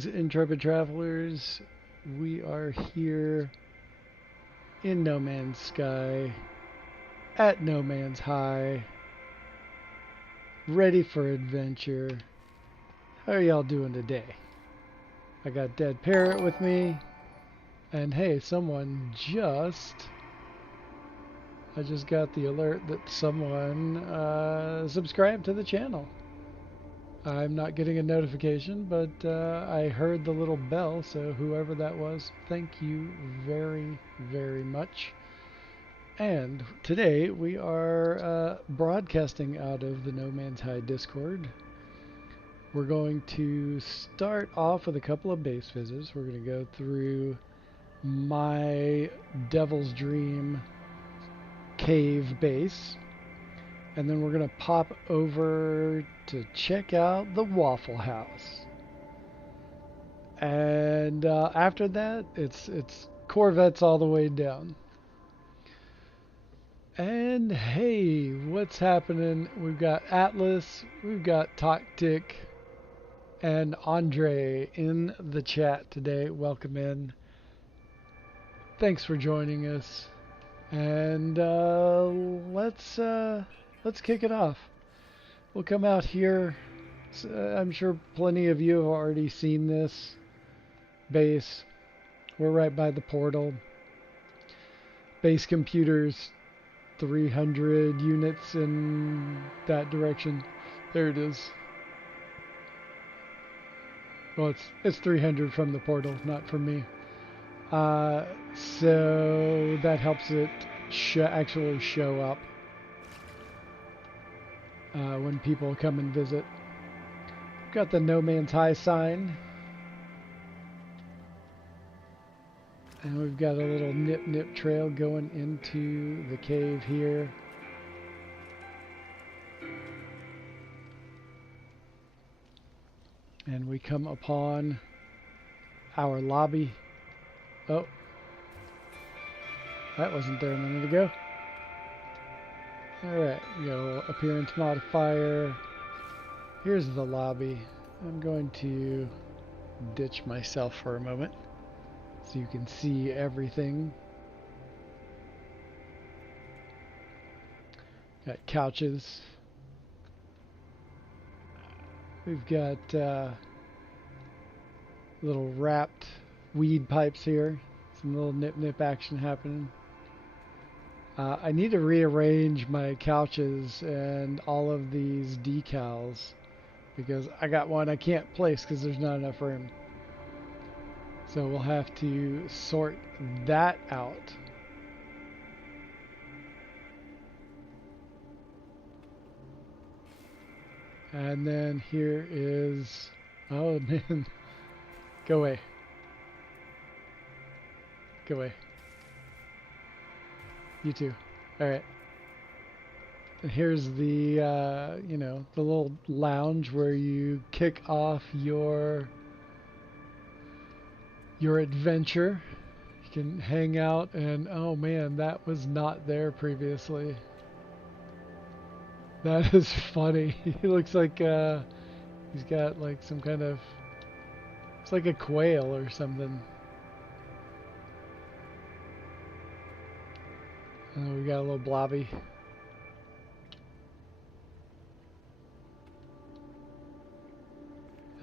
Greetings, intrepid travelers. We are here in No Man's Sky, at No Man's High, ready for adventure. How are y'all doing today? I got Dead Parrot with me, and hey, I just got the alert that someone subscribed to the channel. I'm not getting a notification, but I heard the little bell, so whoever that was, thank you very, very much. And today we are broadcasting out of the No Man's High Discord. We're going to start off with a couple of base visits. We're going to go through my Devil's Dream cave base. And then we're going to pop over to check out the Waffle House. And after that, it's corvettes all the way down. And hey, what's happening? We've got Atlas, we've got Toctic, and Andre in the chat today. Welcome in. Thanks for joining us. And let's kick it off. We'll come out here. I'm sure plenty of you have already seen this base. We're right by the portal. Base computers, 300 units in that direction. There it is. Well, it's 300 from the portal, not from me. So that helps it actually show up when people come and visit. Got the No Man's High sign. And we've got a little nip trail going into the cave here. And we come upon our lobby. Oh, that wasn't there a minute ago. Alright, we got a little appearance modifier. Here's the lobby. I'm going to ditch myself for a moment so you can see everything. Got couches. We've got little wrapped weed pipes here. Some little nip action happening. I need to rearrange my couches and all of these decals because I got one I can't place because there's not enough room. So we'll have to sort that out. And then here is, oh man, go away. Go away. You too. Alright. And here's the, you know, the little lounge where you kick off your adventure. You can hang out and, oh man, that was not there previously. That is funny. He looks like, he's got like some kind of, it's like a quail or something. And we got a little blobby.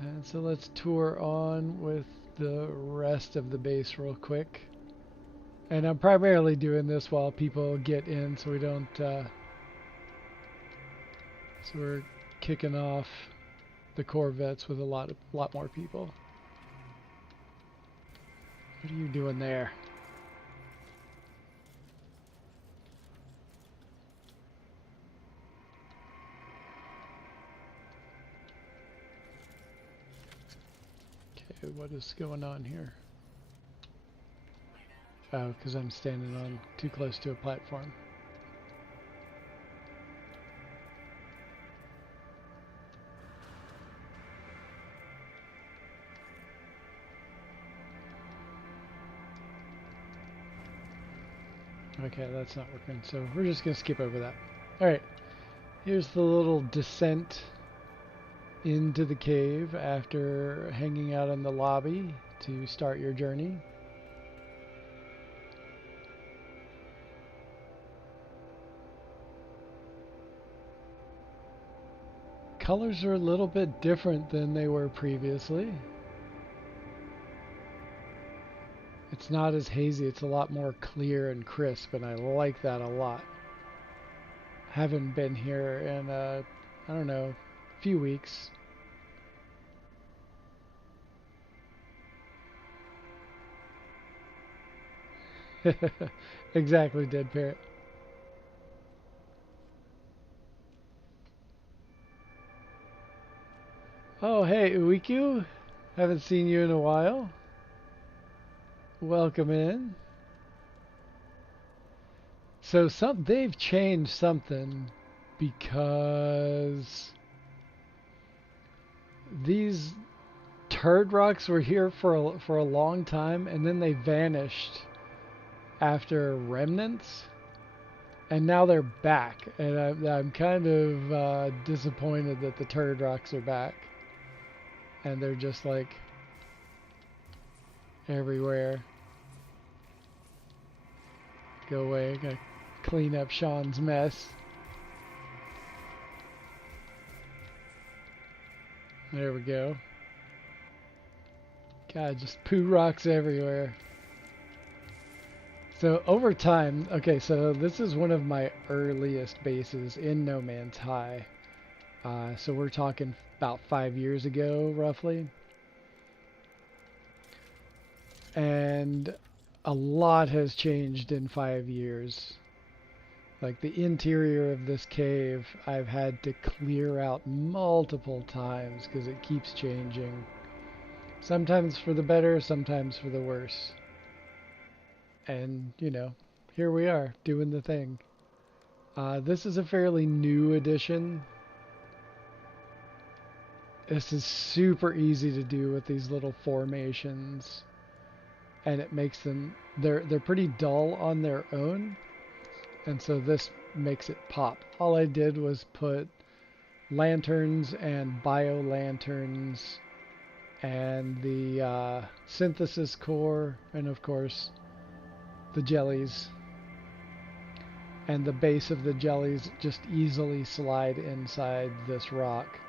And so let's tour on with the rest of the base real quick. And I'm primarily doing this while people get in so we don't, so we're kicking off the corvettes with a lot more people. What are you doing there? Okay, what is going on here? Oh, because I'm standing on too close to a platform. Okay, that's not working, so we're just going to skip over that. Alright, here's the little descent into the cave after hanging out in the lobby to start your journey. Colors are a little bit different than they were previously. It's not as hazy, it's a lot more clear and crisp, and I like that a lot. Haven't been here in, I don't know, a few weeks. Exactly, Dead Parrot. Oh, hey, Uiku. Haven't seen you in a while. Welcome in. So they've changed something because these turd rocks were here for a long time, and then they vanished after Remnants, and now they're back. And I'm kind of disappointed that the turd rocks are back, and they're just like everywhere. Go away. Gotta clean up Sean's mess. There we go. God, just poo rocks everywhere. So over time, okay, so this is one of my earliest bases in No Man's High. So we're talking about 5 years ago, roughly. And a lot has changed in 5 years. Like the interior of this cave, I've had to clear out multiple times because it keeps changing. Sometimes for the better, sometimes for the worse. And, you know, here we are doing the thing. This is a fairly new addition. This is super easy to do with these little formations, and it makes them they're pretty dull on their own, and so this makes it pop. All I did was put lanterns and bio lanterns and the synthesis core, and of course the jellies. And the base of the jellies just easily slide inside this rock.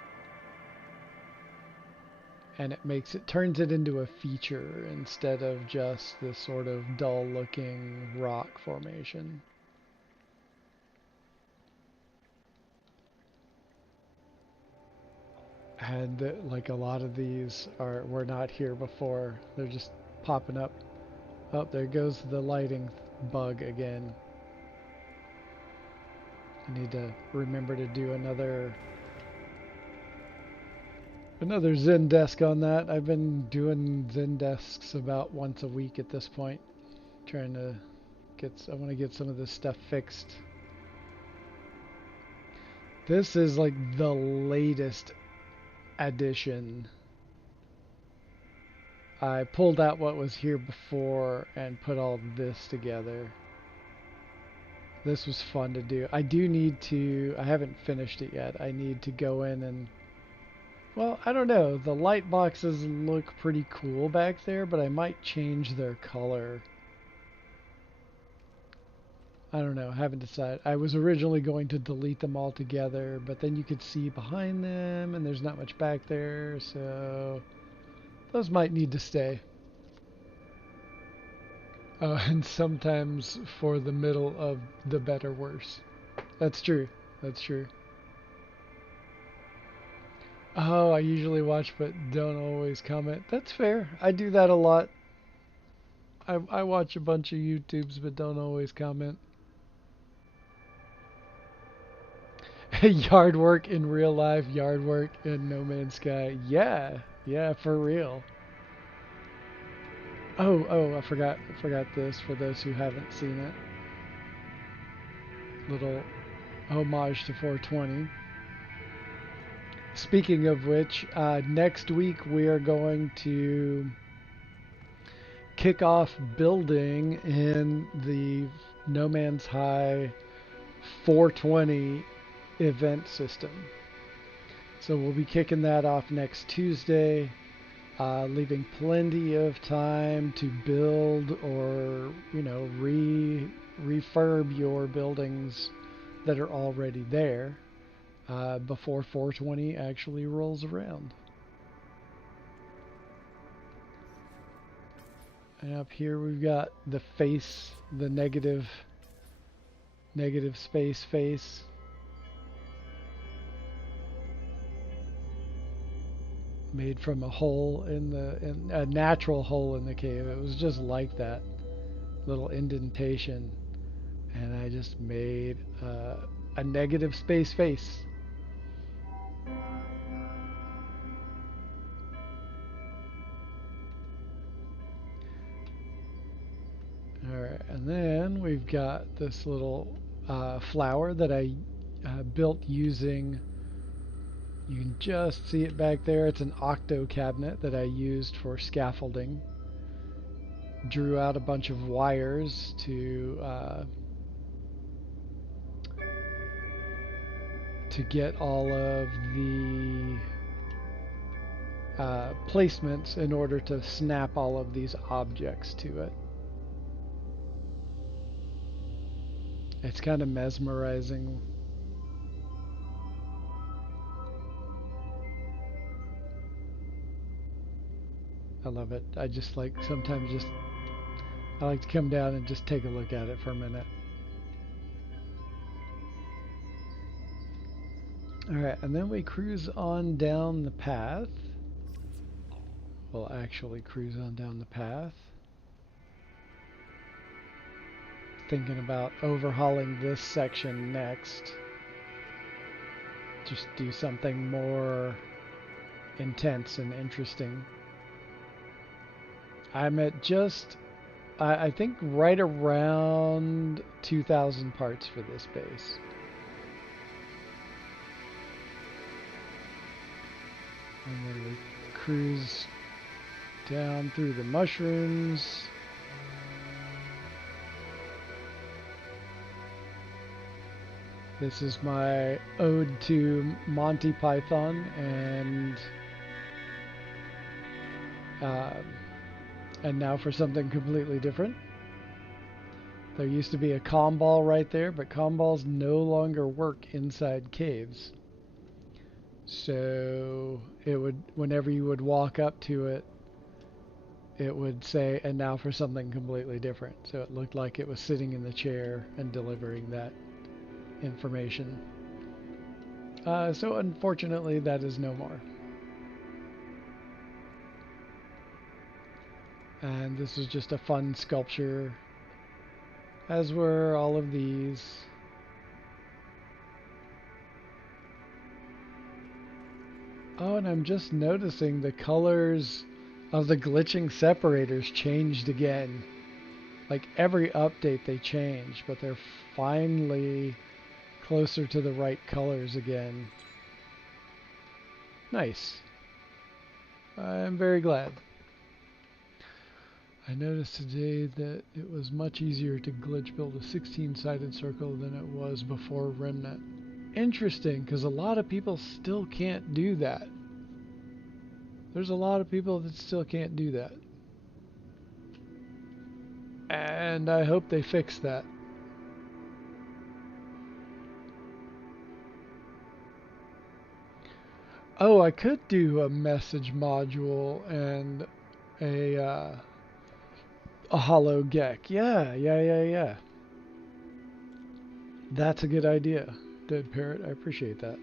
And it turns it into a feature instead of just this sort of dull looking rock formation. And like a lot of these were not here before. They're just popping up. Oh, there goes the lighting bug again. I need to remember to do another Zen desk on that. I've been doing Zen desks about once a week at this point. Trying to I want to get some of this stuff fixed. This is like the latest addition. I pulled out what was here before and put all this together. This was fun to do. I haven't finished it yet. I need to go in and, well, I don't know. The light boxes look pretty cool back there, but I might change their color. I don't know. I haven't decided. I was originally going to delete them all together, but then you could see behind them, and there's not much back there, so those might need to stay. And sometimes for the middle of the better worse. That's true. That's true. Oh, I usually watch but don't always comment. That's fair. I do that a lot. I watch a bunch of YouTubes but don't always comment. Yard work in real life, yard work in No Man's Sky. Yeah, yeah, for real. Oh, I forgot this for those who haven't seen it. Little homage to 420. Speaking of which, next week we are going to kick off building in the No Man's High 420 event system. So we'll be kicking that off next Tuesday, leaving plenty of time to build or, refurb your buildings that are already there before 420 actually rolls around. And up here we've got the face, the negative space face. Made from a hole in a natural hole in the cave. It was just like that little indentation, and I just made a negative space face. Alright, and then we've got this little flower that I built using, you can just see it back there, it's an octo cabinet that I used for scaffolding. Drew out a bunch of wires to get all of the placements in order to snap all of these objects to it. It's kind of mesmerizing. I love it. I just like sometimes just I like to come down and just take a look at it for a minute. Alright, and then we cruise on down the path. We'll actually cruise on down the path. Thinking about overhauling this section next. Just do something more intense and interesting. I'm at just, I think right around 2,000 parts for this base. And then we cruise down through the mushrooms. This is my ode to Monty Python and now for something completely different. There used to be a comm ball right there, but comm balls no longer work inside caves. So it would, whenever you would walk up to it, it would say, and now for something completely different. So it looked like it was sitting in the chair and delivering that information. So unfortunately, that is no more. And this is just a fun sculpture, as were all of these. Oh, and I'm just noticing the colors of the glitching separators changed again. Like every update they change, but they're finally closer to the right colors again. Nice. I'm very glad. I noticed today that it was much easier to glitch build a 16-sided circle than it was before Remnant. Interesting, because a lot of people still can't do that. There's a lot of people that still can't do that. And I hope they fix that. Oh, I could do a message module and a hollow gek. Yeah. That's a good idea, Dead Parrot. I appreciate that.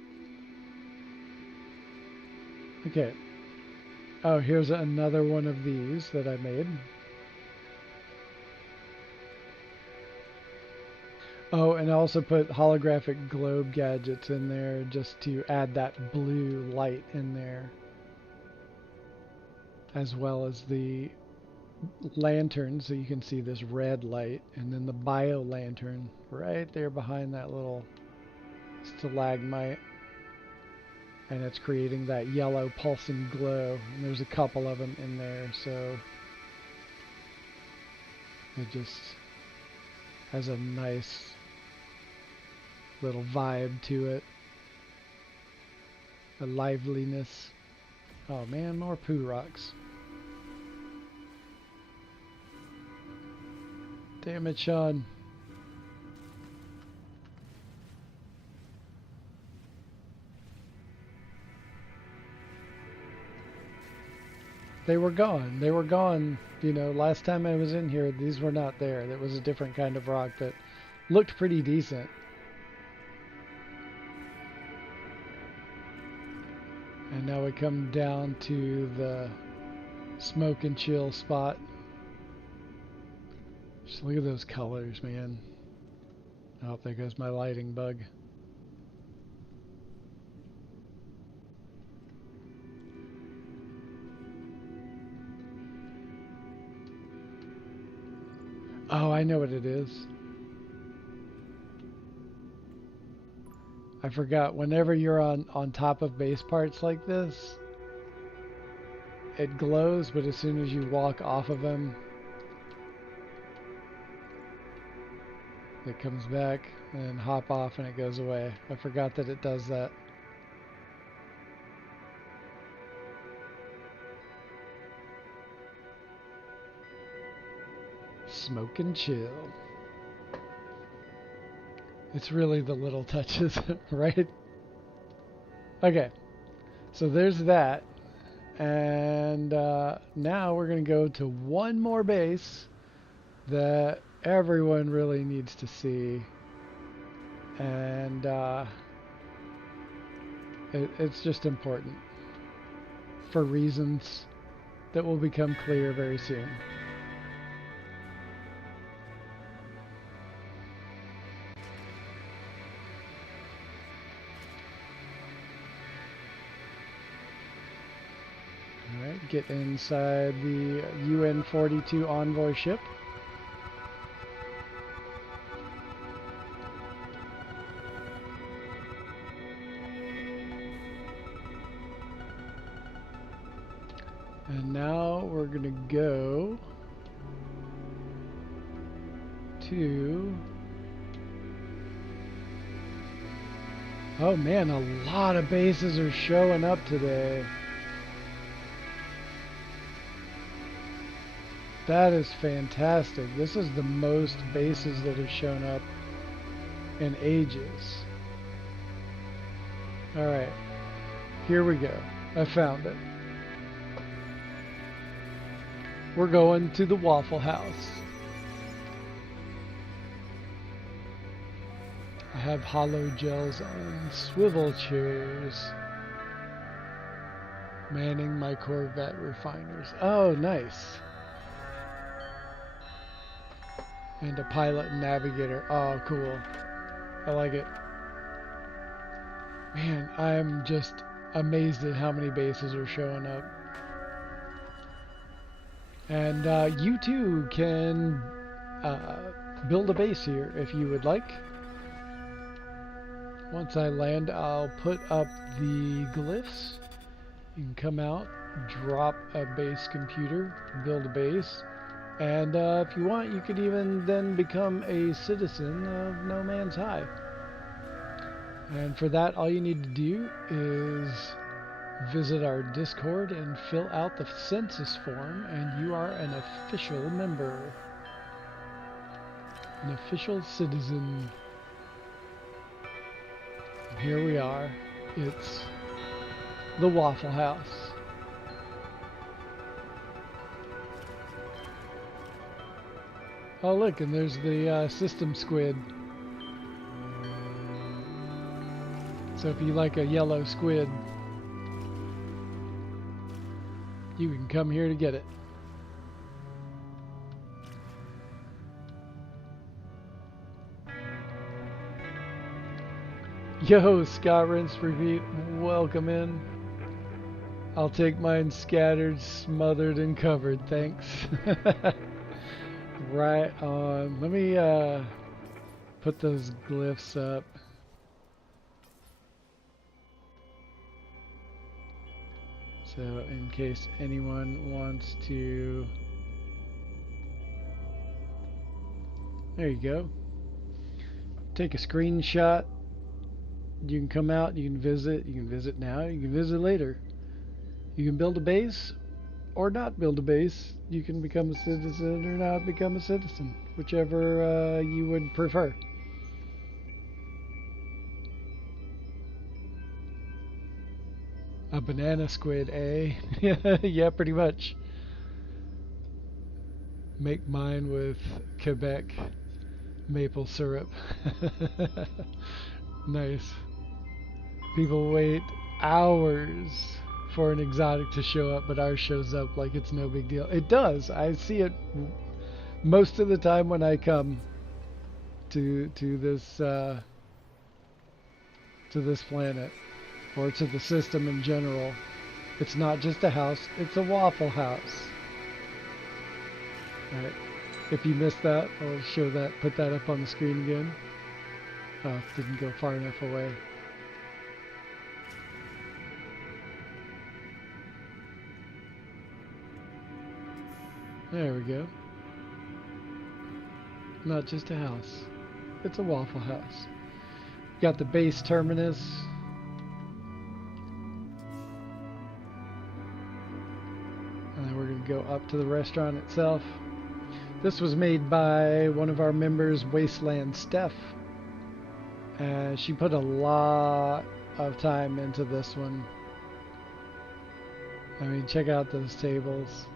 Okay. Oh, here's another one of these that I made. Oh, and I also put holographic globe gadgets in there just to add that blue light in there, as well as the lantern, so you can see this red light, and then the bio lantern right there behind that little stalagmite, and it's creating that yellow pulsing glow, and there's a couple of them in there, so it just has a nice little vibe to it. a liveliness. Oh man, more poo rocks. Damn it, Sean. They were gone. They were gone. You know, last time I was in here, these were not there. There was a different kind of rock that looked pretty decent. And now we come down to the smoke and chill spot. Just look at those colors, man. Oh, there goes my lighting bug. Oh, I know what it is. I forgot. Whenever you're on top of base parts like this, it glows, but as soon as you walk off of them, it comes back and hop off and it goes away. I forgot that it does that. Smoke and chill. It's really the little touches, right? Okay, so there's that. And now we're going to go to one more base that everyone really needs to see. And it's just important for reasons that will become clear very soon. Alright, get inside the UN-42 Envoy ship. And now we're going to go to... Oh man, a lot of bases are showing up today. That is fantastic. This is the most bases that have shown up in ages. Alright, here we go. I found it. We're going to the Waffle House. I have hollow gels on swivel chairs. Manning my corvette refiners. Oh, nice. And a pilot and navigator. Oh, cool. I like it. Man, I'm just amazed at how many bases are showing up. And you too can build a base here if you would like. Once I land, I'll put up the glyphs. You can come out, drop a base computer, build a base. And if you want, you could even then become a citizen of No Man's High. And for that, all you need to do is visit our Discord and fill out the census form, and you are an official member. An official citizen. And here we are. It's the Waffle House. Oh look, and there's the system squid. So if you like a yellow squid, you can come here to get it. Yo, Scott Rinse Repeat, welcome in. I'll take mine scattered, smothered, and covered, thanks. Right on. Let me put those glyphs up. So in case anyone wants to... There you go. Take a screenshot You can come out, you can visit. You can visit now, you can visit later. You can build a base or not build a base. You can become a citizen or not become a citizen, whichever you would prefer. A banana squid, eh? Yeah, pretty much. Make mine with Quebec maple syrup. Nice. People wait hours for an exotic to show up, but ours shows up like it's no big deal. It does. I see it most of the time when I come to this planet or to the system in general. It's not just a house; it's a Waffle House. All right. If you missed that, I'll show that. Put that up on the screen again. Oh, it didn't go far enough away. There we go. Not just a house. It's a Waffle House. Got the base terminus. And then we're going to go up to the restaurant itself. This was made by one of our members, Wasteland Steph. She put a lot of time into this one. I mean, check out those tables.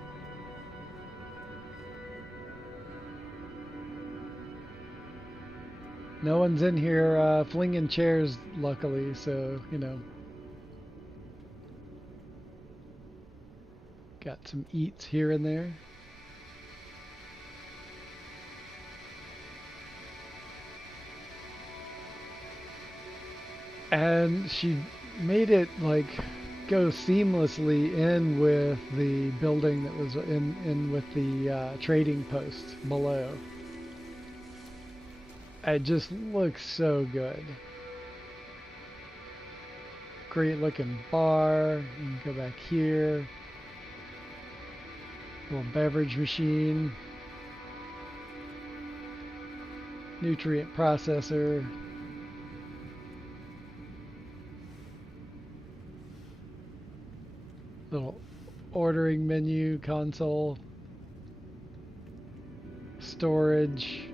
No one's in here flinging chairs, luckily, so, you know. Got some eats here and there. And she made it like go seamlessly in with the building that was in with the trading post below. It just looks so good. Great looking bar. You can go back here. Little beverage machine. Nutrient processor. Little ordering menu console. Storage.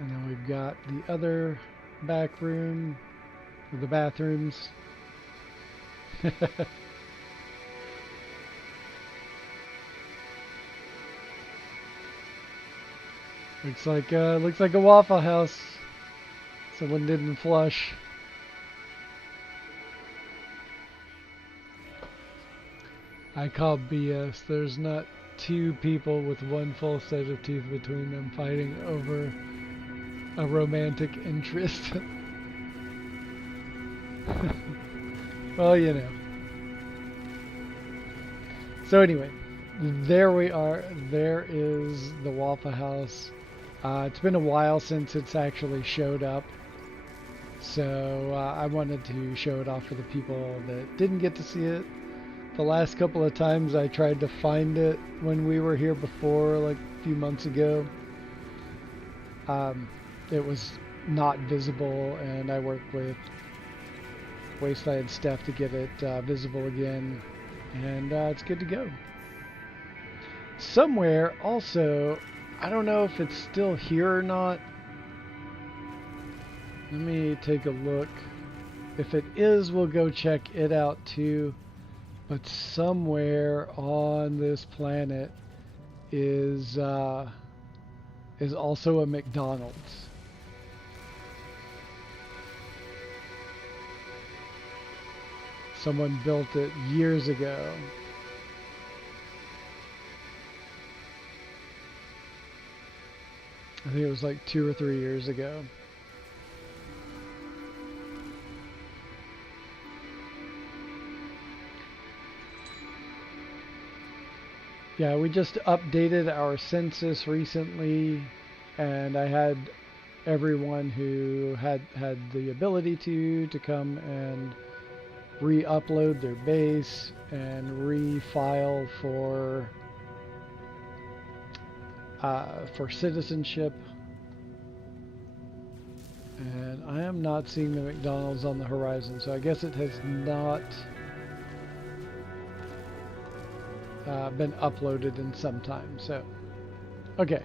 And then we've got the other back room, the bathrooms. Looks like a Waffle House. Someone didn't flush. I call BS. There's not two people with one full set of teeth between them fighting over a romantic interest. Well, you know. So anyway, there we are. There is the Waffle House. It's been a while since it's actually showed up. So I wanted to show it off for the people that didn't get to see it. The last couple of times I tried to find it when we were here before, like a few months ago. It was not visible, and I worked with Wasteland Steph to get it visible again, and it's good to go. Somewhere also, I don't know if it's still here or not. Let me take a look. If it is, we'll go check it out too. But somewhere on this planet is also a McDonald's. Someone built it years ago. I think it was like 2 or 3 years ago. Yeah, we just updated our census recently, and I had everyone who had the ability to come and re-upload their base and refile for citizenship. And I am not seeing the McDonald's on the horizon, so I guess it has not been uploaded in some time. So, okay.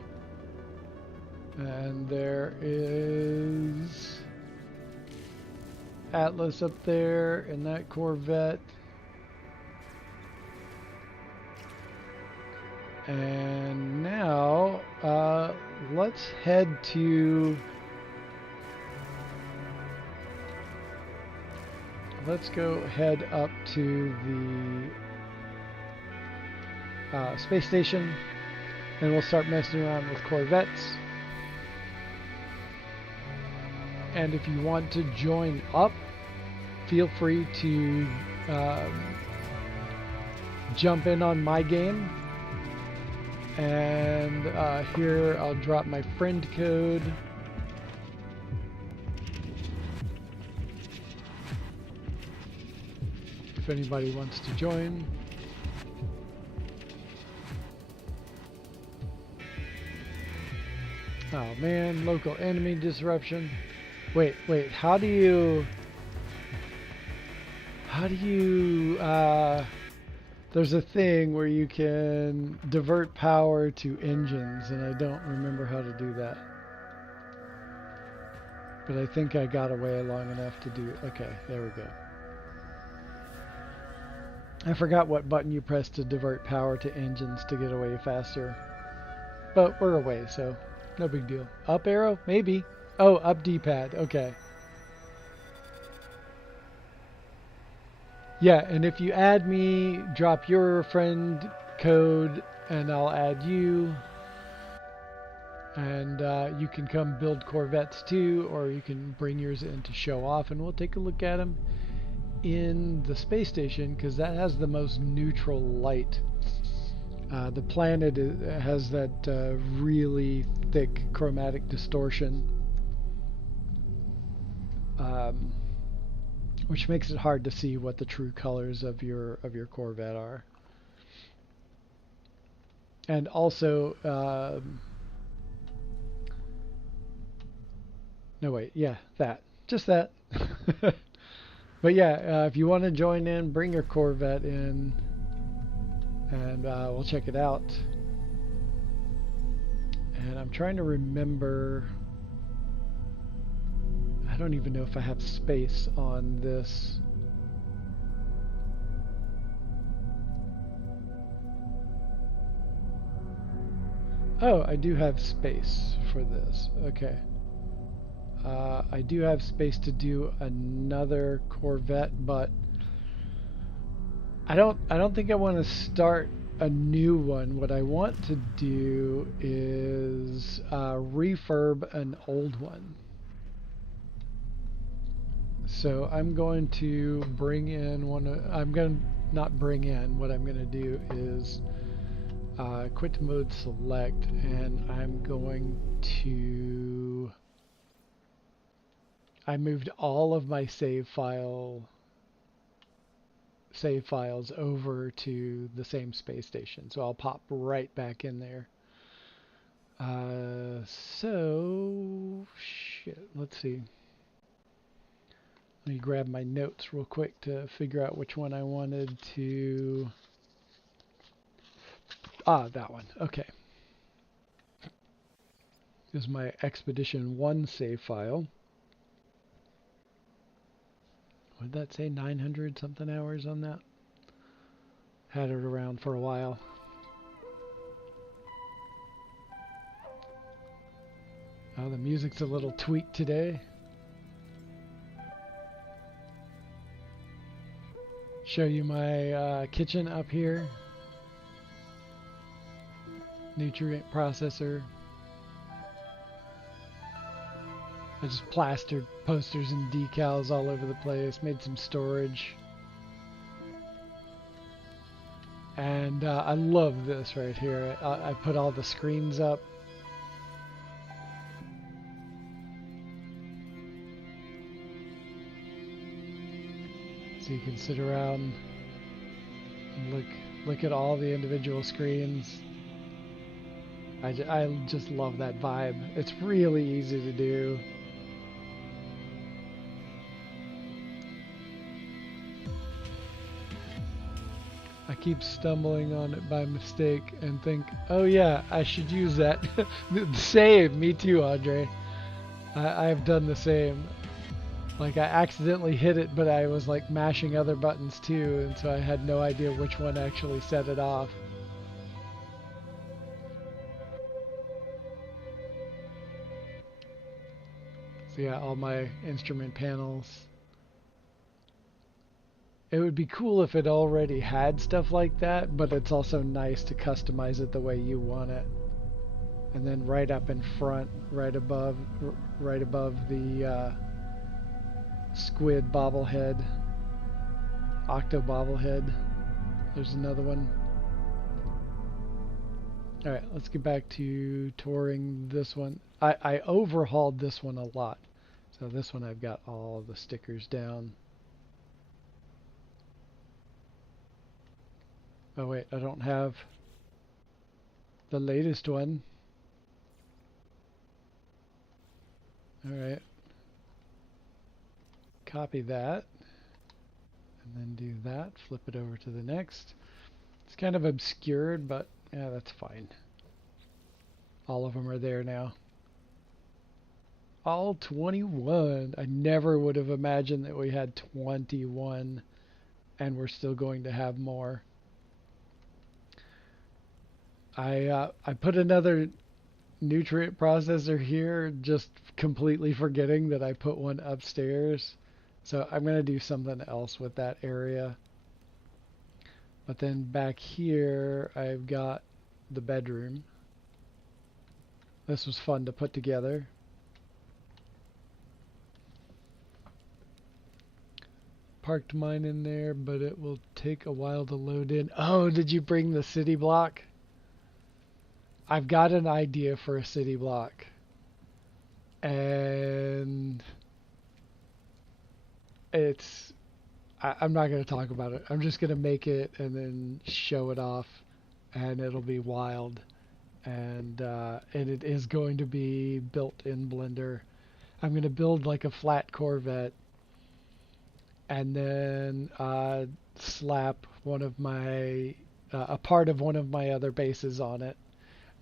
And there is Atlas up there in that Corvette. And now, let's head to... Let's go head up to the space station, and we'll start messing around with Corvettes. And if you want to join up, feel free to jump in on my game. And here I'll drop my friend code. If anybody wants to join. Oh man, local enemy disruption. Wait, how do you there's a thing where you can divert power to engines, and I don't remember how to do that. But I think I got away long enough to do it. Okay, there we go. I forgot what button you press to divert power to engines to get away faster. But we're away, so no big deal. Up arrow? Maybe. Oh, up D-pad. Okay. Yeah, and if you add me, drop your friend code, and I'll add you. And you can come build Corvettes too, or you can bring yours in to show off, and we'll take a look at them in the space station, because that has the most neutral light. The planet has that really thick chromatic distortion, which makes it hard to see what the true colors of your Corvette are. And also, no wait, yeah, just that. But yeah, if you want to join in, bring your Corvette in, and we'll check it out. And I'm trying to remember, I don't even know if I have space on this. Oh, I do have space for this. Okay. I do have space to do another Corvette, but I don't think I want to start a new one. What I want to do is refurb an old one. So I'm going to bring in not bring in, what I'm going to do is quit mode select, and I'm going to... I moved all of my save files over to the same space station, so I'll pop right back in there. So shit, let's see. Let me grab my notes real quick to figure out which one I wanted to... Ah, that one. Okay. This is my Expedition 1 save file. What did that say? 900 something hours on that? Had it around for a while. Oh, the music's a little tweaked today. Show you my kitchen up here. Nutrient processor. I just plastered posters and decals all over the place, made some storage. And I love this right here. I put all the screens up. So you can sit around and look at all the individual screens. I just love that vibe. It's really easy to do. I keep stumbling on it by mistake and think, oh yeah, I should use that. Same, me too, Andre. I've done the same. Like I accidentally hit it, but I was like mashing other buttons too, and so I had no idea which one actually set it off. So yeah, all my instrument panels. It would be cool if it already had stuff like that, but it's also nice to customize it the way you want it. And then right up in front, right above the squid bobblehead, octo bobblehead, there's another one. All right, let's get back to touring this one. I overhauled this one a lot. So this one I've got all the stickers down. Oh wait, I don't have the latest one. All right. Copy that. And then do that. Flip it over to the next. It's kind of obscured, but yeah, that's fine. All of them are there now. All 21. I never would have imagined that we had 21 and we're still going to have more. I put another nutrient processor here, just completely forgetting that I put one upstairs. So I'm going to do something else with that area. But then back here, I've got the bedroom. This was fun to put together. Parked mine in there, but it will take a while to load in. Oh, did you bring the city block? I've got an idea for a city block. And I'm not going to talk about it. I'm just going to make it and then show it off, and it'll be wild. And it is going to be built in Blender. I'm going to build like a flat Corvette, and then slap one of my a part of one of my other bases on it,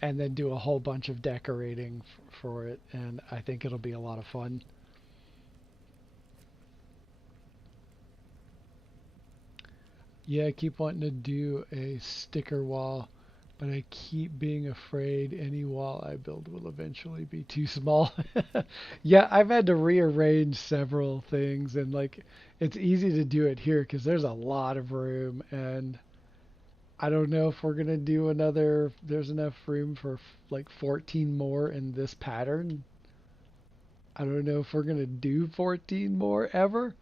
and then do a whole bunch of decorating for it, and I think it'll be a lot of fun. Yeah, I keep wanting to do a sticker wall, but I keep being afraid any wall I build will eventually be too small. Yeah, I've had to rearrange several things, and like it's easy to do it here because there's a lot of room, and I don't know if we're gonna do another. There's enough room for like 14 more in this pattern. I don't know if we're gonna do 14 more ever.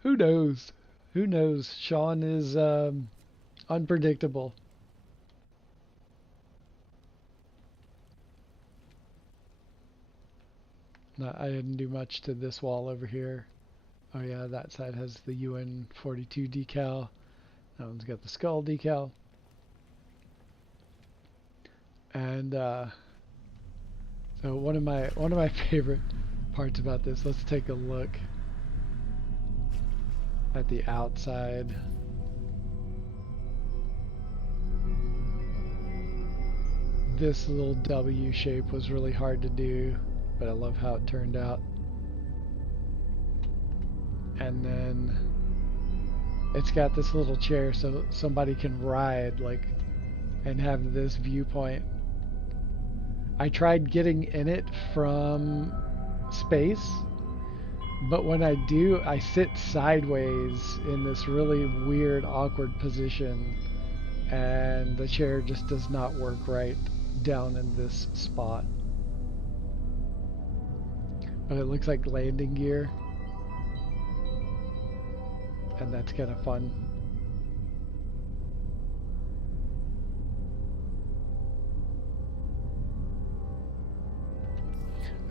Who knows? Who knows? Sean is unpredictable. No, I didn't do much to this wall over here. Oh yeah, that side has the UN42 decal. That one's got the skull decal. And so one of my favorite parts about this, let's take a look at the outside. This little W shape was really hard to do, but I love how it turned out. And then it's got this little chair so somebody can ride like and have this viewpoint. I tried getting in it from space, but when I do, I sit sideways in this really weird, awkward position, and the chair just does not work right down in this spot. But it looks like landing gear, and that's kind of fun.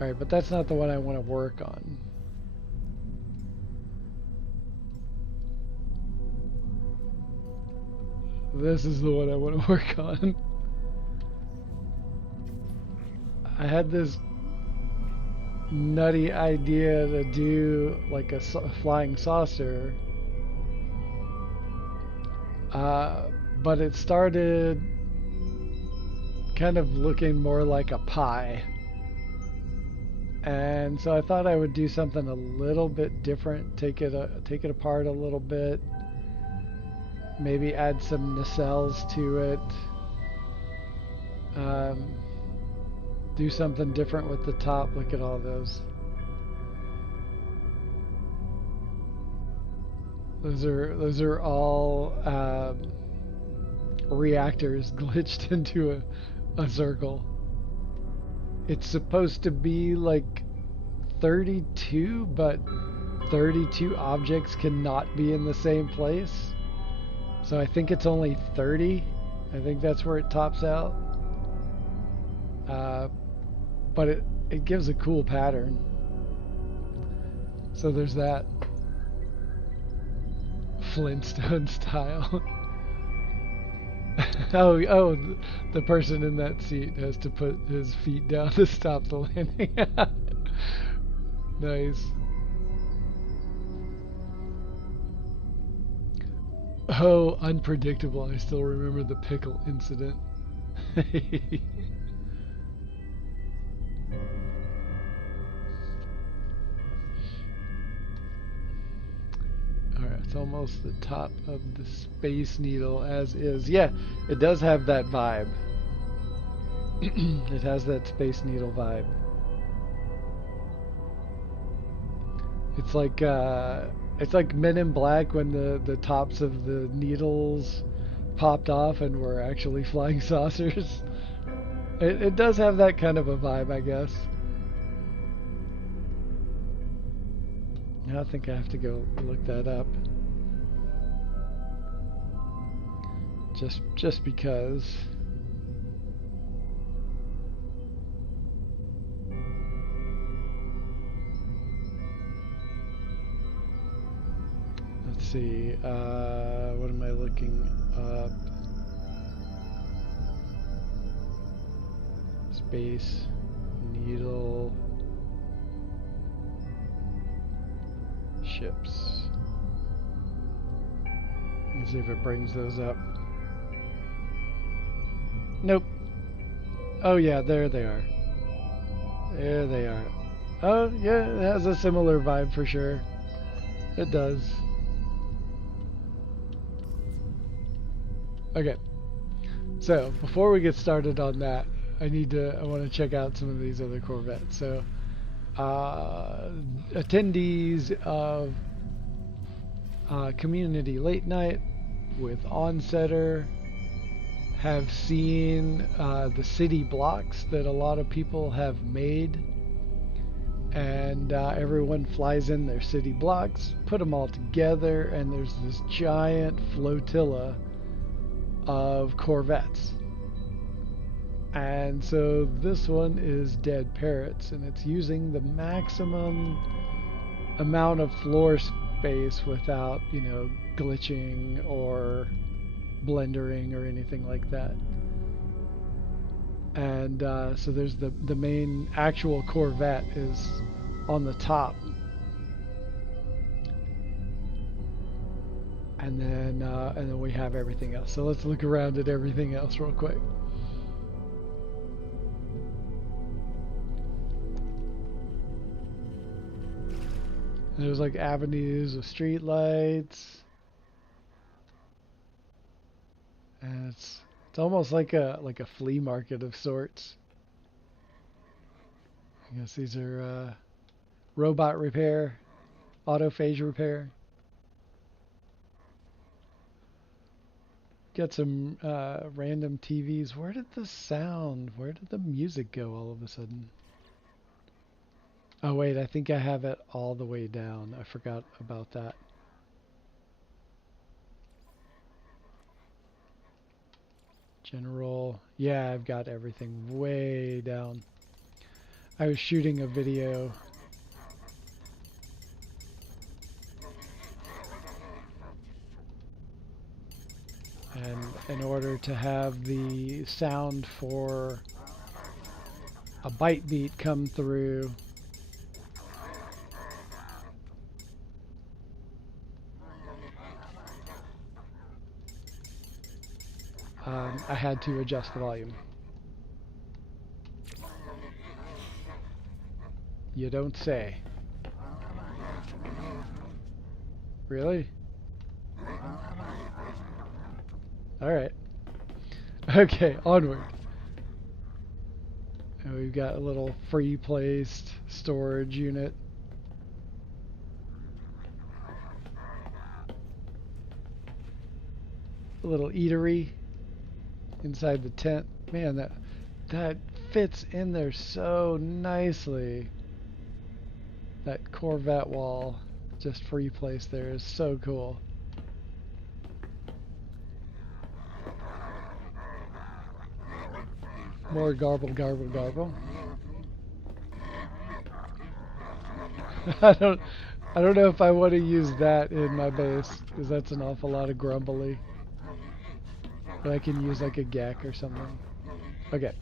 Alright, but that's not the one I want to work on. This is the one I want to work on. I had this nutty idea to do like a flying saucer, but it started kind of looking more like a pie. And so I thought I would do something a little bit different, take it apart a little bit, maybe add some nacelles to it, do something different with the top. Look at all those. Those are all reactors glitched into a circle. It's supposed to be like 32, but 32 objects cannot be in the same place. So I think it's only 30. I think that's where it tops out. But it gives a cool pattern. So there's that. Flintstone style. Oh, the person in that seat has to put his feet down to stop the landing. Nice. Oh, unpredictable. I still remember the pickle incident. Alright, it's almost the top of the Space Needle as is. Yeah, it does have that vibe. It has that Space Needle vibe. It's like Men in Black when the tops of the needles popped off and were actually flying saucers. It does have that kind of a vibe, I guess. Now I think I have to go look that up. Just because. Let's see. What am I looking up? Space Needle ships. Let's see if it brings those up. Nope. Oh yeah, there they are. There they are. Oh yeah, it has a similar vibe for sure. It does. Okay. So before we get started on that, I want to check out some of these other corvettes. So attendees of Community Late Night with ONSETTER have seen the city blocks that a lot of people have made, and everyone flies in their city blocks, put them all together, and there's this giant flotilla of corvettes. And so this one is Dead Parrots, and it's using the maximum amount of floor space without, you know, glitching or blendering or anything like that. And so there's the main actual corvette is on the top, and then we have everything else. So let's look around at everything else real quick. There's like avenues of street lights, and it's almost like a flea market of sorts. I guess these are robot repair, autophage repair. Got some random TVs. Where did the music go all of a sudden? Oh wait, I think I have it all the way down. I forgot about that. General. Yeah, I've got everything way down. I was shooting a video. And in order to have the sound for a bite beat come through, I had to adjust the volume. You don't say. Really? Alright. Okay, onward. And we've got a little free placed storage unit. A little eatery inside the tent. Man, that fits in there so nicely. That corvette wall just free placed there is so cool. More garble, garble, garble. I don't know if I want to use that in my base because that's an awful lot of grumbly. But I can use like a geck or something. Okay,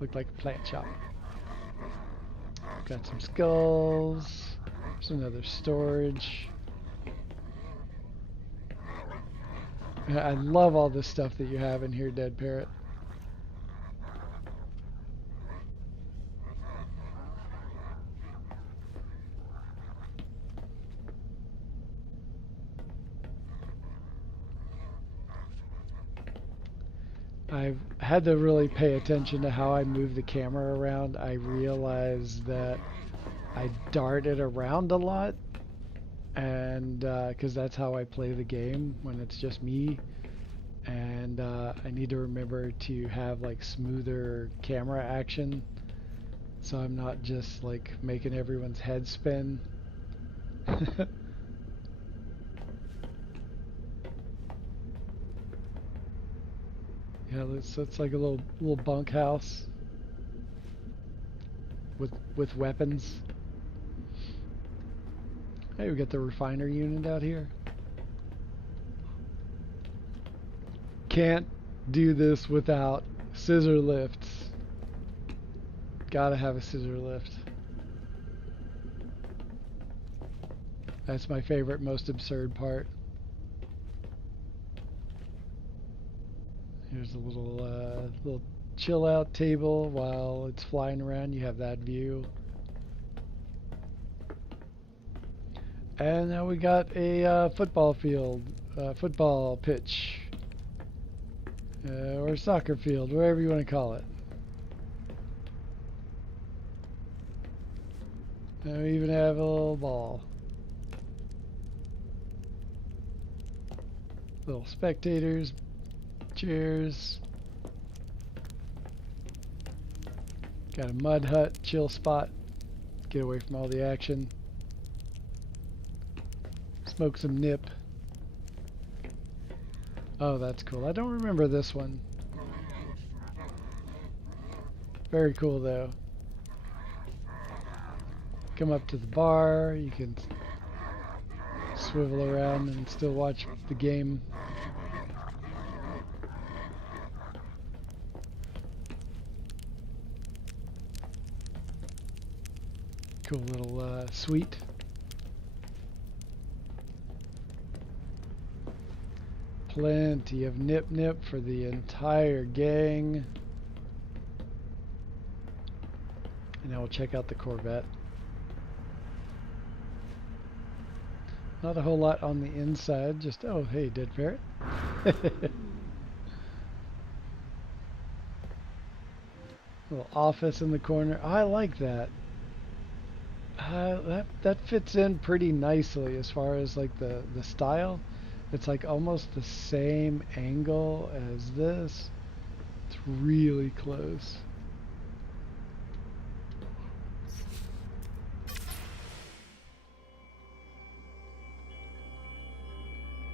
looked like a plant shop. Got some skulls. There's another storage. I love all this stuff that you have in here, Dead Parrot. I've had to really pay attention to how I move the camera around. I realized that I dart it around a lot, and because that's how I play the game when it's just me. And I need to remember to have like smoother camera action, so I'm not just like making everyone's head spin. Yeah, so it's like a little bunkhouse with weapons. Hey, we got the refiner unit out here. Can't do this without scissor lifts. Gotta have a scissor lift. That's my favorite, most absurd part. Here's a little chill out table while it's flying around. You have that view. And now we got a football field, football pitch, or soccer field, whatever you want to call it. And we even have a little ball. Little spectators, chairs. Got a mud hut, chill spot. Get away from all the action. Smoke some nip. Oh, that's cool. I don't remember this one. Very cool though. Come up to the bar. You can swivel around and still watch the game. Cool little suite. Plenty of nip for the entire gang. And now we'll check out the Corvette. Not a whole lot on the inside, just, oh, hey, Dead Parrot. Little office in the corner. I like that. That fits in pretty nicely as far as like the style. It's like almost the same angle as this. It's really close.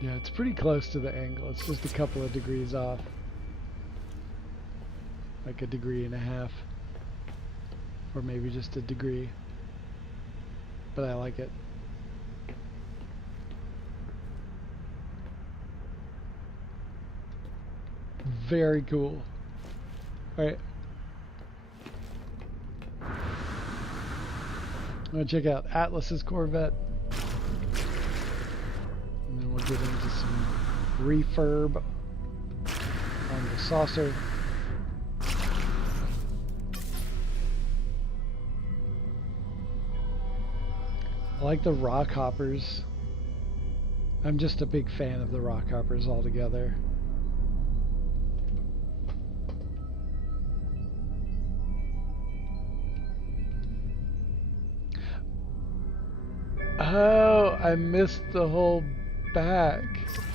Yeah, it's pretty close to the angle. It's just a couple of degrees off. Like a degree and a half. Or maybe just a degree. But I like it. very cool. Alright. I'm gonna check out Atlas's Corvette. And then we'll get into some refurb on the saucer. I like the rock hoppers. I'm just a big fan of the rock hoppers altogether. Oh, I missed the whole back.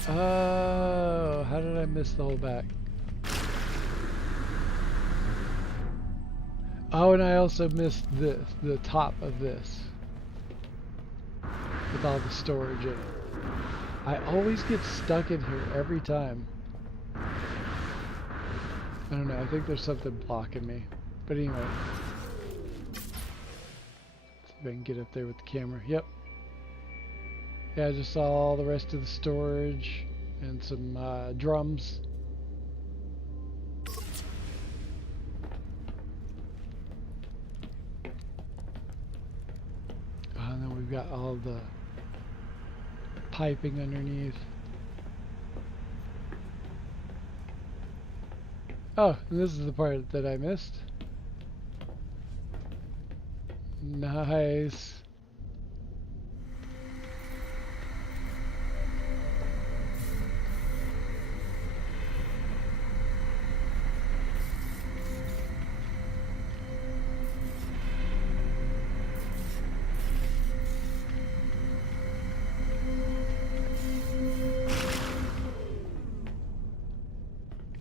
Oh, how did I miss the whole back? Oh, and I also missed this, the top of this, with all the storage in it. I always get stuck in here every time. I don't know, I think there's something blocking me. But anyway. Let's see if I can get up there with the camera. Yep. Yeah, I just saw all the rest of the storage and some drums. And then we've got all the piping underneath. Oh, and this is the part that I missed. Nice.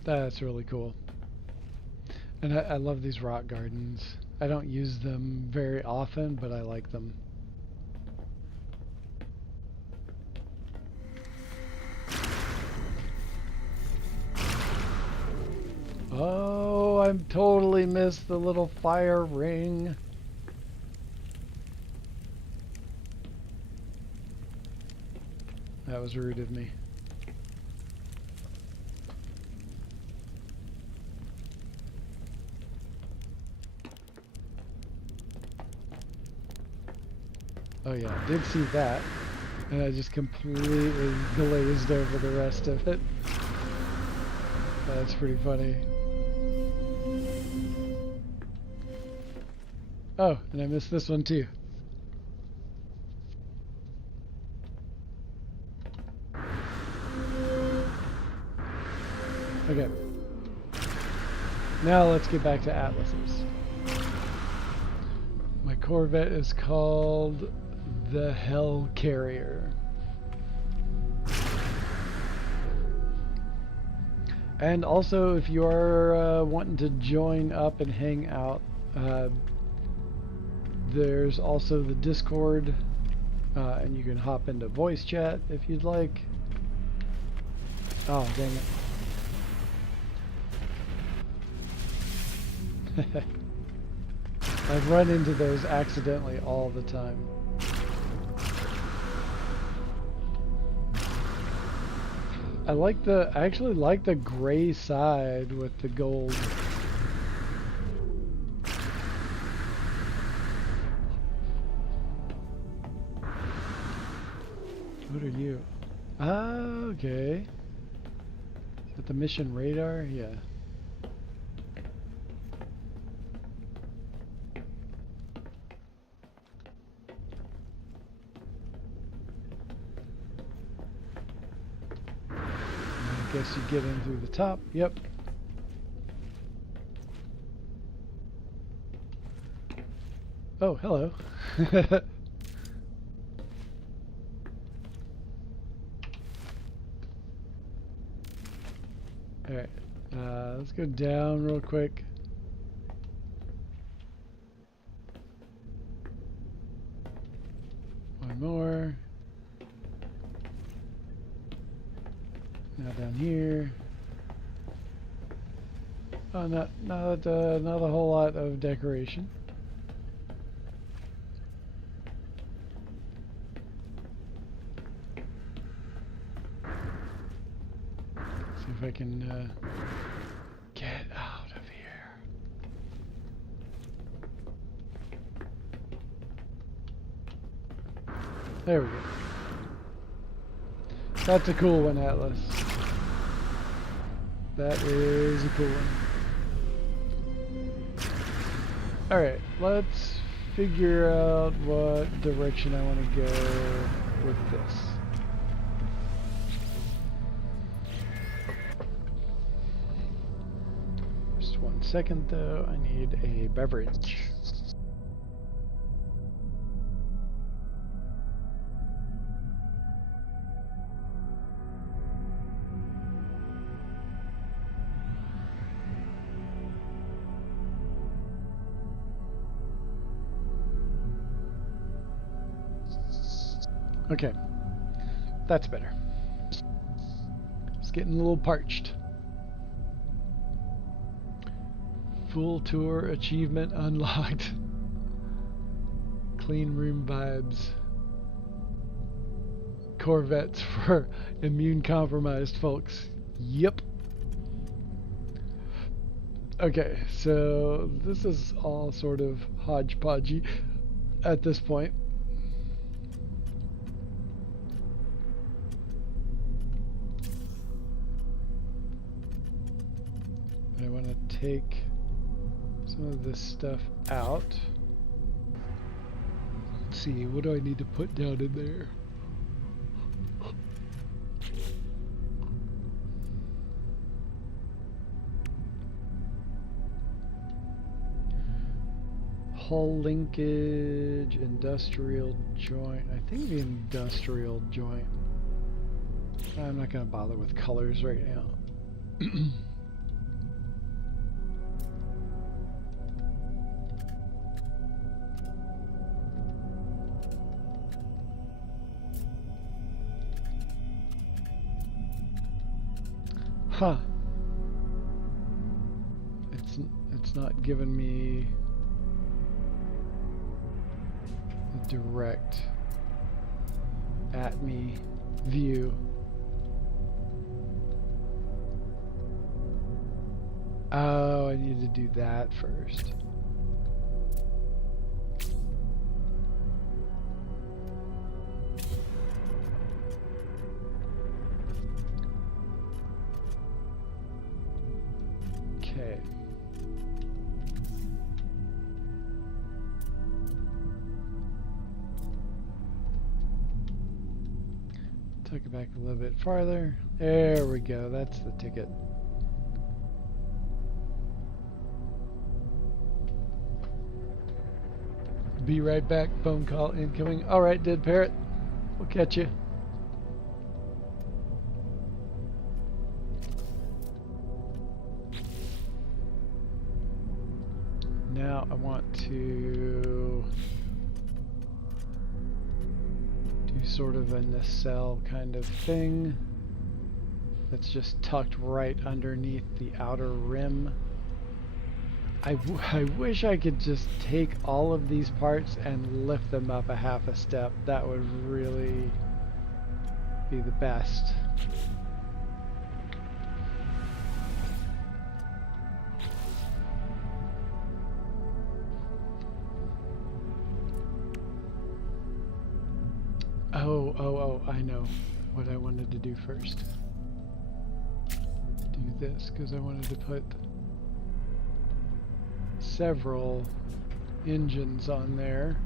That's really cool. And I love these rock gardens. I don't use them very often, but I like them. Oh, I totally missed the little fire ring. That was rude of me. Oh yeah, I did see that, and I just completely glazed over the rest of it. That's pretty funny. Oh, and I missed this one too. Okay. Now let's get back to Atlas's. My Corvette is called the Hell Carrier. And also, if you are wanting to join up and hang out, there's also the Discord, and you can hop into voice chat if you'd like. Oh, dang it. I've run into those accidentally all the time. I actually like the gray side with the gold. What are you? Ah, okay. Is that the mission radar? Yeah. I guess you get in through the top. Yep. Oh, hello. Alright, let's go down real quick. One more. Now down here. Oh, not a whole lot of decoration. See if I can There we go. That's a cool one, Atlas. That is a cool one. Alright, let's figure out what direction I want to go with this. Just 1 second though, I need a beverage. Okay, that's better. It's getting a little parched. Full tour achievement unlocked. Clean room vibes. Corvettes for immune compromised folks. Yep. Okay, so this is all sort of hodgepodgey at this point. I want to take some of this stuff out. Let's see, what do I need to put down in there? Hull linkage, industrial joint. I think the industrial joint. I'm not going to bother with colors right now. Huh. It's not giving me a direct at me view. Oh, I need to do that first. Okay. Tuck it back a little bit farther. There we go. That's the ticket. Be right back. Phone call incoming. All right, Dead Parrot. We'll catch you. Now I want to do sort of a nacelle kind of thing that's just tucked right underneath the outer rim. I wish I could just take all of these parts and lift them up a half a step. That would really be the best. Oh, I know what I wanted to do first. Do this, because I wanted to put several engines on there.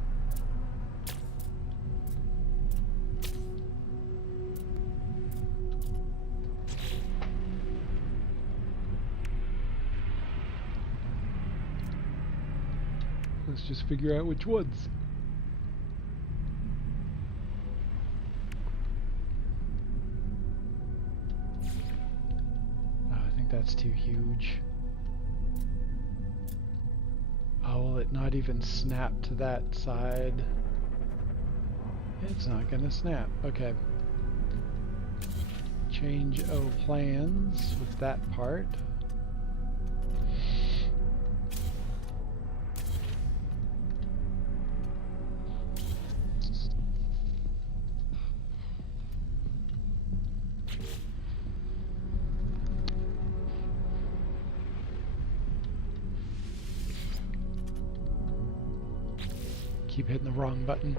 Let's just figure out which ones. That's too huge. Oh, will it not even snap to that side? It's not gonna snap. Okay. Change O plans with that part. Keep hitting the wrong button.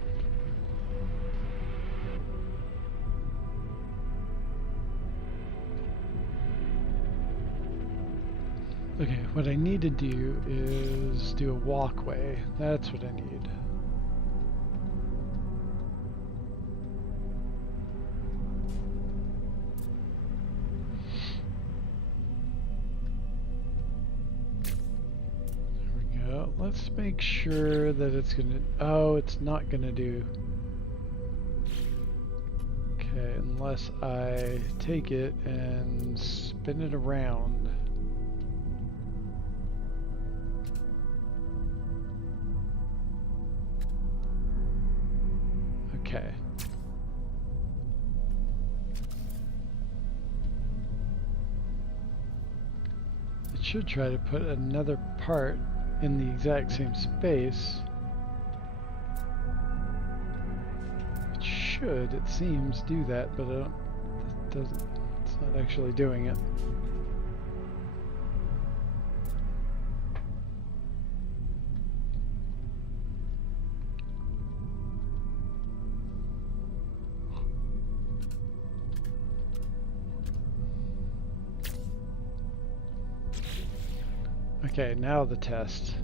Okay, what I need to do is do a walkway. That's what I need. There we go. Let's make sure that it's gonna... Oh, it's not gonna do... Okay, unless I take it and spin it around. Okay. It should try to put another part in the exact same space. It should, it seems, do that, but it doesn't. It's not actually doing it. Okay, now the test.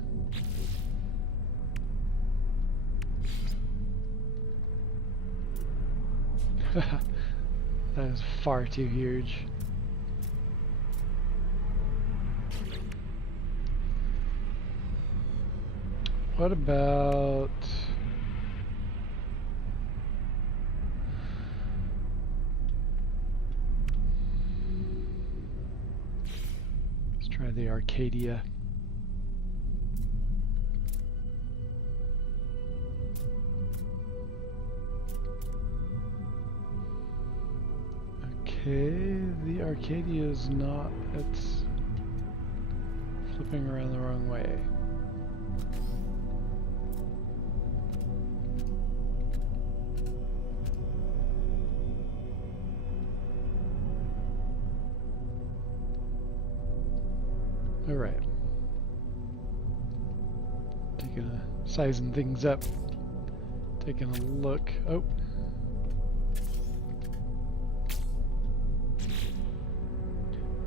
That is far too huge. What about... Let's try the Arcadia. Okay, the Arcadia is not, it's flipping around the wrong way. All right. Sizing things up. Taking a look. Oh.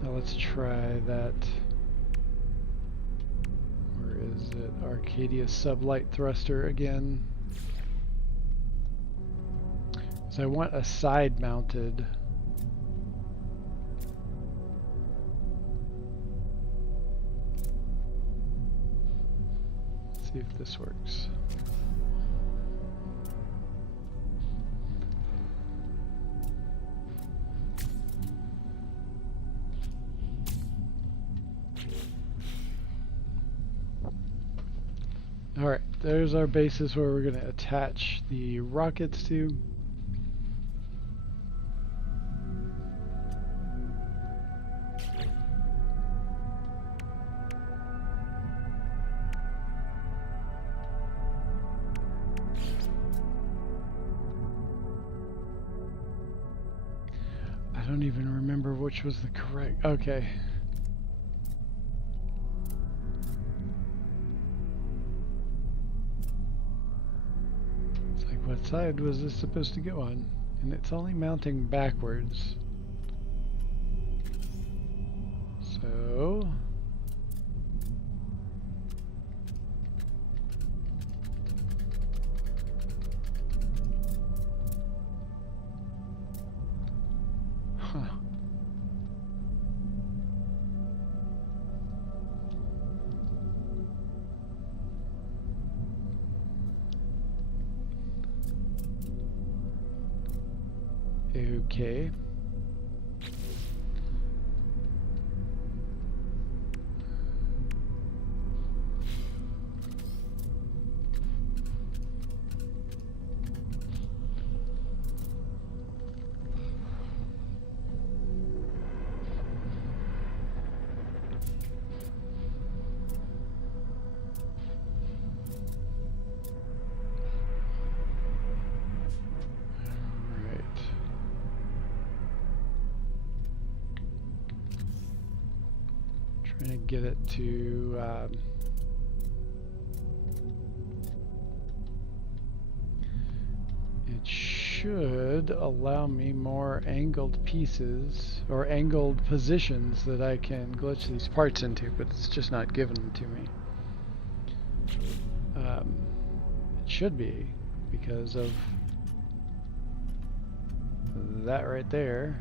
Now let's try that. Where is it? Arcadia sublight thruster again. So I want a side mounted. Let's see if this works. Alright, there's our basis where we're going to attach the rockets to. I don't even remember which was the correct... Okay. What side was this supposed to go on? And it's only mounting backwards. So... Huh. Okay. Trying to get it to it should allow me more angled pieces or angled positions that I can glitch these parts into, but it's just not given them to me. It should be because of that right there.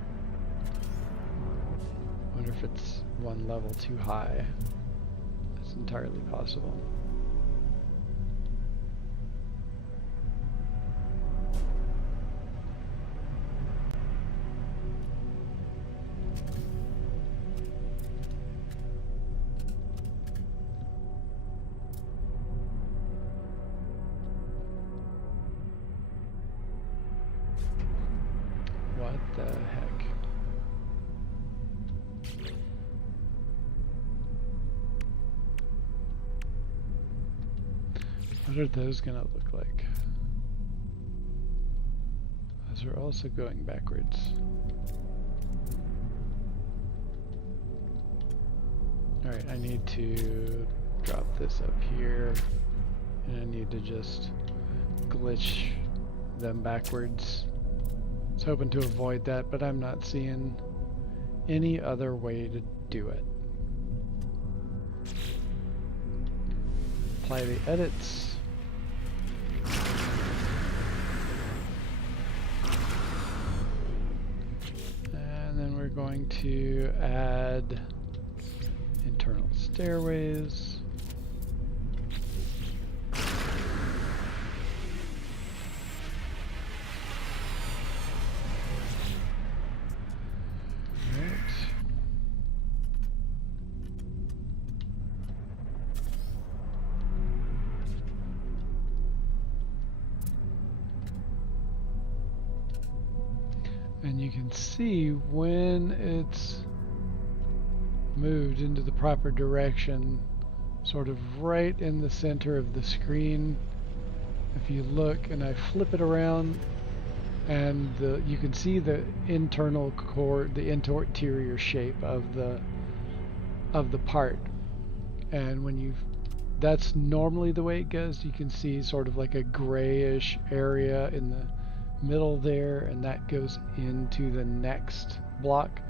Wonder if it's one level too high. That's entirely possible. What the heck? What are those gonna look like? Those are also going backwards. Alright, I need to drop this up here, and I need to just glitch them backwards. I was hoping to avoid that, but I'm not seeing any other way to do it. Apply the edits. And then we're going to add internal stairways. And you can see when it's moved into the proper direction, sort of right in the center of the screen. If you look and I flip it around, and you can see the internal core, the interior shape of the part. And when that's normally the way it goes. You can see sort of like a grayish area in the middle there, and that goes into the next block.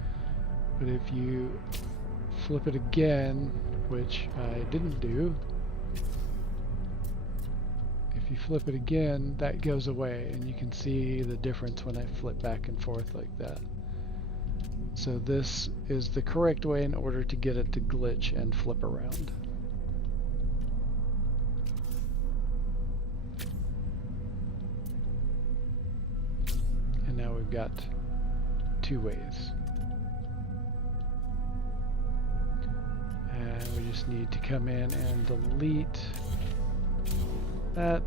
But if you flip it again, which I didn't do, if you flip it again, that goes away, and you can see the difference when I flip back and forth like that. So this is the correct way in order to get it to glitch and flip around. Now we've got two ways. And we just need to come in and delete that.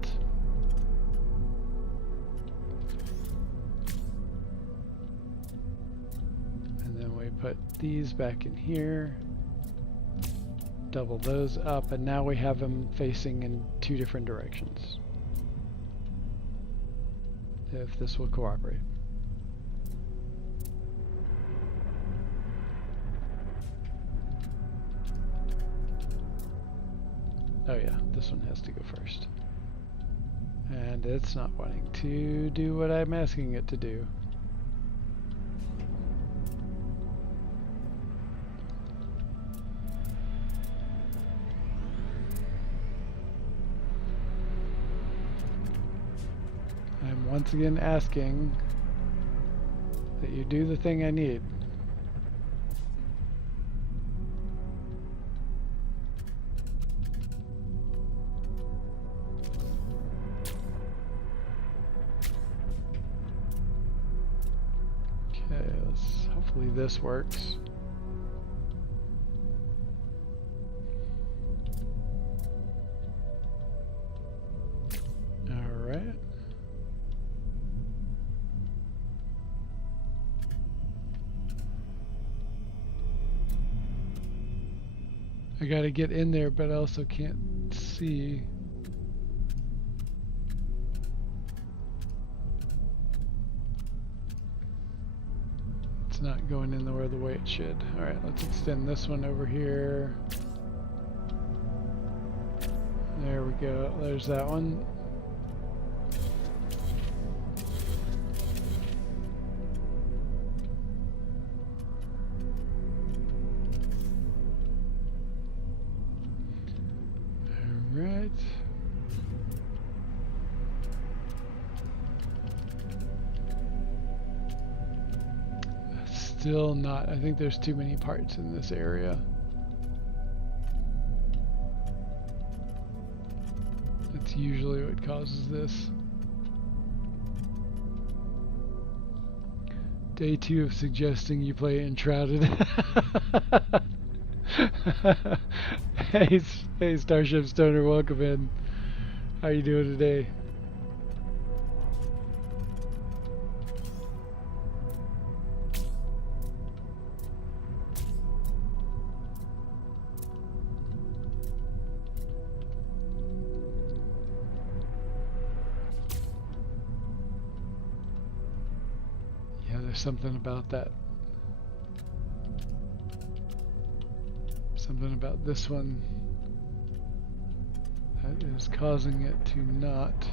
And then we put these back in here. Double those up, and now we have them facing in two different directions. If this will cooperate. Oh yeah, this one has to go first. And it's not wanting to do what I'm asking it to do. I'm once again asking that you do the thing I need. Hopefully this works. All right. I gotta get in there, but I also can't see. Not going in the way it should. Alright, let's extend this one over here. There we go. There's that one. Still not. I think there's too many parts in this area. That's usually what causes this. Day 2 of suggesting you play Enshrouded. Hey, Starship Stoner, welcome in. How you doing today? Yeah, there's something about that. Something about this one that is causing it to not.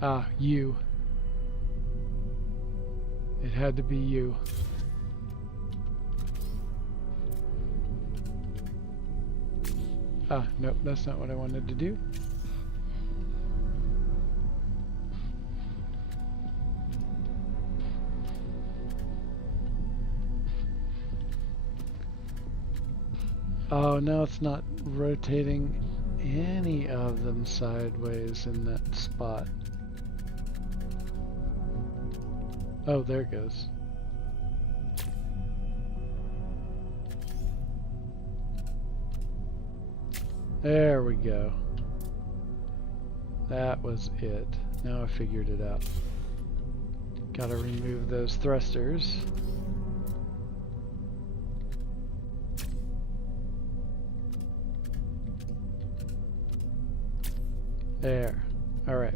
Ah, you. It had to be you. Ah, nope, that's not what I wanted to do. Oh, now it's not rotating any of them sideways in that spot. Oh, there it goes. There we go. That was it. Now I figured it out. Gotta remove those thrusters. There. Alright.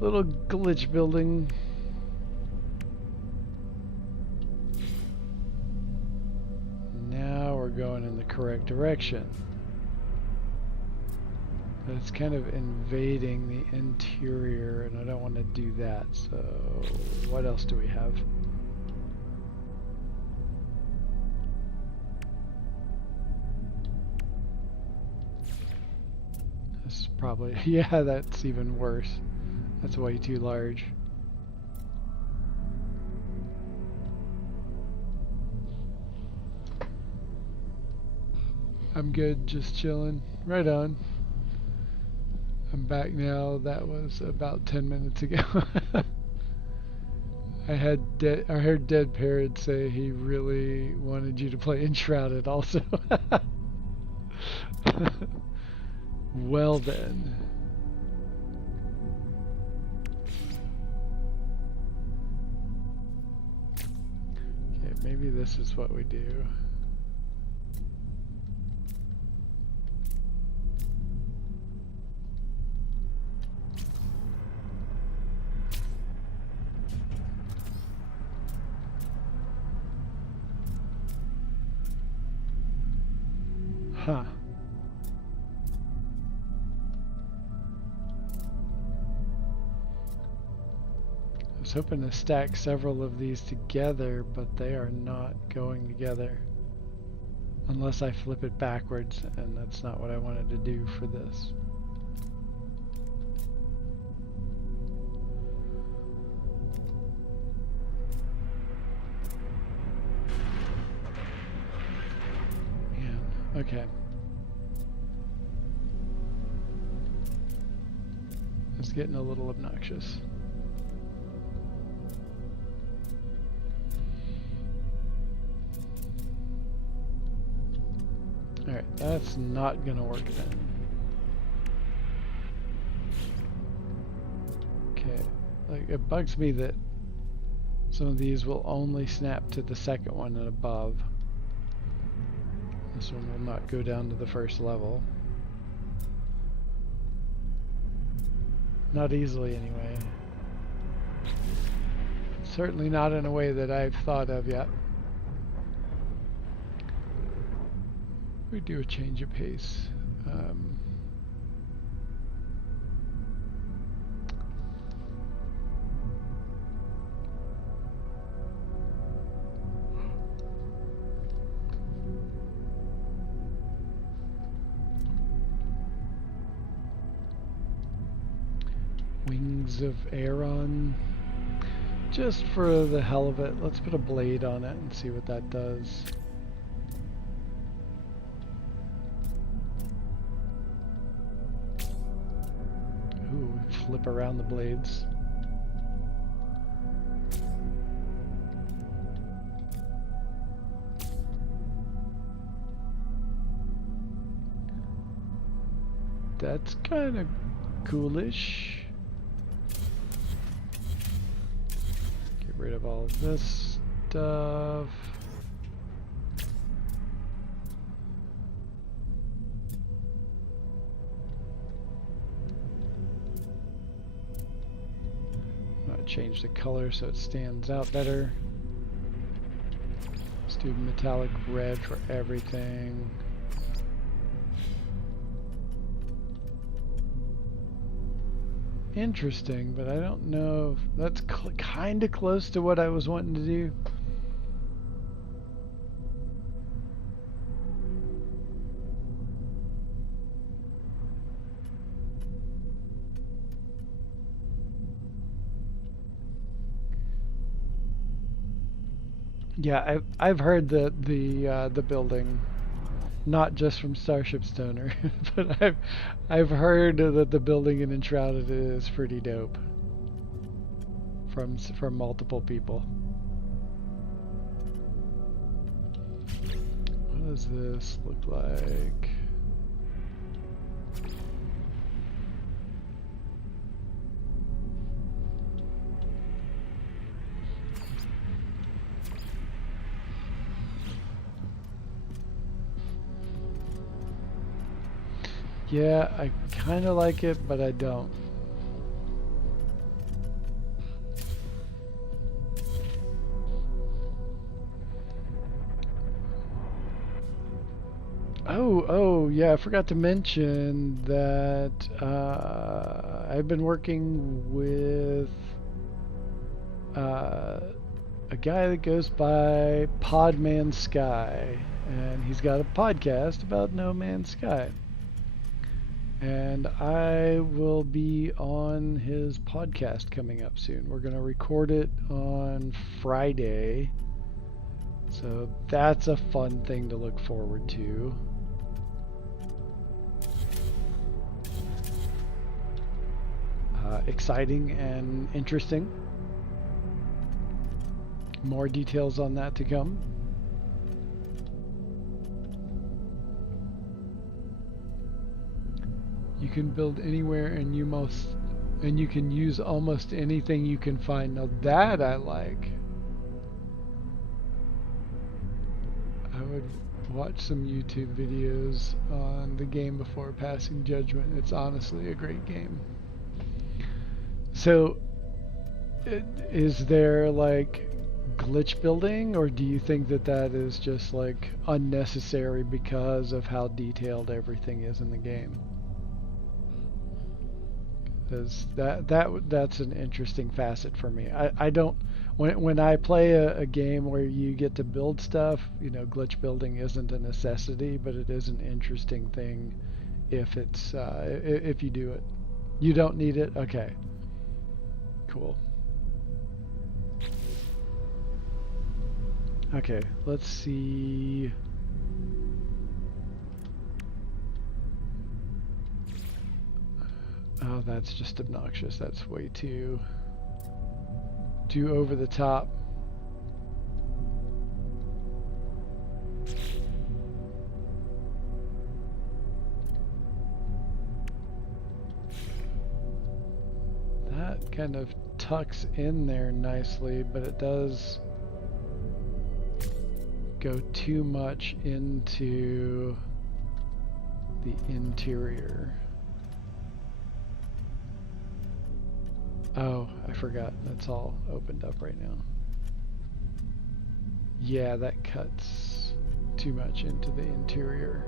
Little glitch building. Now we're going in the correct direction. But it's kind of invading the interior, and I don't want to do that, so what else do we have? This is probably, yeah, that's even worse. That's way too large. I'm good, just chilling. Right on. I'm back now. That was about 10 minutes ago. I heard Dead Parrot say he really wanted you to play Enshrouded also. Well then. Okay, maybe this is what we do. Huh. I was hoping to stack several of these together, but they are not going together. Unless I flip it backwards, and that's not what I wanted to do for this. Okay. It's getting a little obnoxious. Alright, that's not gonna work then. Okay, like it bugs me that some of these will only snap to the second one and above. This one will not go down to the first level. Not easily anyway. Certainly not in a way that I've thought of yet. We do a change of pace. Wings of Aaron. just for the hell of it, let's put a blade on it and see what that does. Ooh, flip around the blades. That's kind of coolish. Get rid of all of this stuff. I'm gonna change the color so it stands out better. Let's do metallic red for everything. Interesting, but I don't know if that's kind of close to what I was wanting to do. Yeah, I've heard that the building, not just from Starship Stoner, but I've heard that the building in Enshrouded is pretty dope from multiple people. What does this look like? Yeah, I kind of like it, but I don't. Oh, yeah, I forgot to mention that I've been working with a guy that goes by Podman Sky, and he's got a podcast about No Man's Sky. And I will be on his podcast coming up soon. We're going to record it on Friday. So that's a fun thing to look forward to. Exciting and interesting. More details on that to come. You can build anywhere and you can use almost anything you can find. Now that I like. I would watch some YouTube videos on the game before passing judgment. It's honestly a great game. So is there like glitch building, or do you think that that is just like unnecessary because of how detailed everything is in the game? Because that's an interesting facet for me. I don't, when I play a game where you get to build stuff, you know, glitch building isn't a necessity, but it is an interesting thing if it's if you do it. You don't need it? Okay. Cool. Okay, let's see. Oh, that's just obnoxious. That's way too over the top. That kind of tucks in there nicely, but it does go too much into the interior. Oh, I forgot. That's all opened up right now. Yeah, that cuts too much into the interior.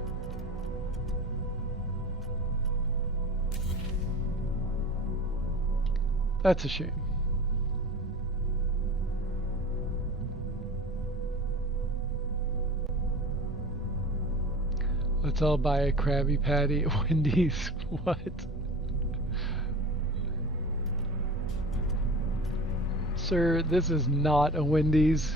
That's a shame. Let's all buy a Krabby Patty at Wendy's. What? Sir, this is not a Wendy's.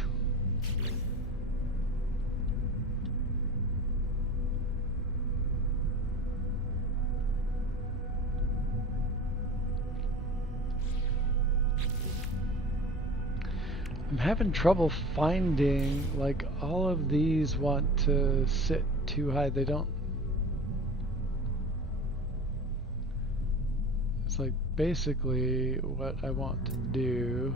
I'm having trouble finding, like, all of these want to sit too high. They don't. It's like basically what I want to do.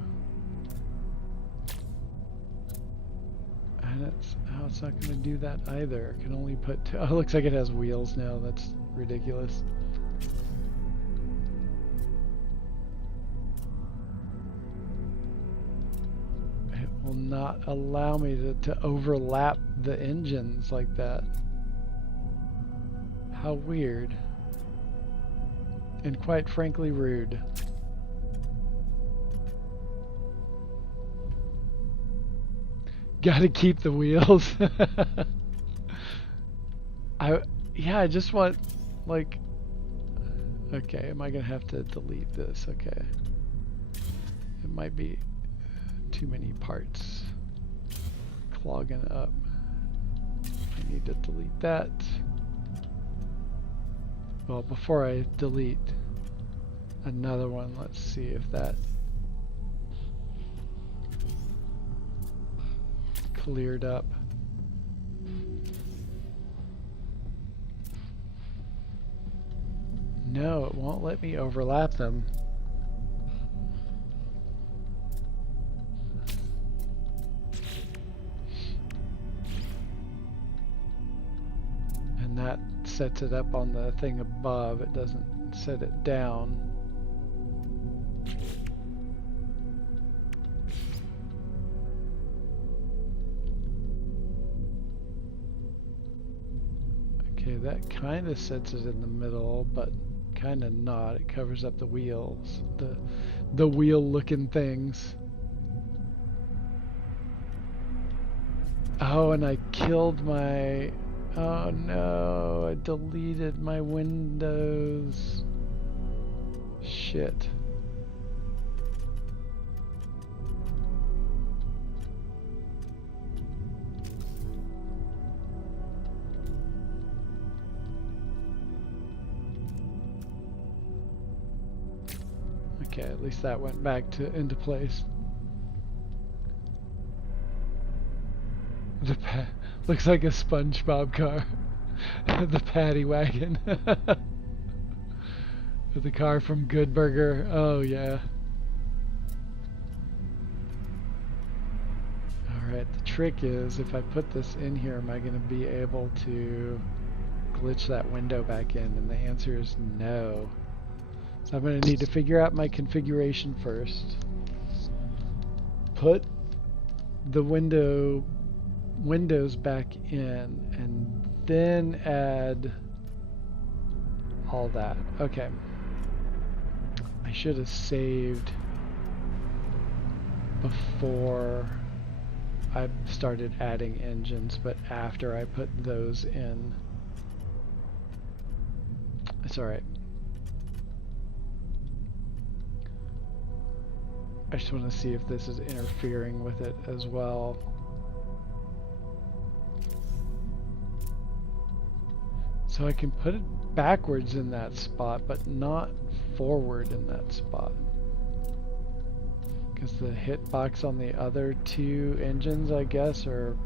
And it's not going to do that either. It can only put two. Oh, it looks like it has wheels now. That's ridiculous. It will not allow me to overlap the engines like that. How weird. And quite frankly rude. Gotta keep the wheels. I just want, like, okay, am I gonna have to delete this? Okay. It might be too many parts clogging up. I need to delete that. Well, before I delete another one, let's see if that cleared up. No, it won't let me overlap them. And that sets it up on the thing above. It doesn't set it down. Okay, that kind of sets it in the middle, but kind of not. It covers up the wheels, the wheel-looking things. Oh, and I killed my... Oh no, I deleted my windows. Shit. Okay, at least that went back into place. Looks like a SpongeBob car. The paddy wagon. With the car from Good Burger. Oh yeah. Alright, the trick is if I put this in here, am I going to be able to glitch that window back in? And the answer is no. So I'm going to need to figure out my configuration first. Put the windows back in and then add all that. Okay. I should have saved before I started adding engines, but after I put those in. It's alright. I just want to see if this is interfering with it as well. So I can put it backwards in that spot, but not forward in that spot. Because the hitbox on the other two engines, I guess, are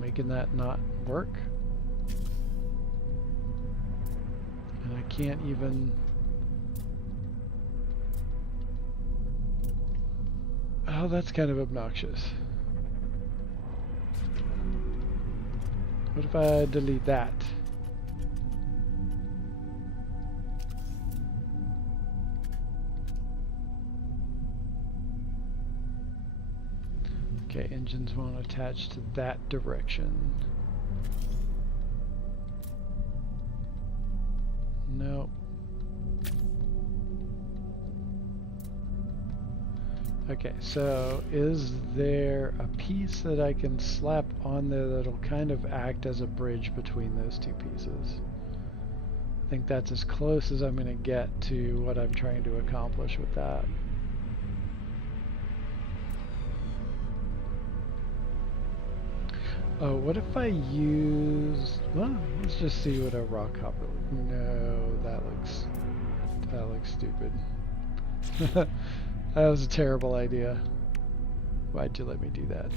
making that not work. And I can't even... Oh, that's kind of obnoxious. What if I delete that? Okay, engines won't attach to that direction. Nope. Okay, so is there a piece that I can slap on there that'll kind of act as a bridge between those two pieces? I think that's as close as I'm going to get to what I'm trying to accomplish with that. Oh, what if I use... Well, let's just see what a rock hopper... No, that looks stupid. That was a terrible idea. Why'd you let me do that?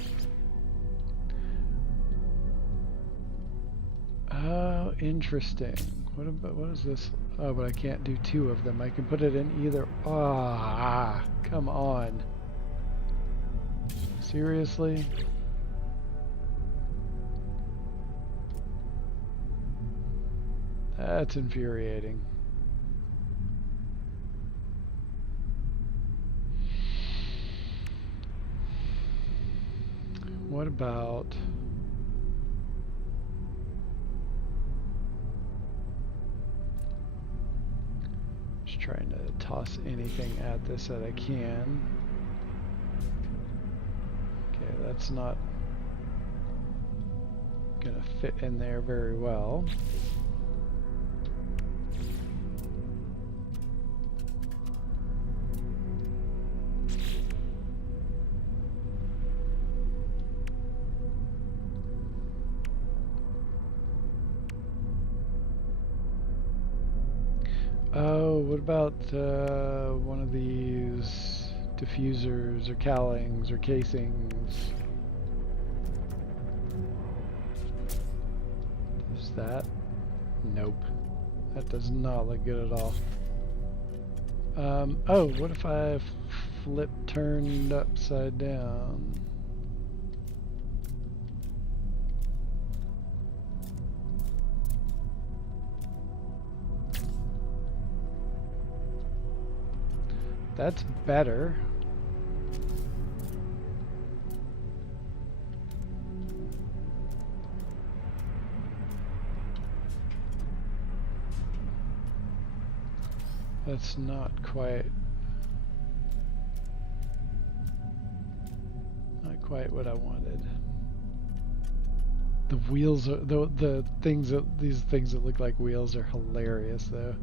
Oh, interesting. What is this? Oh, but I can't do two of them. I can put it in either. Ah, come on. Seriously? That's infuriating. What about... Just trying to toss anything at this that I can. Okay, that's not gonna fit in there very well. Oh, what about one of these diffusers or cowlings or casings? Is that? Nope. That does not look good at all. Oh, what if I flip turned upside down? That's better. That's not quite what I wanted. The wheels are the things that these things that look like wheels are hilarious though.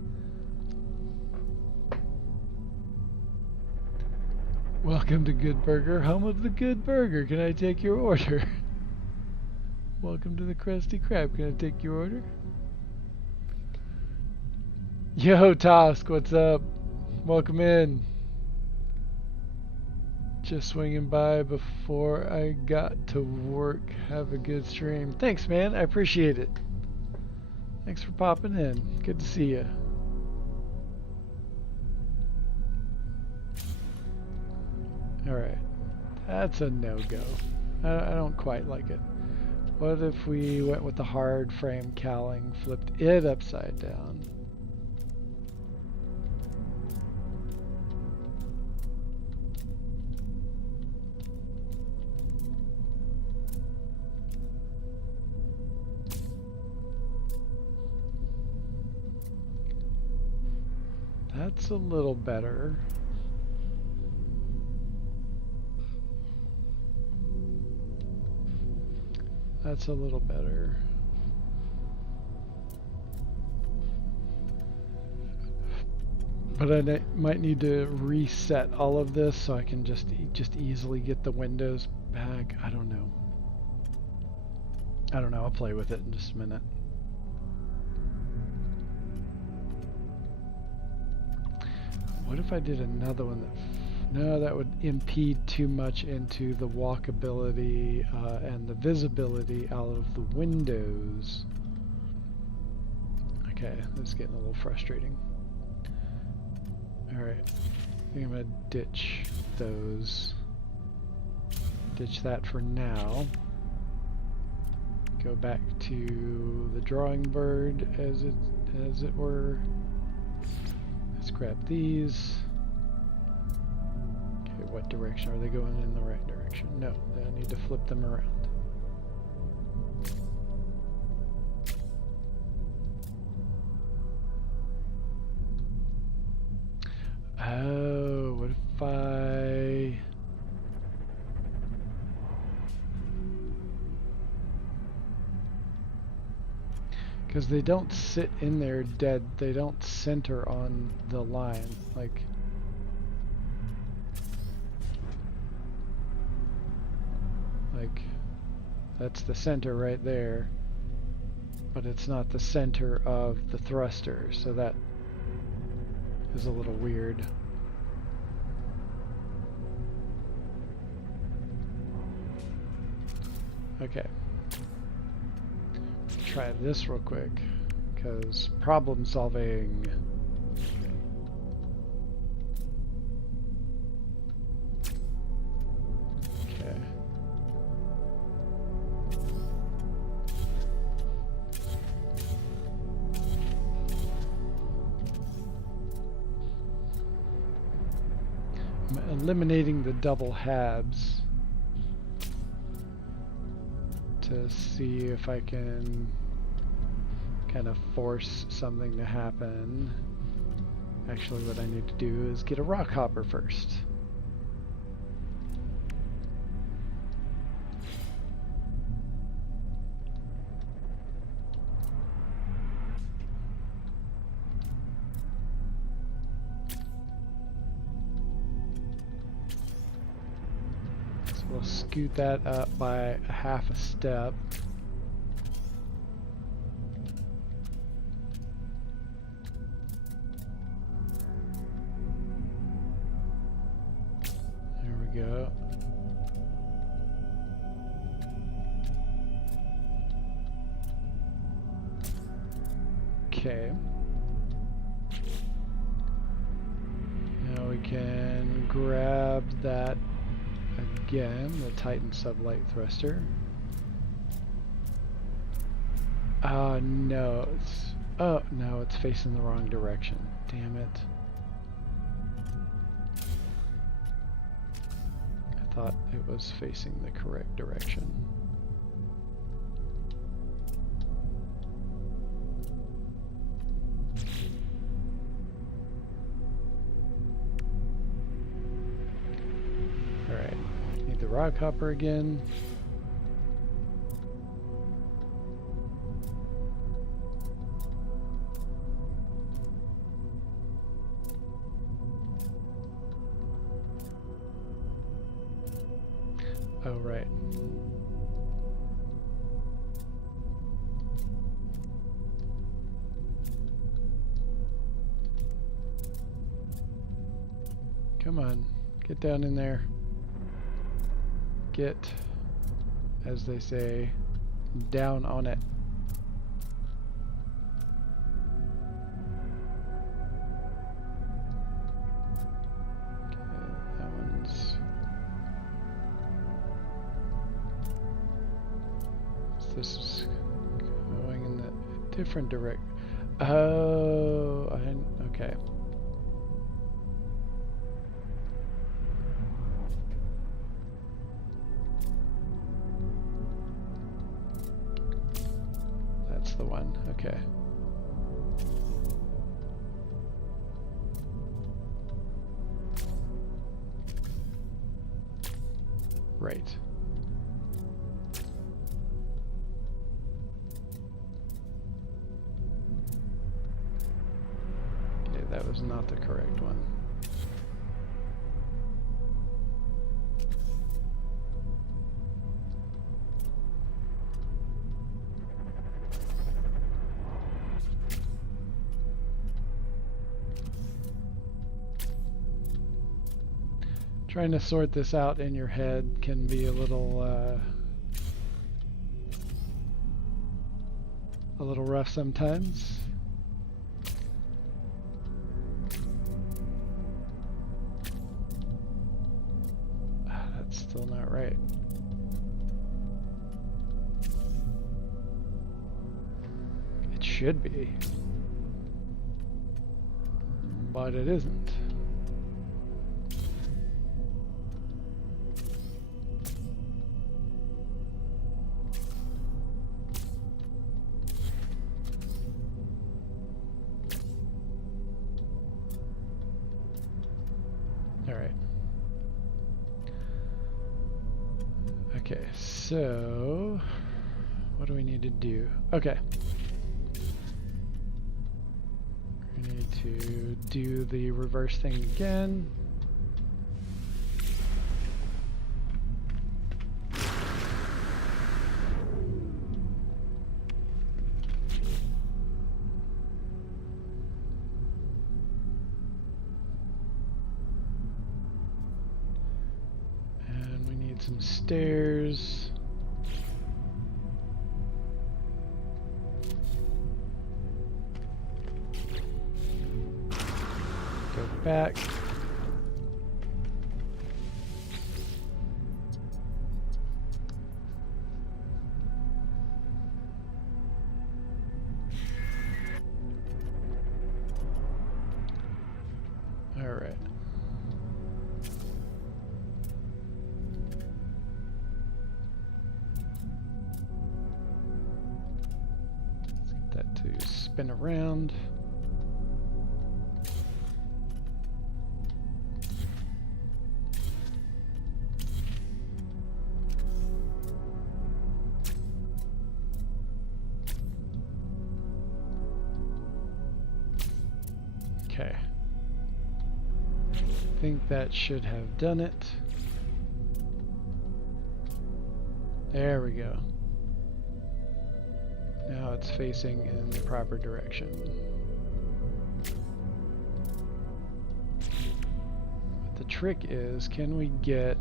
Welcome to Good Burger, home of the Good Burger. Can I take your order? Welcome to the Krusty Krab. Can I take your order? Yo, Tosk, what's up? Welcome in. Just swinging by before I got to work. Have a good stream. Thanks, man. I appreciate it. Thanks for popping in. Good to see you. Alright, that's a no-go. I don't quite like it. What if we went with the hard frame cowling, flipped it upside down? That's a little better. That's a little better. But I might need to reset all of this so I can just easily get the windows back. I don't know. I'll play with it in just a minute. What if I did another one that... No, that would impede too much into the walkability and the visibility out of the windows. Okay, this is getting a little frustrating. Alright, I think I'm going to ditch those. Ditch that for now. Go back to the drawing board as it were. Let's grab these. What direction? Are they going in the right direction? No, I need to flip them around. Oh, what if I... Because they don't sit in there dead, they don't center on the line, like... That's the center right there. But it's not the center of the thruster, so that is a little weird. Okay. Try this real quick, because problem solving. Okay. I'm eliminating the double halves to see if I can kind of force something to happen. Actually, what I need to do is get a rock hopper first. So we'll scoot that up by a half a step. Go. Okay. Now we can grab that again, the Titan sublight thruster. No, it's facing the wrong direction. Damn it. Thought it was facing the correct direction. Alright, need the rock hopper again. Oh, right. Come on, get down in there. Get, as they say, down on it. This is going in the different direction. Oh, okay. That's the one. Okay. Right. That was not the correct one. Trying to sort this out in your head can be a little rough sometimes. Still not right. It should be, but it isn't. All right. Okay, so what do we need to do? Okay. We need to do the reverse thing again. Need some stairs. Go back. All right. Let's get that to spin around. Okay. I think that should have done it. There we go. Now it's facing in the proper direction. But the trick is, can we get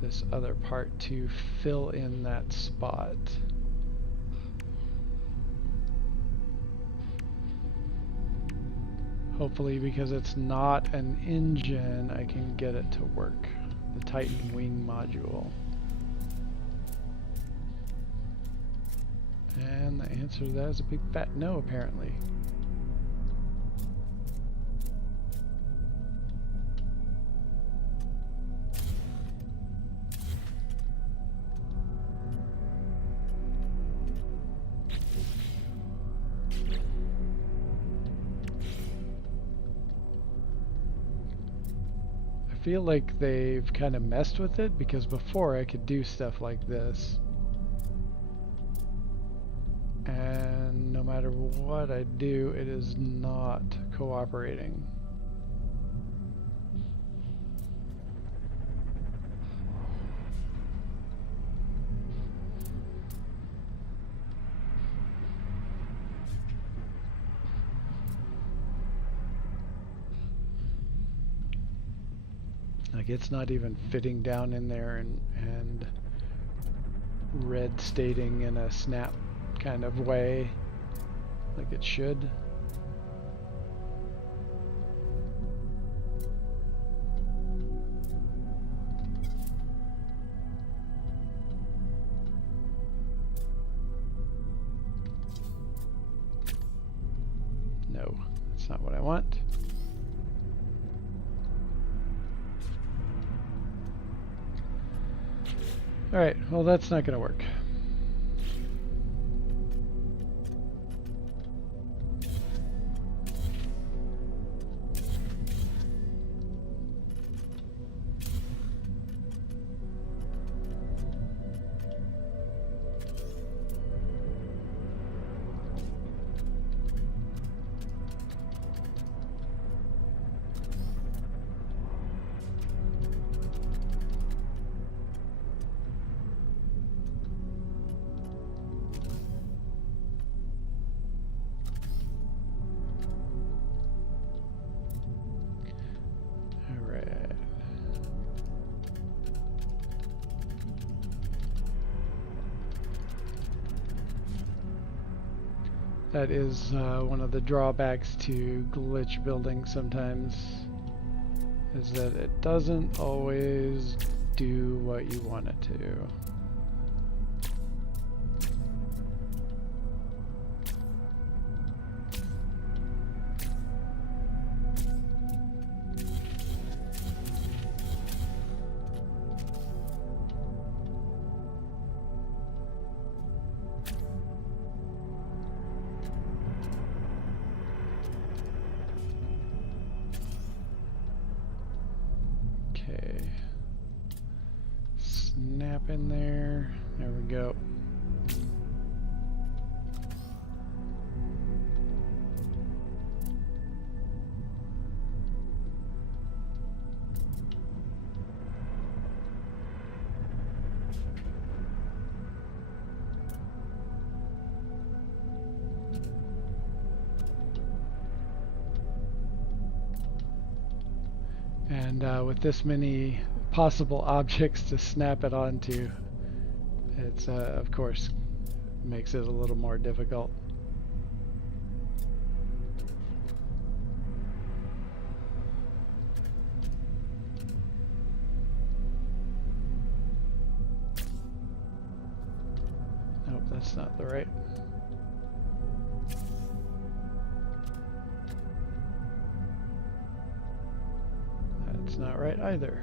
this other part to fill in that spot? Hopefully, because it's not an engine, I can get it to work. The Titan wing module. And the answer to that is a big fat no, apparently. I feel like they've kind of messed with it, because before I could do stuff like this. And no matter what I do, it is not cooperating. Like, it's not even fitting down in there and red stating in a snap kind of way like it should. No, that's not what I want. Alright, well, that's not going to work. That is one of the drawbacks to glitch building sometimes, is that it doesn't always do what you want it to. Snap in there. There we go. And with this many possible objects to snap it onto, it's of course makes it a little more difficult. Nope, that's not the right. That's not right either.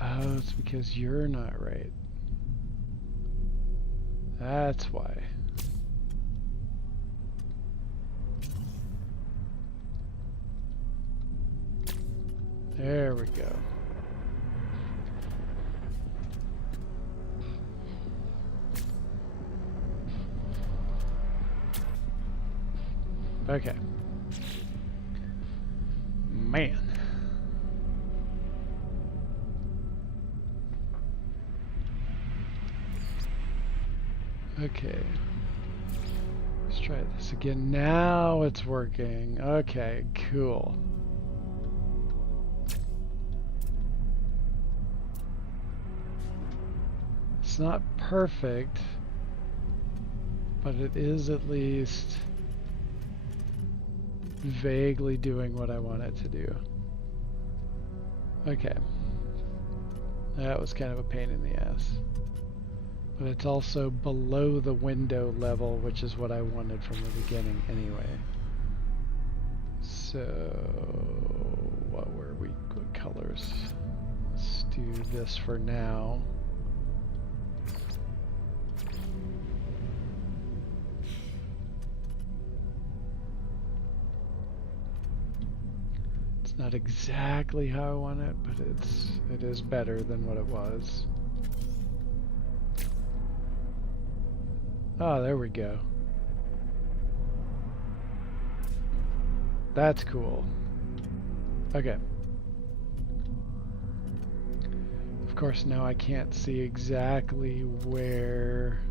Oh, it's because you're not right. That's why. There we go. Okay. Man. Okay. Let's try this again. Now it's working. Okay, cool. It's not perfect, but it is at least vaguely doing what I want it to do. Okay. That was kind of a pain in the ass. But it's also below the window level, which is what I wanted from the beginning anyway. So, what colors? Let's do this for now. It's not exactly how I want it, but it is better than what it was. Oh, there we go. That's cool. Okay. Of course, now I can't see exactly where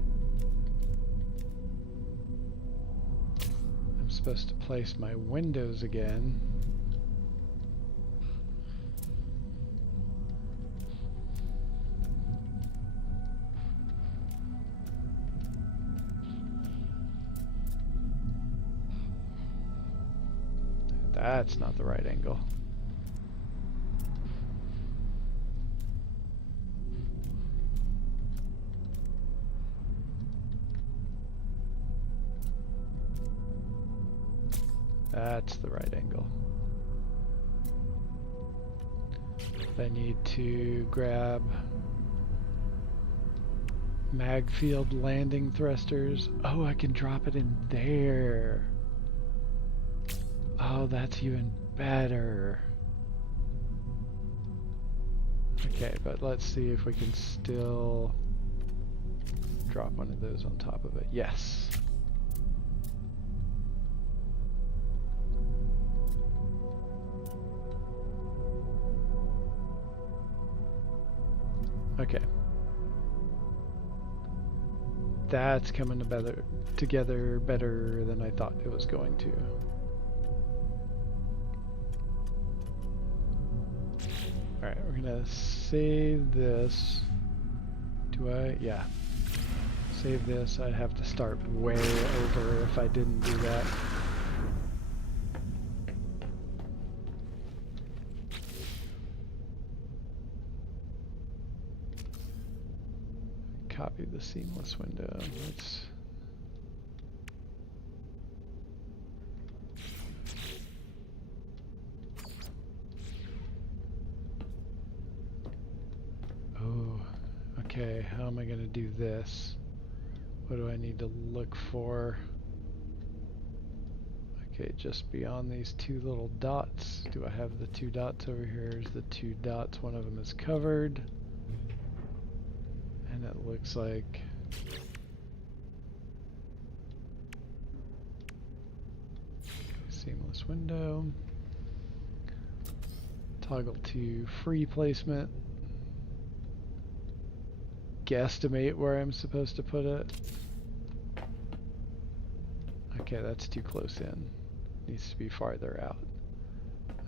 I'm supposed to place my windows again. That's not the right angle. That's the right angle. I need to grab mag field landing thrusters. Oh, I can drop it in there. Oh, that's even better. Okay, but let's see if we can still drop one of those on top of it. Yes. Okay. That's coming together better than I thought it was going to. Alright, we're gonna save this. Do I? Yeah. Save this. I'd have to start way over if I didn't do that. Copy the seamless window. Let's okay, how am I going to do this? What do I need to look for? Okay, just beyond these two little dots. Do I have the two dots over here? Here's the two dots. One of them is covered. And it looks like seamless window. Toggle to free placement. Guesstimate where I'm supposed to put it. Okay, that's too close in. Needs to be farther out.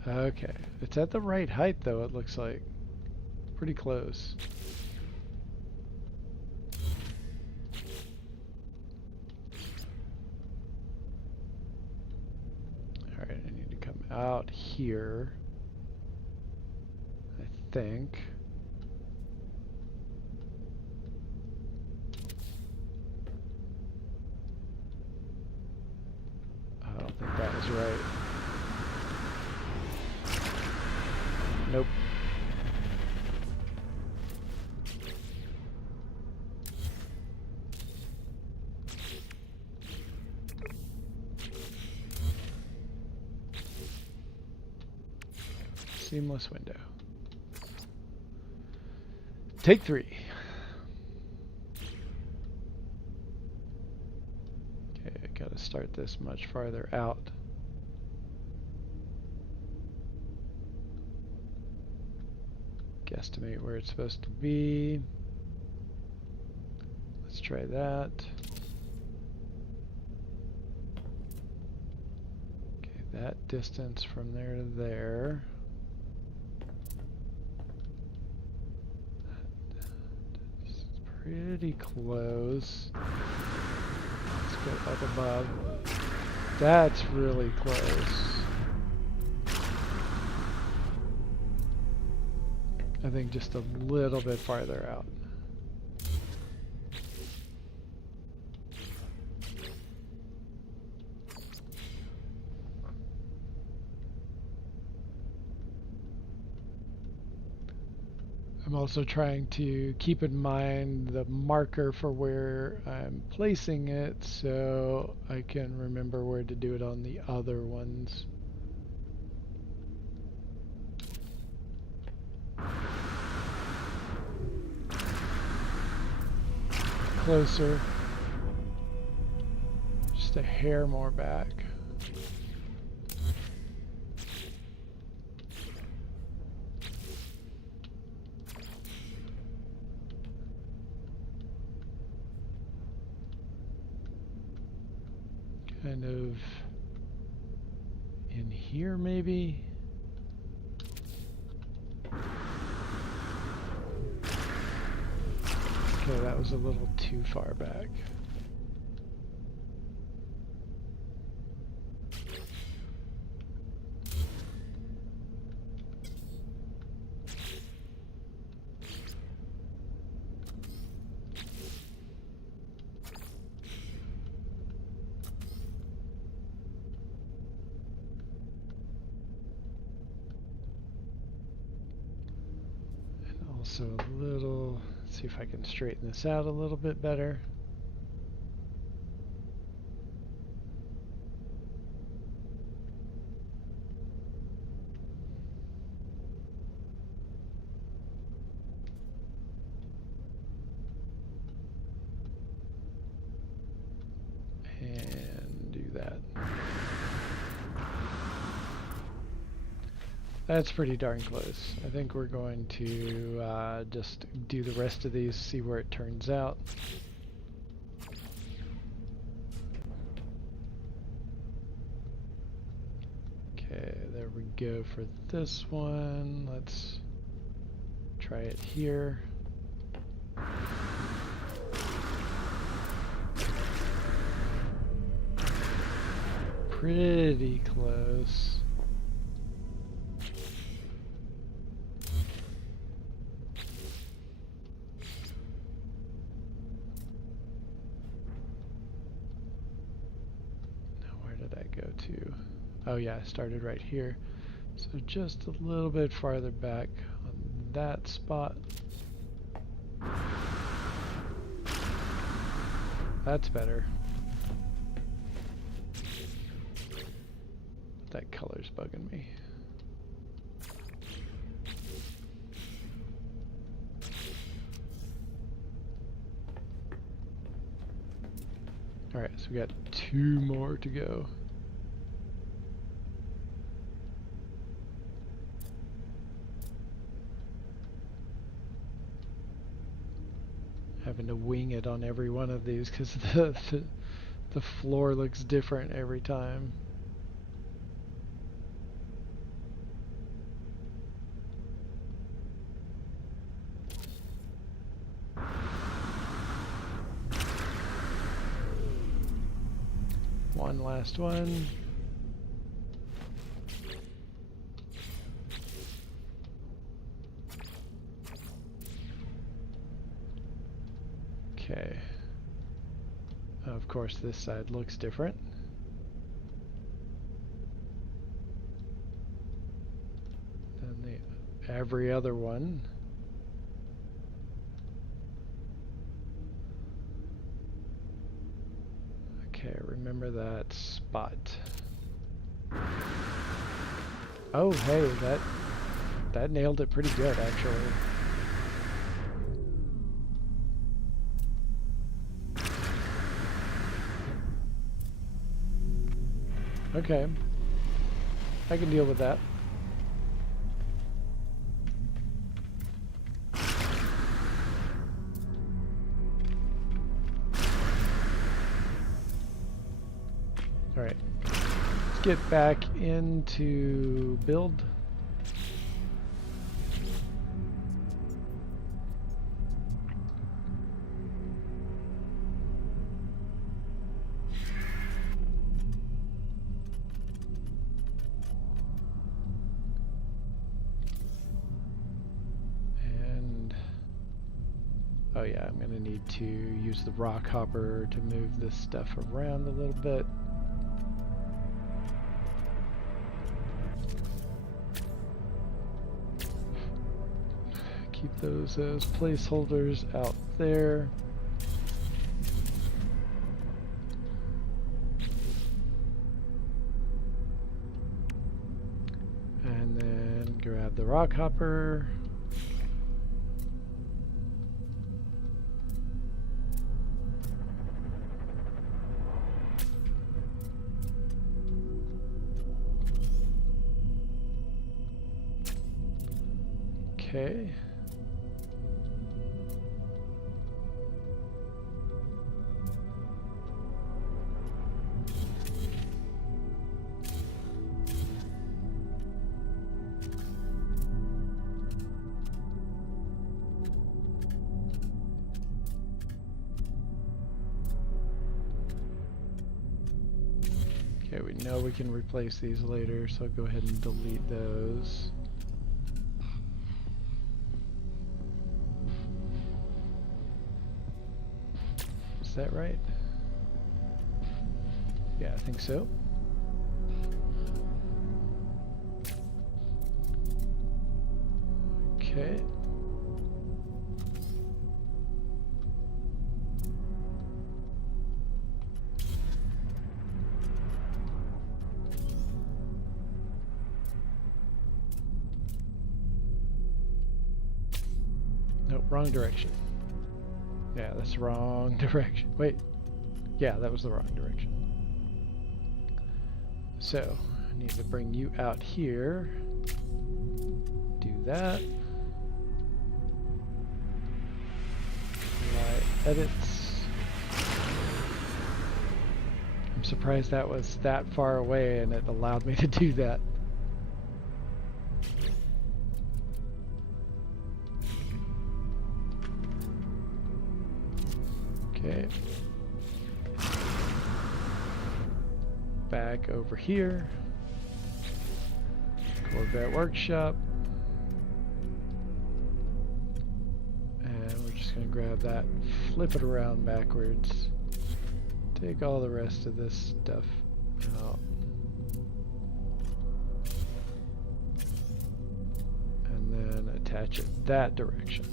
Okay, it's at the right height though, it looks like. Pretty close. Alright, I need to come out here, I think. I don't think that was right. Nope. Seamless window. Take 3. Okay, I gotta start this much farther out. Guesstimate where it's supposed to be. Let's try that. Okay, that distance from there to there. That's pretty close. Let's go up above. That's really close. I think just a little bit farther out. I'm also trying to keep in mind the marker for where I'm placing it so I can remember where to do it on the other ones. Closer. Just a hair more back. Kind of in here maybe. Okay, that was a little too far back. Also a little, let's see if I can straighten this out a little bit better. And do that. That's pretty darn close. I think we're going to just do the rest of these, see where it turns out. Okay, there we go for this one. Let's try it here. Pretty close. To, oh yeah, I started right here, so just a little bit farther back on that spot. That's better. That color's bugging me. Alright, so we got 2 more to go. Having to wing it on every one of these because the The floor looks different every time. One last one. Okay. Of course, this side looks different. Than every other one. Okay, remember that spot. Oh, hey, that nailed it pretty good, actually. Okay, I can deal with that. Alright, let's get back into build. Oh yeah, I'm gonna need to use the rock hopper to move this stuff around a little bit. Keep those as placeholders out there. And then grab the rock hopper. Okay. Okay, we know we can replace these later, so I'll go ahead and delete those. Is that right? Yeah, I think so. Okay. Nope, wrong direction. Yeah, that's the wrong direction. Wait. Yeah, that was the wrong direction. So, I need to bring you out here. Do that. My edits. I'm surprised that was that far away and it allowed me to do that. Okay. Back over here. Corvette workshop. And we're just going to grab that, flip it around backwards. Take all the rest of this stuff out. And then attach it that direction.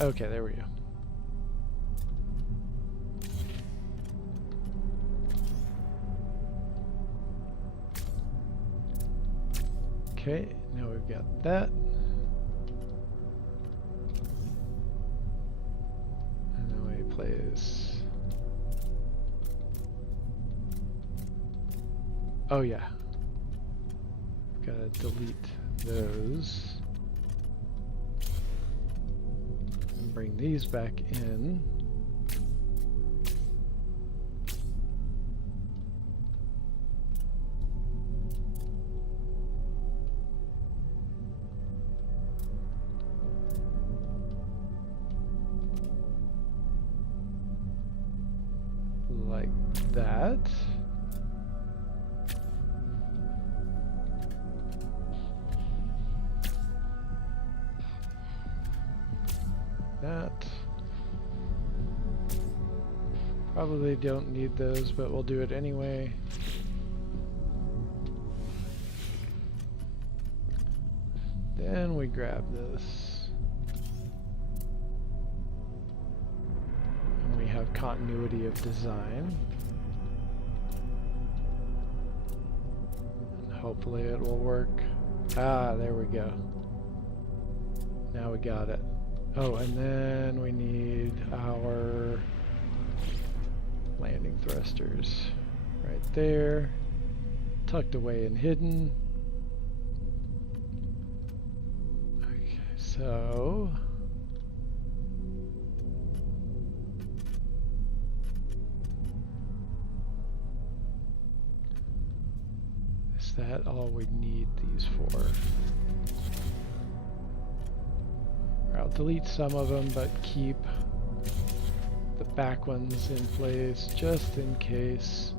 Okay, there we go. Okay, now we've got that. place. Oh yeah. Gotta delete those. And bring these back in. Like that. That. Probably don't need those, but we'll do it anyway. Then we grab this. And we have continuity of design. And hopefully it will work. Ah, there we go. Now we got it. Oh, and then we need our landing thrusters right there, tucked away and hidden. Okay, so is that all we need these for? I'll delete some of them, but keep the back ones in place just in case.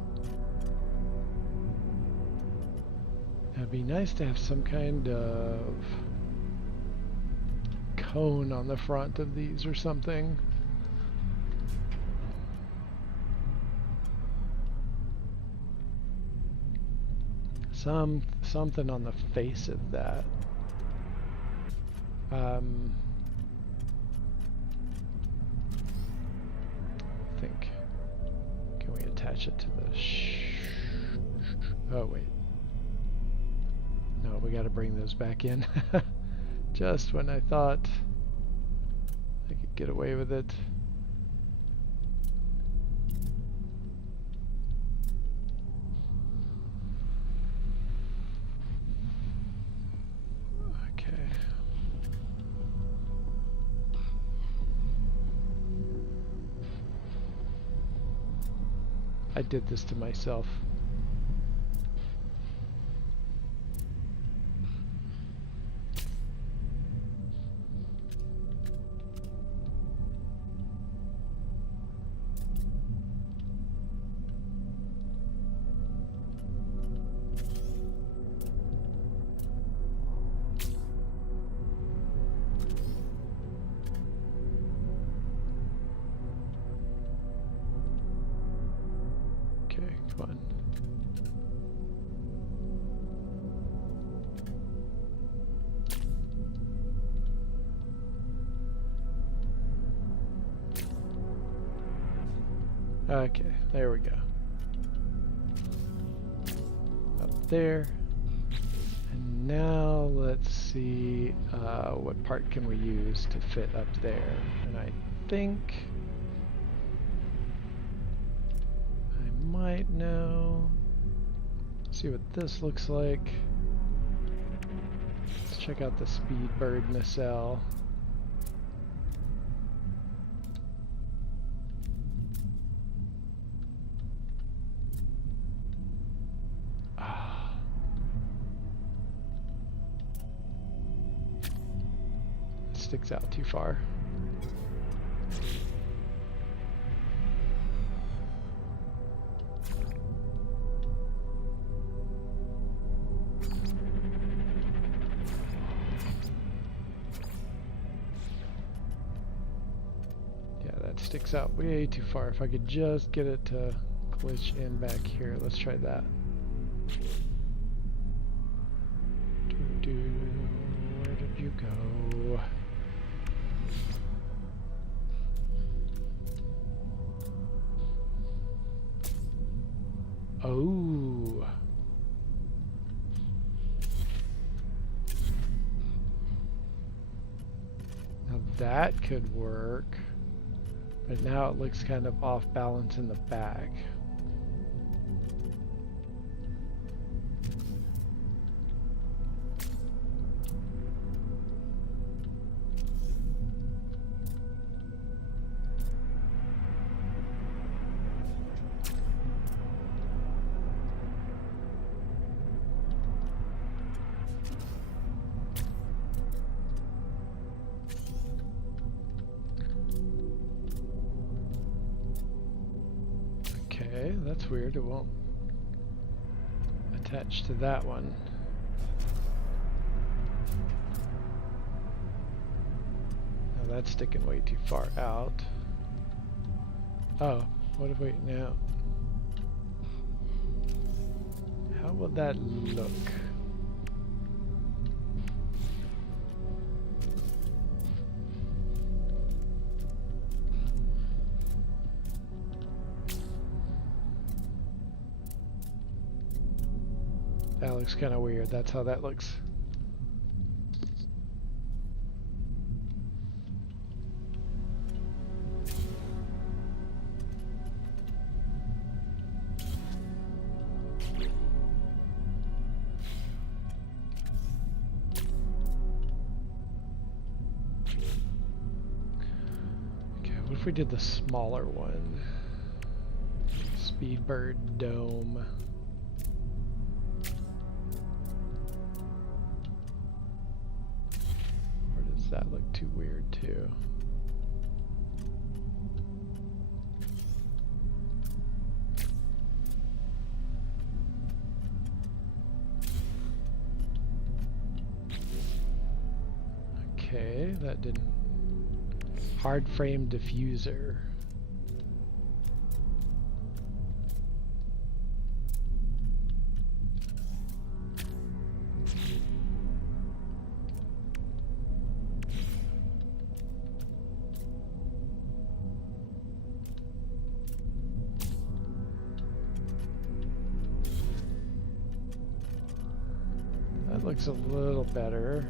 It'd be nice to have some kind of cone on the front of these or something. Something on the face of that. I think. Can we attach it to the oh wait. No, we gotta bring those back in. Just when I thought I could get away with it. I did this to myself. Okay, there we go. Up there. And now let's see what part can we use to fit up there. And I think I might know. See what this looks like. Let's check out the Speedbird nacelle. Sticks out too far. Yeah, that sticks out way too far. If I could just get it to glitch in back here. Let's try that. Where did you go? Oh. Now that could work. But now it looks kind of off balance in the back. Okay, that's weird. It won't attach to that one. Now that's sticking way too far out. Oh, what if we now? How will that look? That looks kind of weird. That's how that looks. Okay, what if we did the smaller one? Speedbird dome. That looked too weird too. Okay, that didn't. Hard frame diffuser. Looks a little better.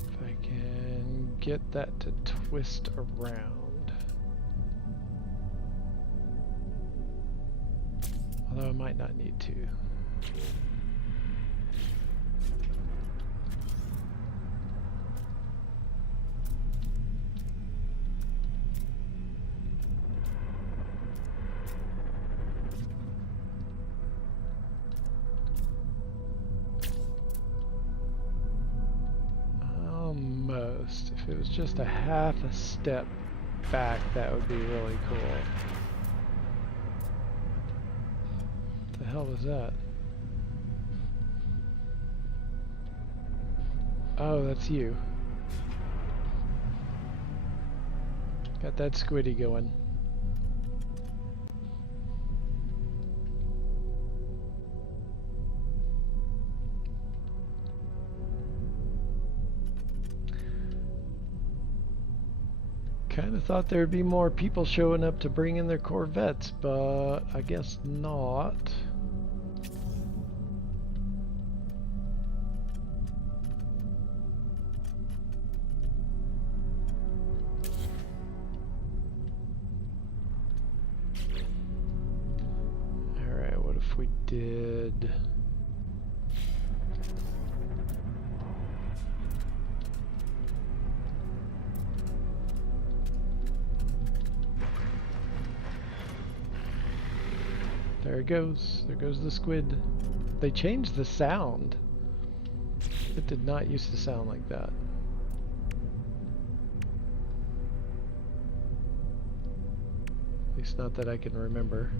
If I can get that to twist around. Although I might not need to. If it was just a half a step back, that would be really cool. What the hell was that? Oh, that's you. Got that squiddy going. Kind of thought there'd be more people showing up to bring in their corvettes, but I guess not. Alright, what if we did... There it goes. There goes the squid. They changed the sound. It did not used to sound like that. At least not that I can remember.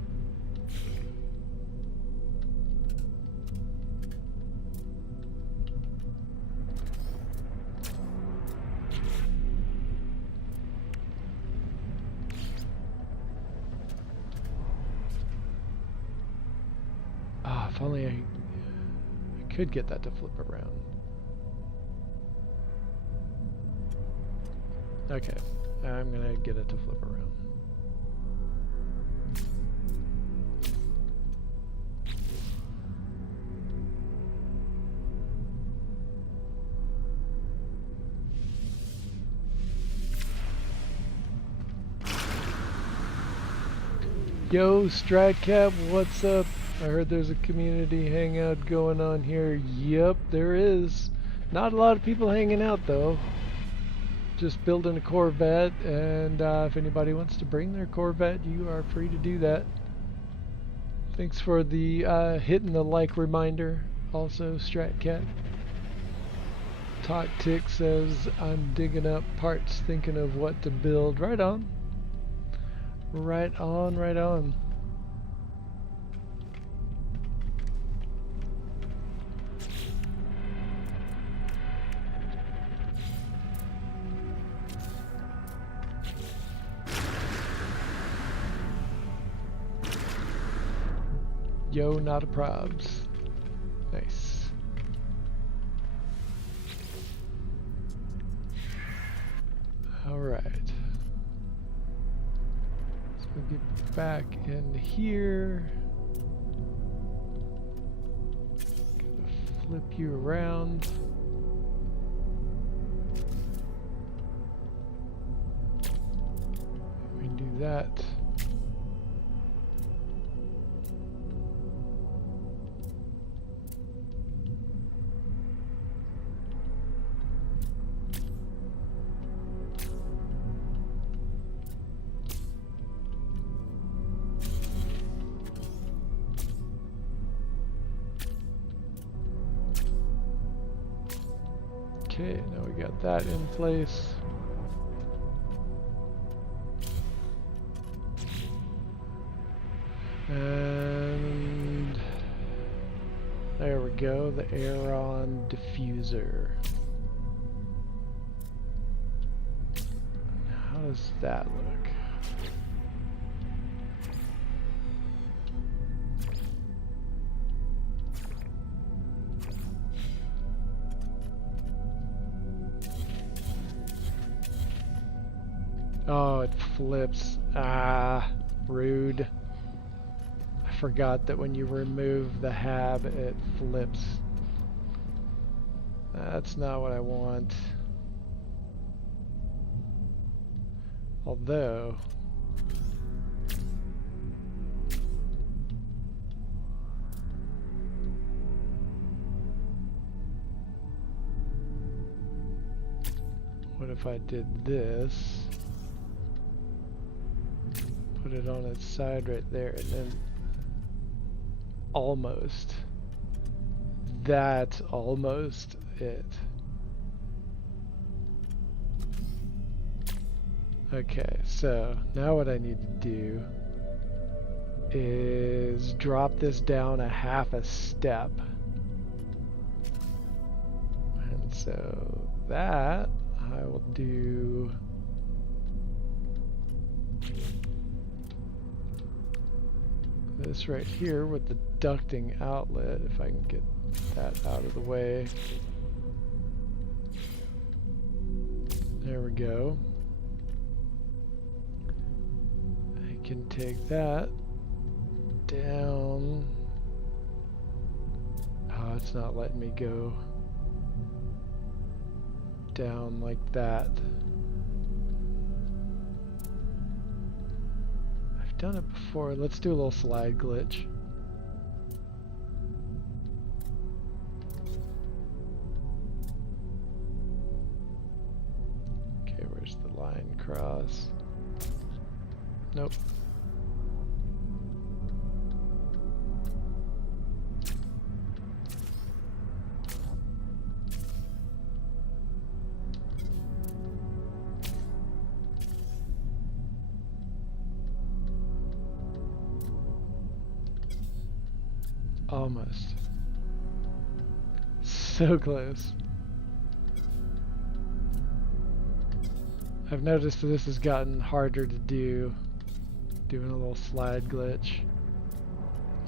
If only I could get that to flip around. Okay, I'm gonna get it to flip around. Yo, Stratcap, what's up? I heard there's a community hangout going on here. Yep, there is. Not a lot of people hanging out though. Just building a Corvette, and if anybody wants to bring their Corvette, you are free to do that. Thanks for the hitting the like reminder. Also, Stratcat. Talk Tick says, I'm digging up parts, thinking of what to build. Right on. Right on, right on. Yo, not a probs. Nice. Alright. So we'll get back in here. Gonna flip you around. We can do that. Okay, now we got that in place. And there we go, the Aeron diffuser. How does that look? Oh, it flips. Ah, rude. I forgot that when you remove the hab, it flips. That's not what I want. Although... what if I did this? Put it on its side right there, and then almost. That's almost it. Okay, so now what I need to do is drop this down a half a step. And so that I will do this right here with the ducting outlet, if I can get that out of the way. There we go. I can take that down. Oh, it's not letting me go down like that. Done it before. Let's do a little slide glitch. Okay, where's the line cross? Nope. Almost. So close. I've noticed that this has gotten harder to do. Doing a little slide glitch.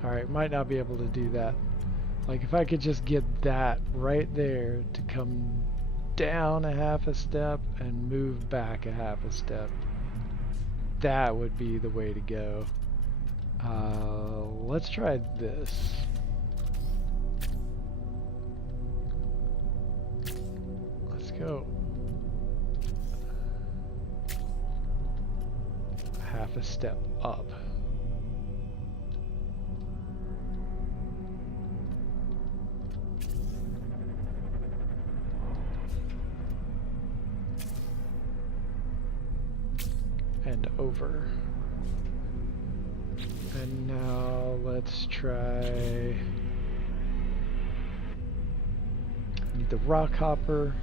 Alright, might not be able to do that. Like if I could just get that right there to come down a half a step, and move back a half a step. That would be the way to go. Let's try this. Let's go half a step up. And over. And now let's try. Need the rock hopper.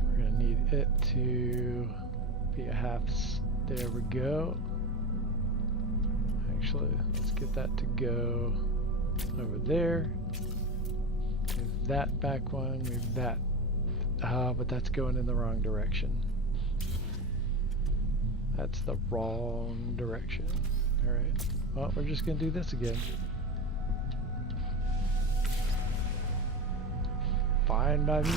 We're gonna need it to be a half. There we go. Actually, let's get that to go over there. Move that back one, move that. But that's going in the wrong direction. That's the wrong direction. Alright. Well, we're just going to do this again. Fine by me.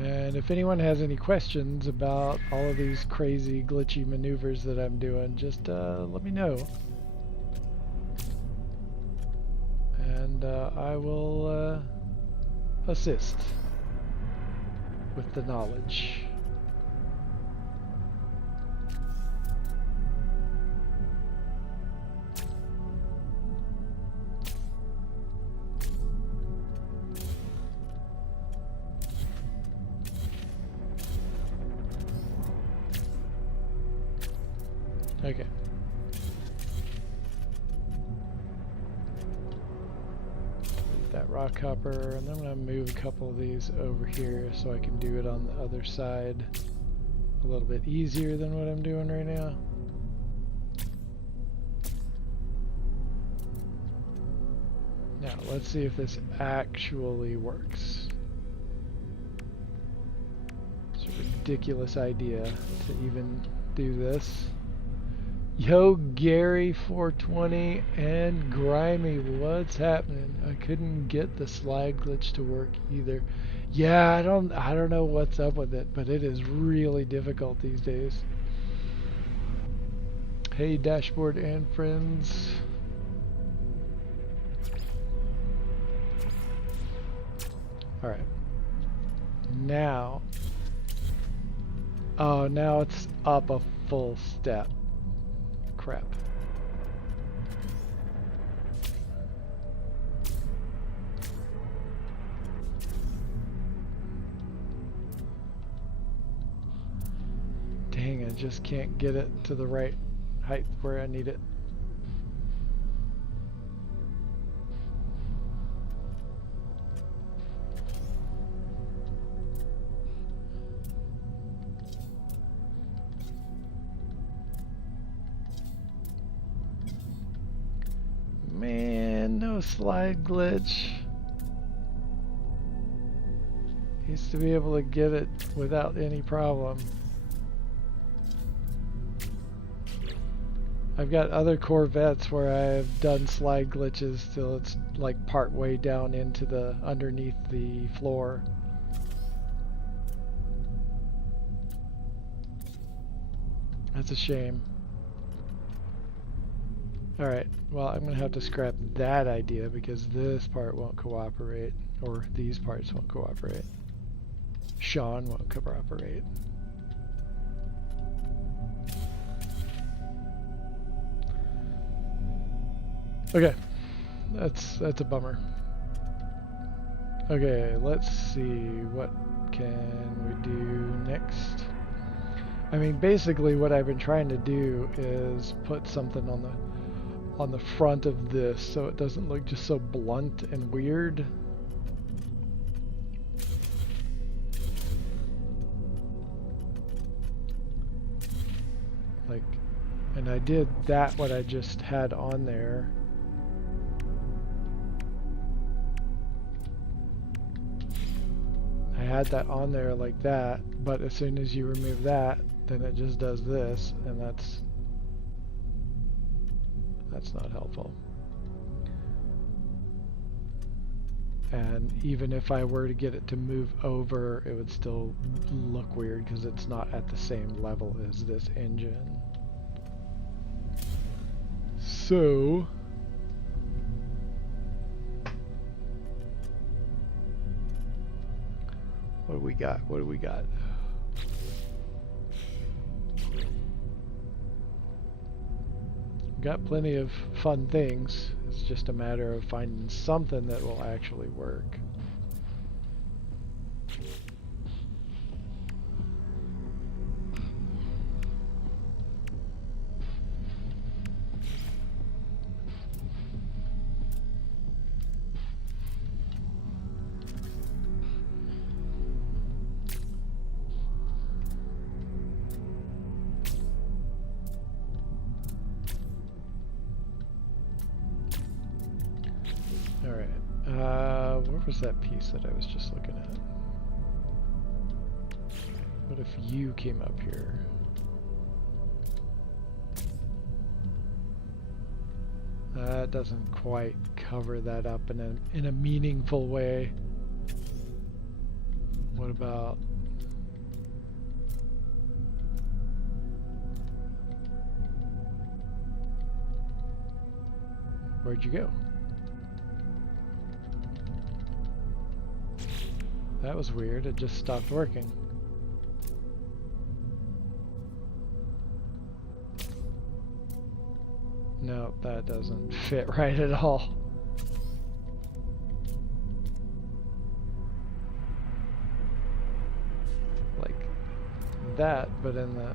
And if anyone has any questions about all of these crazy glitchy maneuvers that I'm doing, just let me know. And I will assist with the knowledge. Okay. Move that rock hopper, and then I'm going to move a couple of these over here so I can do it on the other side a little bit easier than what I'm doing right now. Now, let's see if this actually works. It's a ridiculous idea to even do this. Yo, Gary 420 and Grimy, what's happening? I couldn't get the slide glitch to work either. Yeah, I don't know what's up with it, but it is really difficult these days. Hey, dashboard and friends. All right. Now. Oh, now it's up a full step. Crap. Dang, I just can't get it to the right height where I need it. Man, no slide glitch. Used to be able to get it without any problem. I've got other Corvettes where I've done slide glitches till it's like part way down into the underneath the floor. That's a shame. Alright, well, I'm going to have to scrap that idea because this part won't cooperate, or these parts won't cooperate. Sean won't cooperate. Okay, that's a bummer. Okay, let's see, what can we do next? I mean, basically what I've been trying to do is put something on the front of this so it doesn't look just so blunt and weird. Like, and I did that what I just had on there. had that on there like that, but as soon as you remove that, then it just does this, and that's not helpful. And even if I were to get it to move over, it would still look weird because it's not at the same level as this engine. So what do we got? What do we got? Got plenty of fun things. It's just a matter of finding something that will actually work. Where was that piece that I was just looking at? What if you came up here? That doesn't quite cover that up in a meaningful way. What about... Where'd you go? That was weird, it just stopped working. No, that doesn't fit right at all. Like that, but in the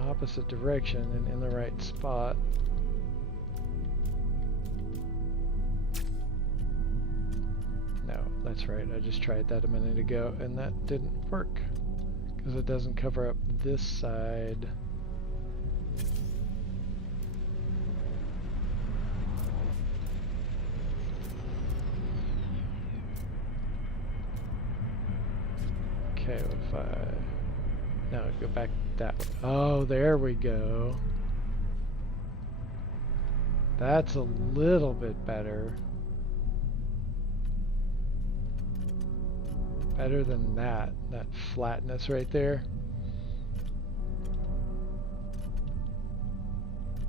opposite direction and in the right spot. No, that's right, I just tried that a minute ago and that didn't work because it doesn't cover up this side. Okay, if I... Now go back that way. Oh, there we go. That's a little bit better. Better than that flatness right there.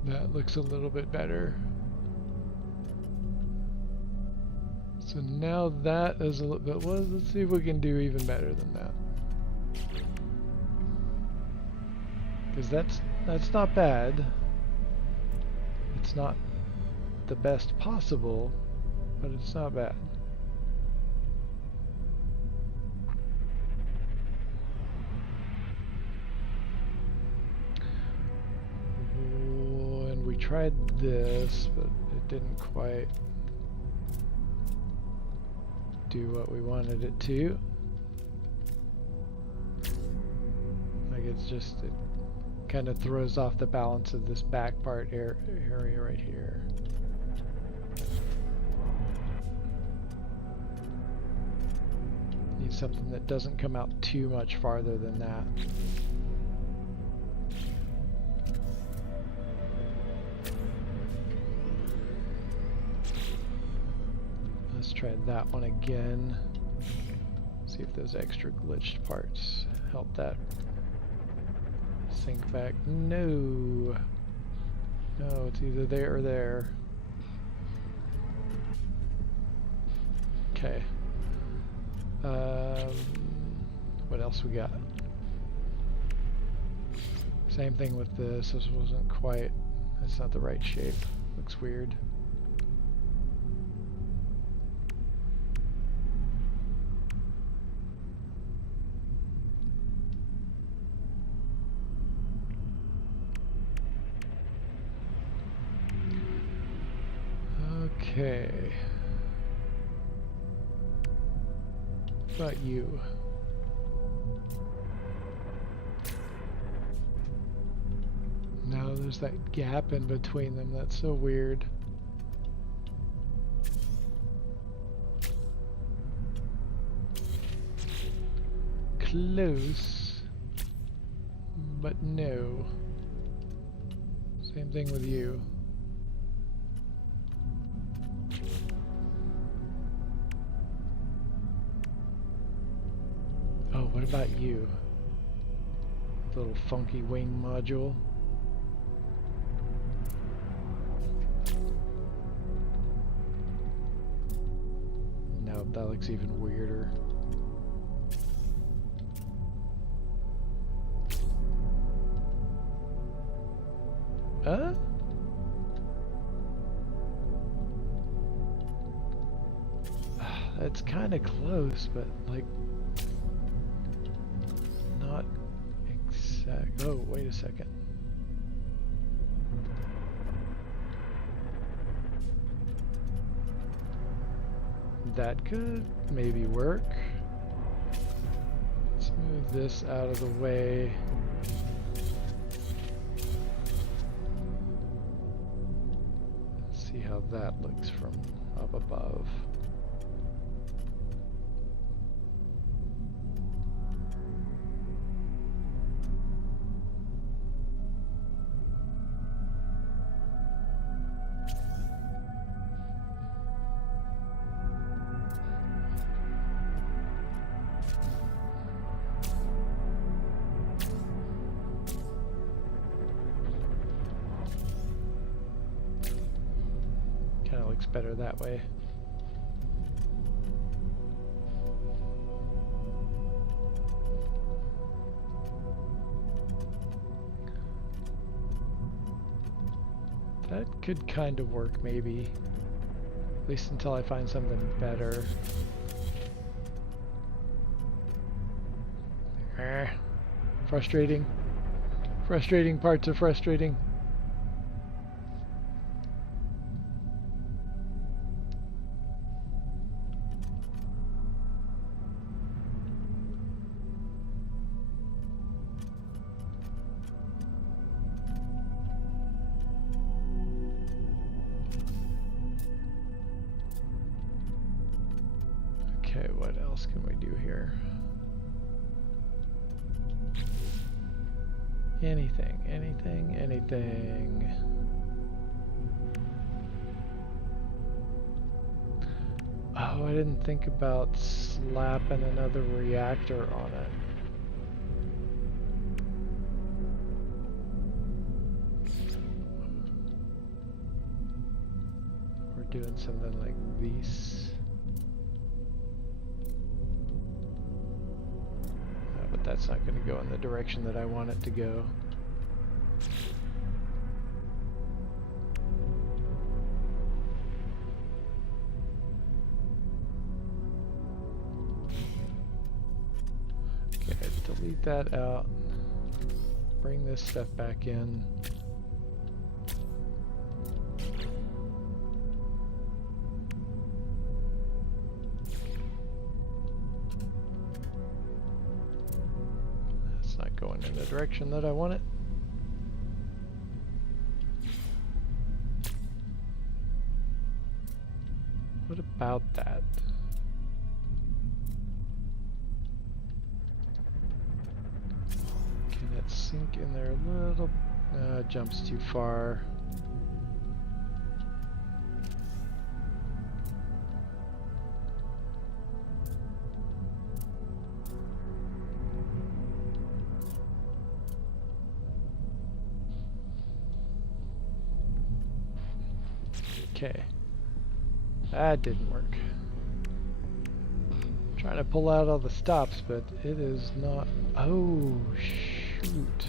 That looks a little bit better. So now that is a little bit, well, let's see if we can do even better than that. Because that's not bad. It's not the best possible, but it's not bad. And we tried this, but it didn't quite do what we wanted it to. Like it's just, it kind of throws off the balance of this back part area right here. Need something that doesn't come out too much farther than that. Let's try that one again. See if those extra glitched parts help that sink back. No, it's either there or there. Okay. What else we got? Same thing with this. This wasn't quite. That's not the right shape. Looks weird. Okay. What about you? No, there's that gap in between them. That's so weird. close, but no. Same thing with you. Oh, what about you? Little funky wing module. No, that looks even weirder. Huh? That's kind of close, but like not exact. Oh, wait a second. That could maybe work. Let's move this out of the way. Let's see how that looks from up above. Kind of looks better that way. That could kind of work, maybe. At least until I find something better. Frustrating. Frustrating parts are frustrating. Okay, what else can we do here? Anything, anything, anything. Oh, I didn't think about slapping another reactor on it. We're doing something like this. But that's not going to go in the direction that I want it to go. Okay, delete that out. Bring this stuff back in. Going in the direction that I want it. What about that? Can it sink in there a little? Jumps too far. Okay, that didn't work. I'm trying to pull out all the stops, but it is not. Oh, shoot.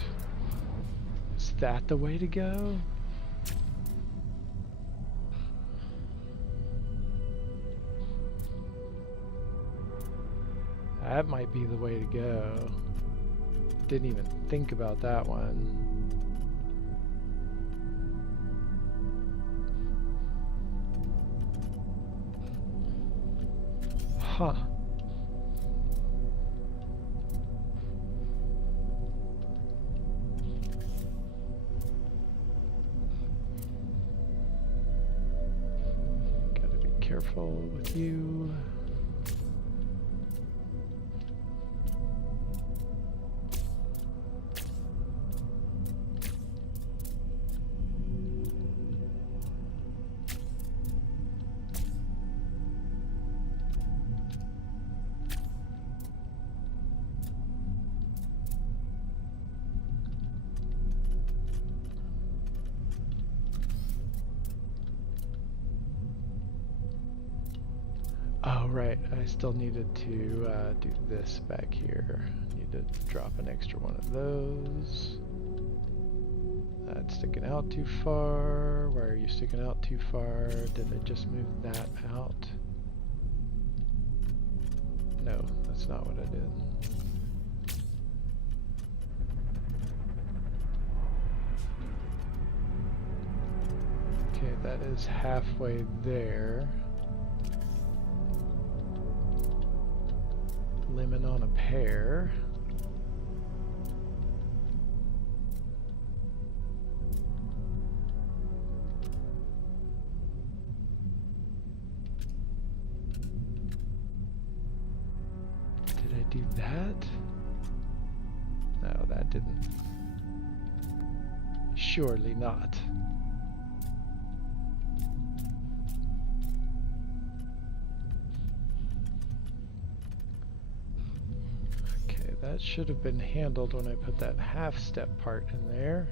Is that the way to go? That might be the way to go. Didn't even think about that one. Huh. Gotta be careful with you. Oh, right. I still needed to do this back here. Need to drop an extra one of those. That's sticking out too far. Why are you sticking out too far? Did I just move that out? No, that's not what I did. Okay, that is halfway there. Lemon on a pear. Did I do that? No, that didn't. Surely not. That should have been handled when I put that half step part in there.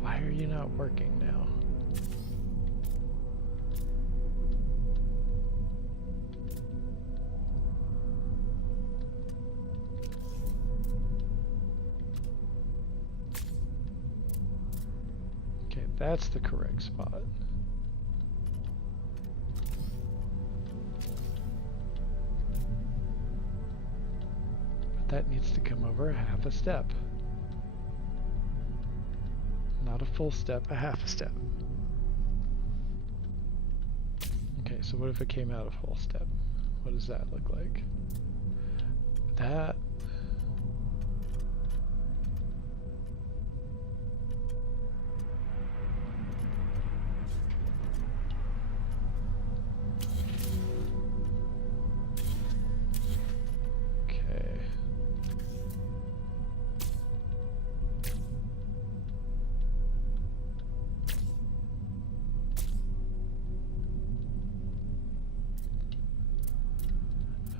Why are you not working now? Okay, that's the correct spot. But that needs to come over a half a step. Not a full step, a half a step. Okay, so what if it came out a full step? What does that look like? That. Okay.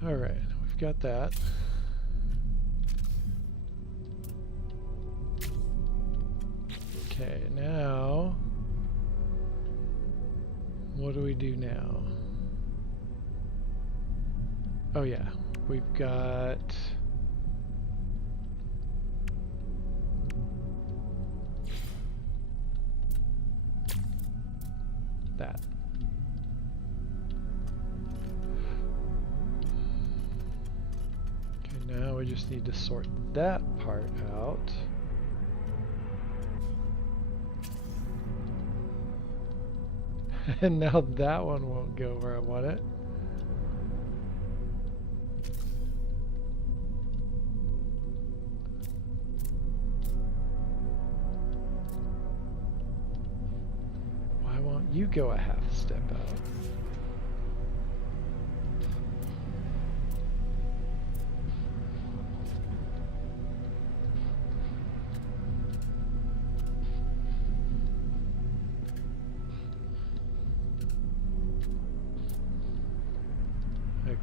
All right, we've got that. Okay, now what do we do now? Oh yeah, we've got that. Okay, now we just need to sort that part out. And now that one won't go where I want it. Why won't you go a half step out?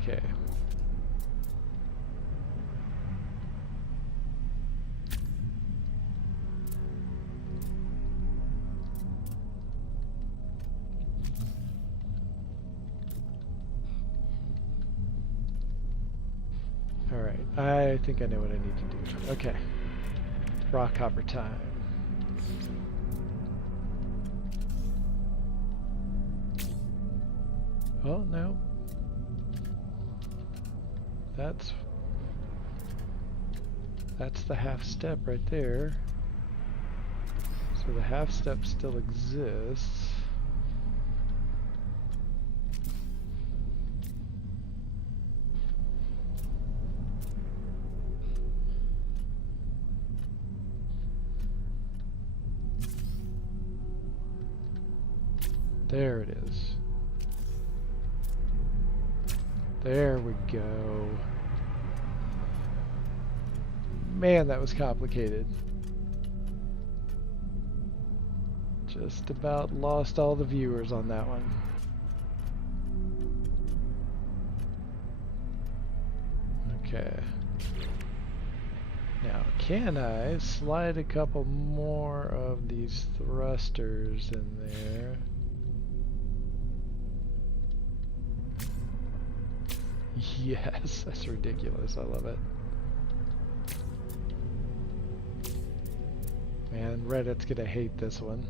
Okay. All right, I think I know what I need to do. Okay. Rock hopper time. Oh, no. That's the half step right there. So the half step still exists. There it is. There we go. Man, that was complicated. Just about lost all the viewers on that one. Okay. Now, can I slide a couple more of these thrusters in there? Yes, that's ridiculous. I love it. Man, Reddit's gonna hate this one.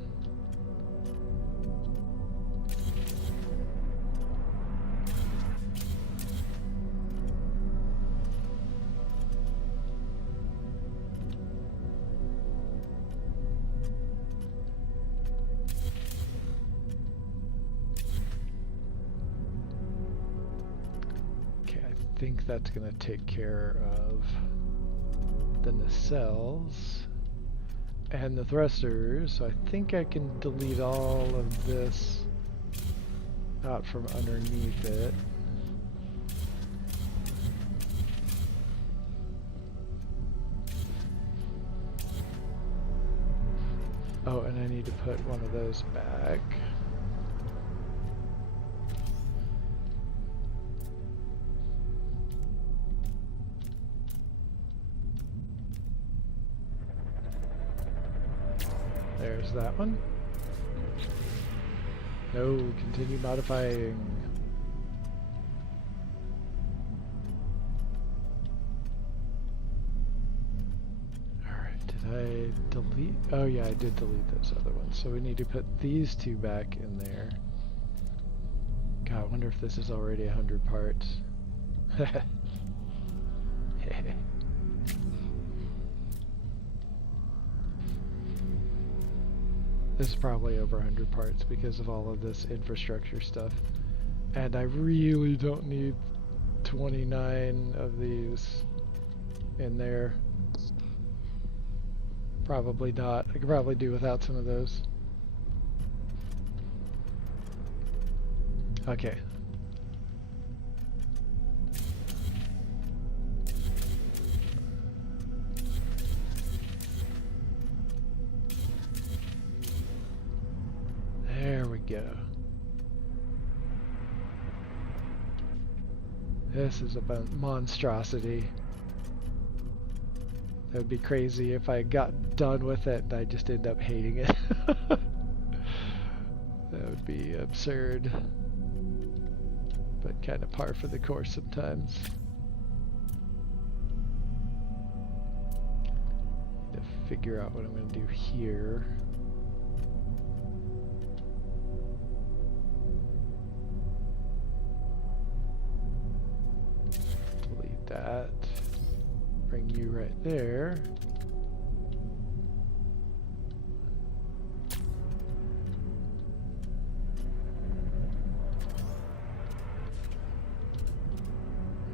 I think that's going to take care of the nacelles and the thrusters, so I think I can delete all of this out from underneath it. Oh, and I need to put one of those back. There's that one. No, continue modifying. Alright, did I delete? Oh yeah, I did delete those other ones. So we need to put these two back in there. God, I wonder if this is already 100 parts. This is probably over 100 parts because of all of this infrastructure stuff. And I really don't need 29 of these in there. Probably not. I could probably do without some of those. Okay. There we go. This is a monstrosity. That would be crazy if I got done with it and I just end up hating it. That would be absurd. But kind of par for the course sometimes. Need to figure out what I'm going to do here. Delete that. Bring you right there.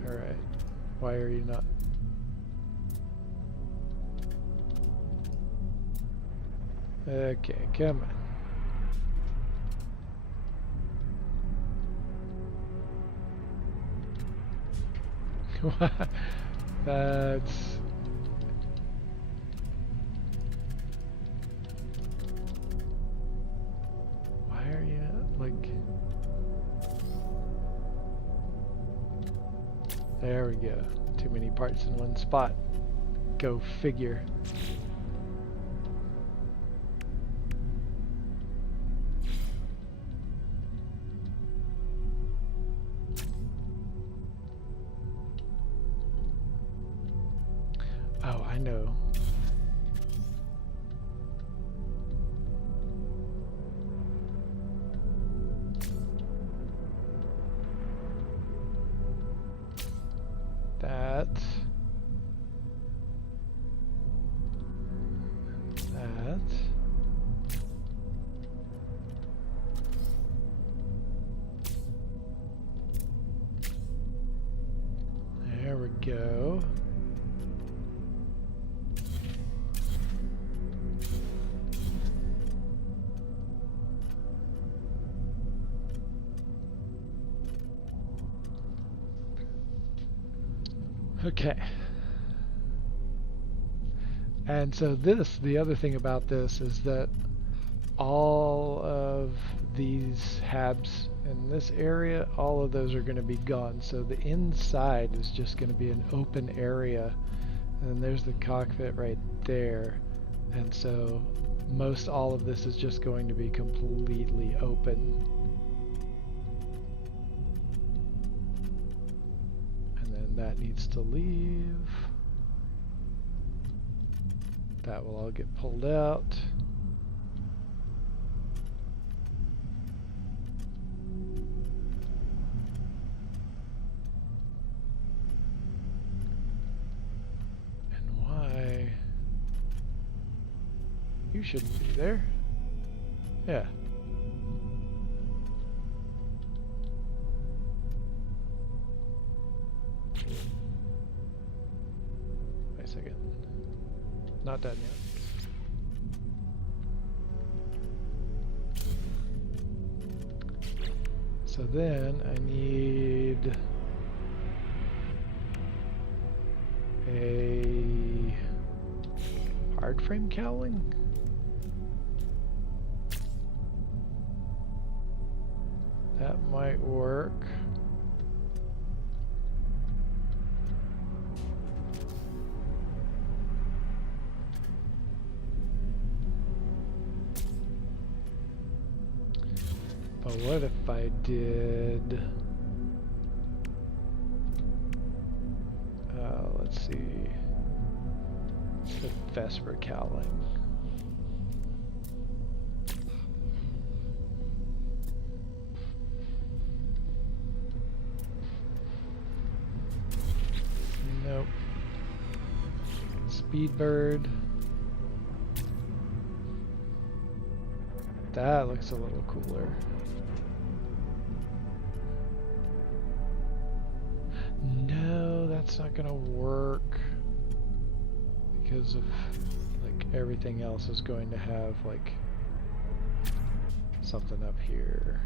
Alright. Why are you not? Okay, come on. That's... Why are you not, like... There we go. Too many parts in one spot. Go figure. Oh, I know. That. That. There we go. Okay. And so the other thing about this is that all of these habs in this area, all of those are going to be gone. So the inside is just going to be an open area. And there's the cockpit right there. And so most all of this is just going to be completely open. And then that needs to leave. That will all get pulled out. And why? You shouldn't be there. Yeah. Wait a second. Not done yet. So then I need a hard frame cowling. That might work. But what if I did, let's see, the Vesper cowling. Nope. Speedbird. That looks a little cooler. No, that's not gonna work because of like everything else is going to have like something up here.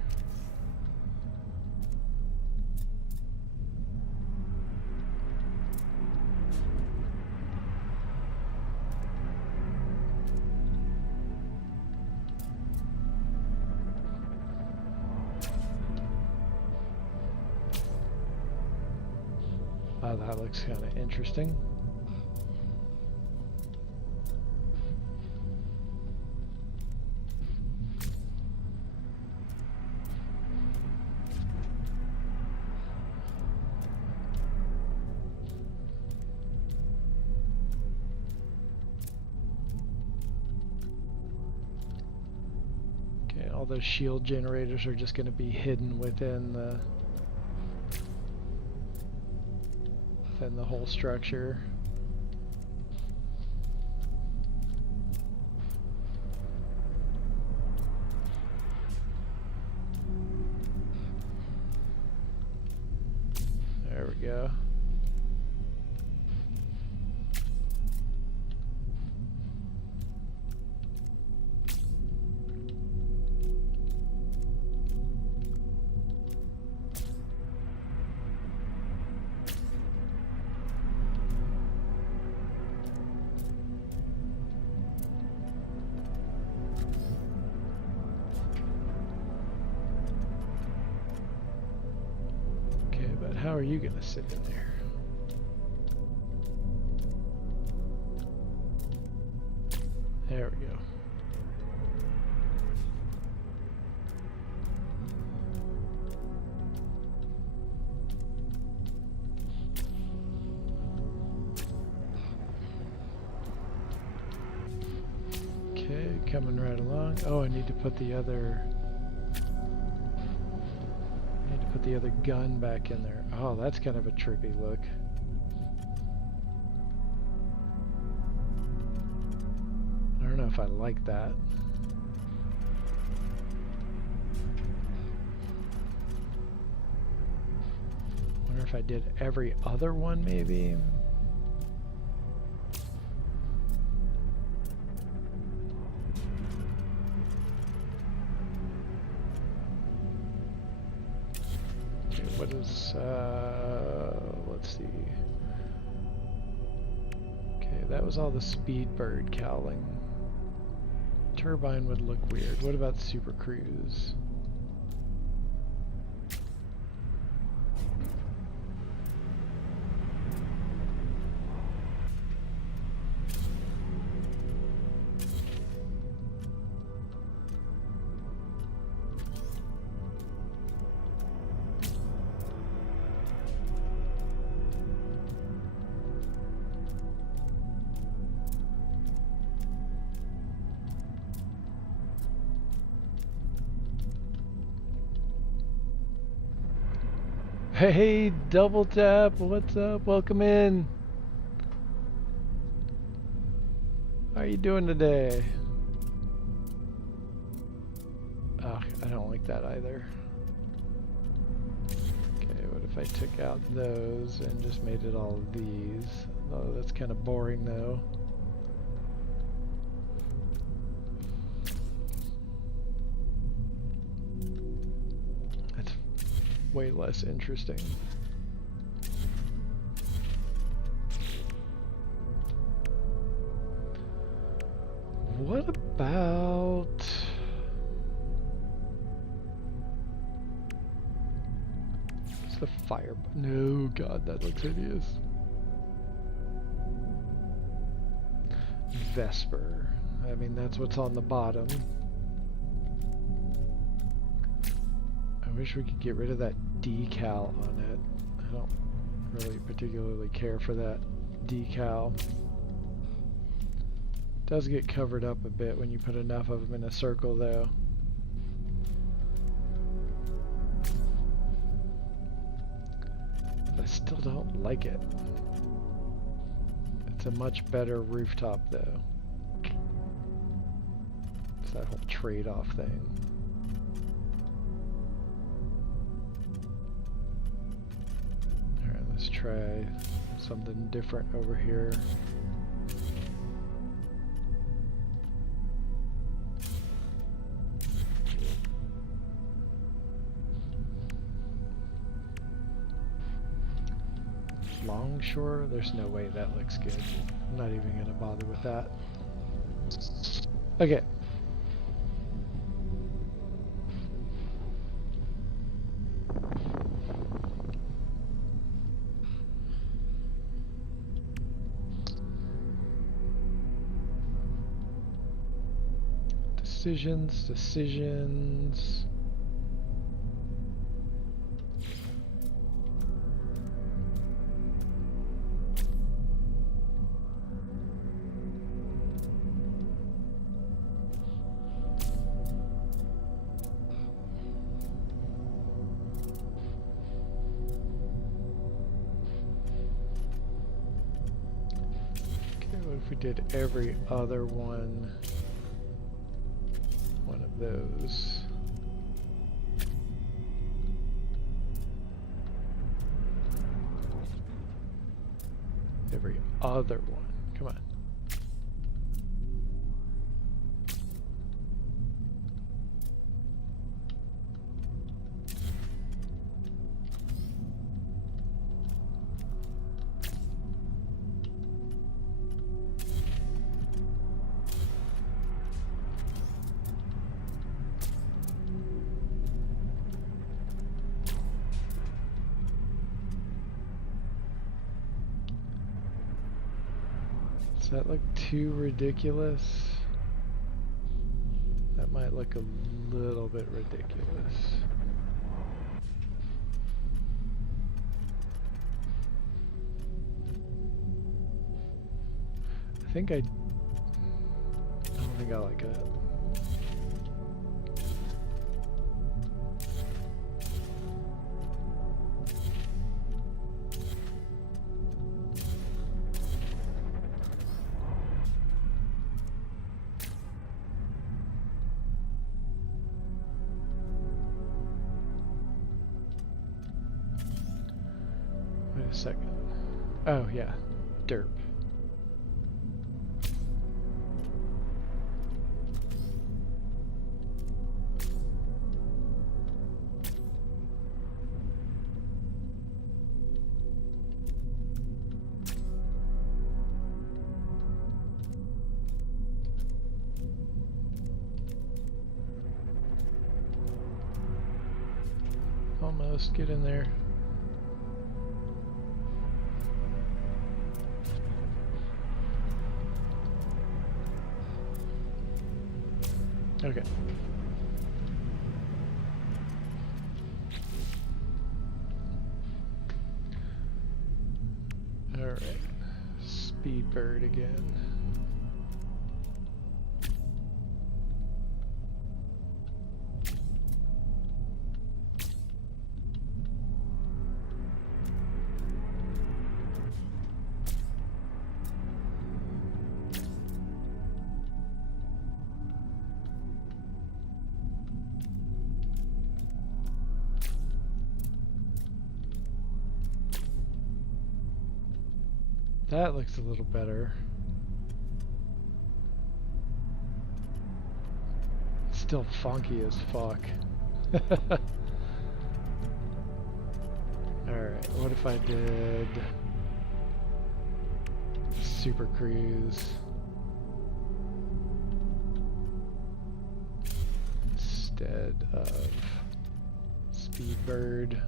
Oh, that looks kind of interesting. Okay, all those shield generators are just going to be hidden within the whole structure. There we go. How are you gonna sit in there? There we go. Okay, coming right along. Oh, I need to put the other gun back in there. Oh, that's kind of a trippy look. I don't know if I like that. Wonder if I did every other one maybe. What is, let's see. Okay, that was all the speedbird cowling. Turbine would look weird. What about Super Cruise? Hey, Double Tap, what's up? Welcome in. How are you doing today? Ugh, I don't like that either. Okay, what if I took out those and just made it all of these? Oh, that's kind of boring though. That's way less interesting. What about... What's the fire? No, God, that looks hideous. Vesper. I mean, that's what's on the bottom. I wish we could get rid of that decal on it. I don't really particularly care for that decal. Does get covered up a bit when you put enough of them in a circle though. I still don't like it. It's a much better rooftop though. It's that whole trade-off thing. Alright, let's try something different over here. Longshore? There's no way that looks good. I'm not even gonna bother with that. Okay. Decisions. We did every other one of those. Every other one. Come on. Does that look too ridiculous? That might look a little bit ridiculous. I don't think I like it. Wait a second. Oh yeah, derp. almost. Get in there. Okay. Alright. Speedbird again. That looks a little better. Still funky as fuck. Alright, what if I did Super Cruise instead of Speedbird?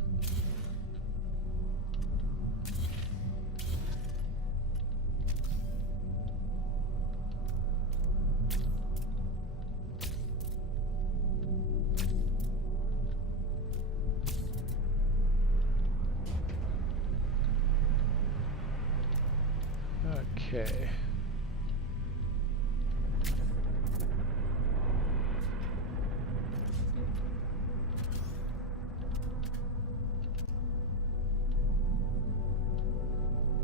Okay.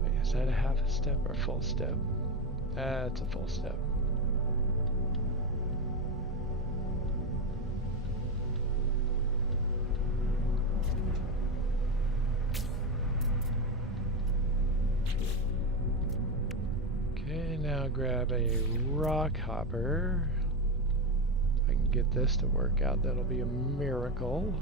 Wait, is that a half a step or a full step? That's a full step. Now grab a rock hopper. If I can get this to work out, that'll be a miracle.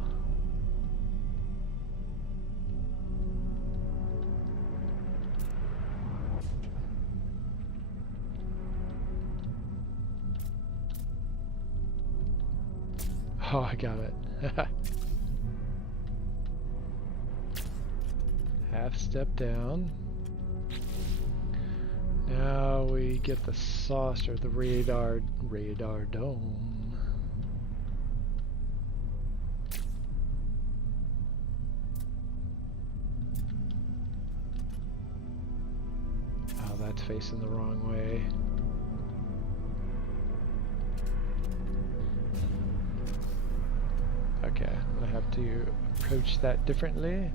Oh, I got it. Half step down. Now we get the saucer, the radar dome. Oh, that's facing the wrong way. Okay, I'm gonna have to approach that differently.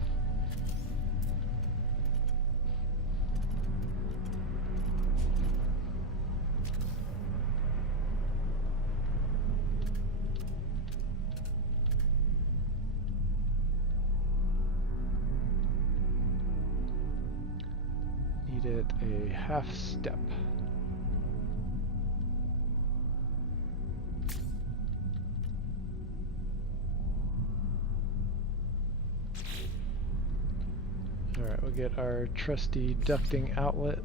Needed a half step. Alright, we'll get our trusty ducting outlet.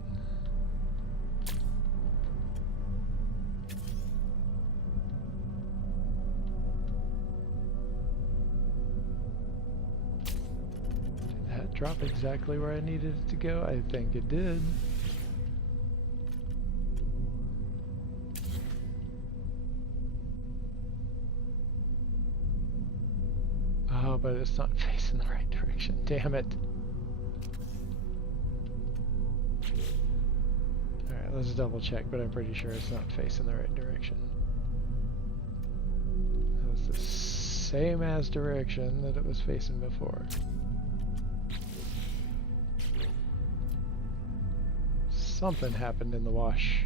Did that drop exactly where I needed it to go? I think it did. Oh, but it's not facing the right direction. Damn it. Alright, let's double check, but I'm pretty sure it's not facing the right direction. That was the same as direction that it was facing before. Something happened in the wash.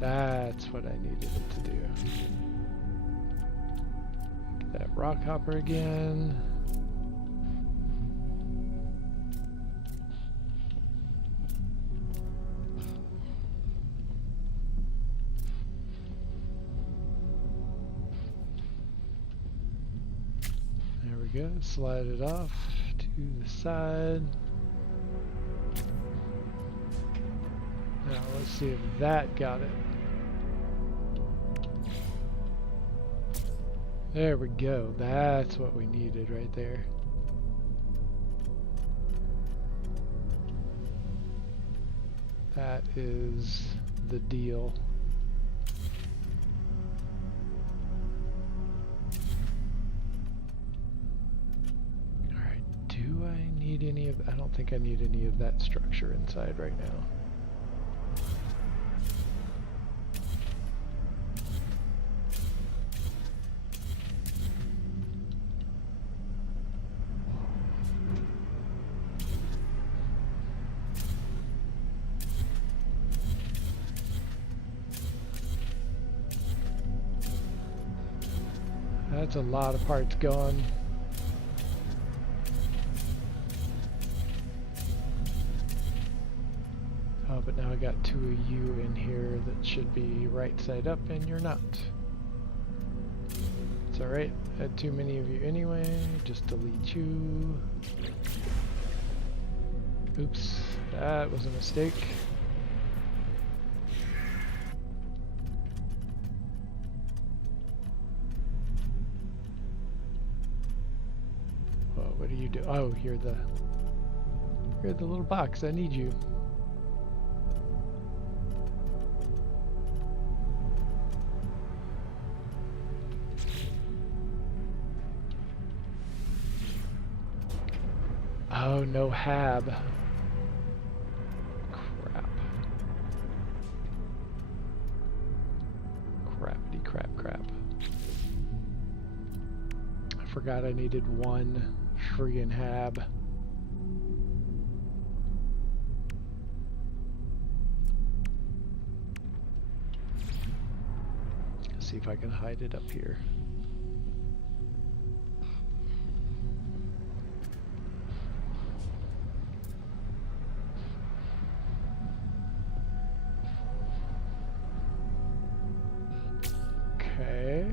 That's what I needed it to do. Get that rock hopper again. There we go. Slide it off to the side. Now let's see if that got it. There we go. That's what we needed right there. That is the deal. Alright, do I need any of... I don't think I need any of that structure inside right now. That's a lot of parts gone. Oh, but now I got 2 of you in here that should be right side up, and you're not. It's alright. I had too many of you anyway. Just delete you. Oops, that was a mistake. What do you do? Oh, you're the little box. I need you. Oh, no hab. Crap. Crappity crap crap. I forgot I needed 1 friggin' hab. Let's see if I can hide it up here. Okay.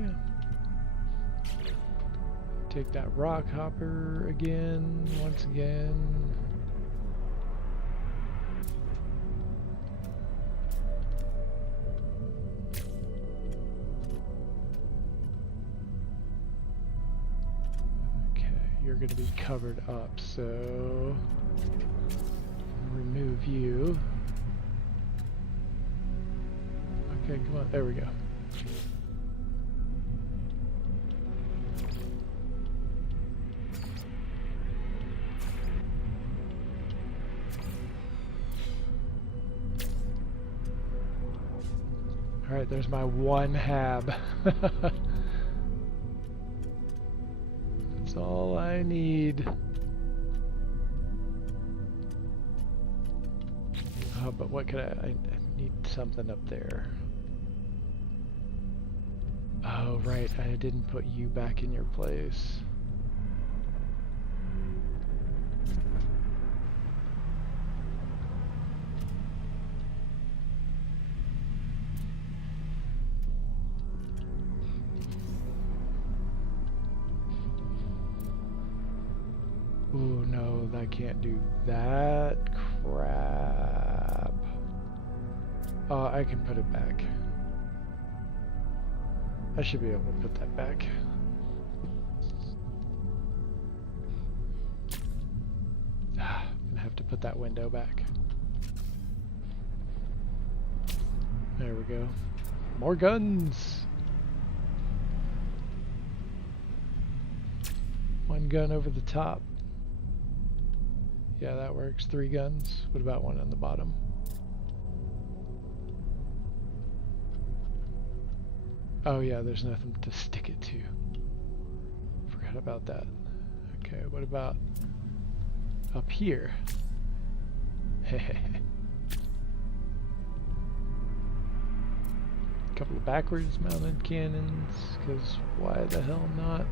Take that rock hopper again, once again. Okay, you're going to be covered up, so remove you. Okay, come on, there we go. Alright, there's my 1 hab. That's all I need. Oh, but what could I need something up there. Oh, right, I didn't put you back in your place. Oh no, I can't do that. Crap. Oh, I can put it back. I should be able to put that back. I'm gonna have to put that window back. There we go. More guns! 1 gun over the top. Yeah, that works. 3 guns. What about 1 on the bottom? Oh yeah, there's nothing to stick it to. Forgot about that. Okay, what about up here? Couple of backwards mounted cannons, because why the hell not?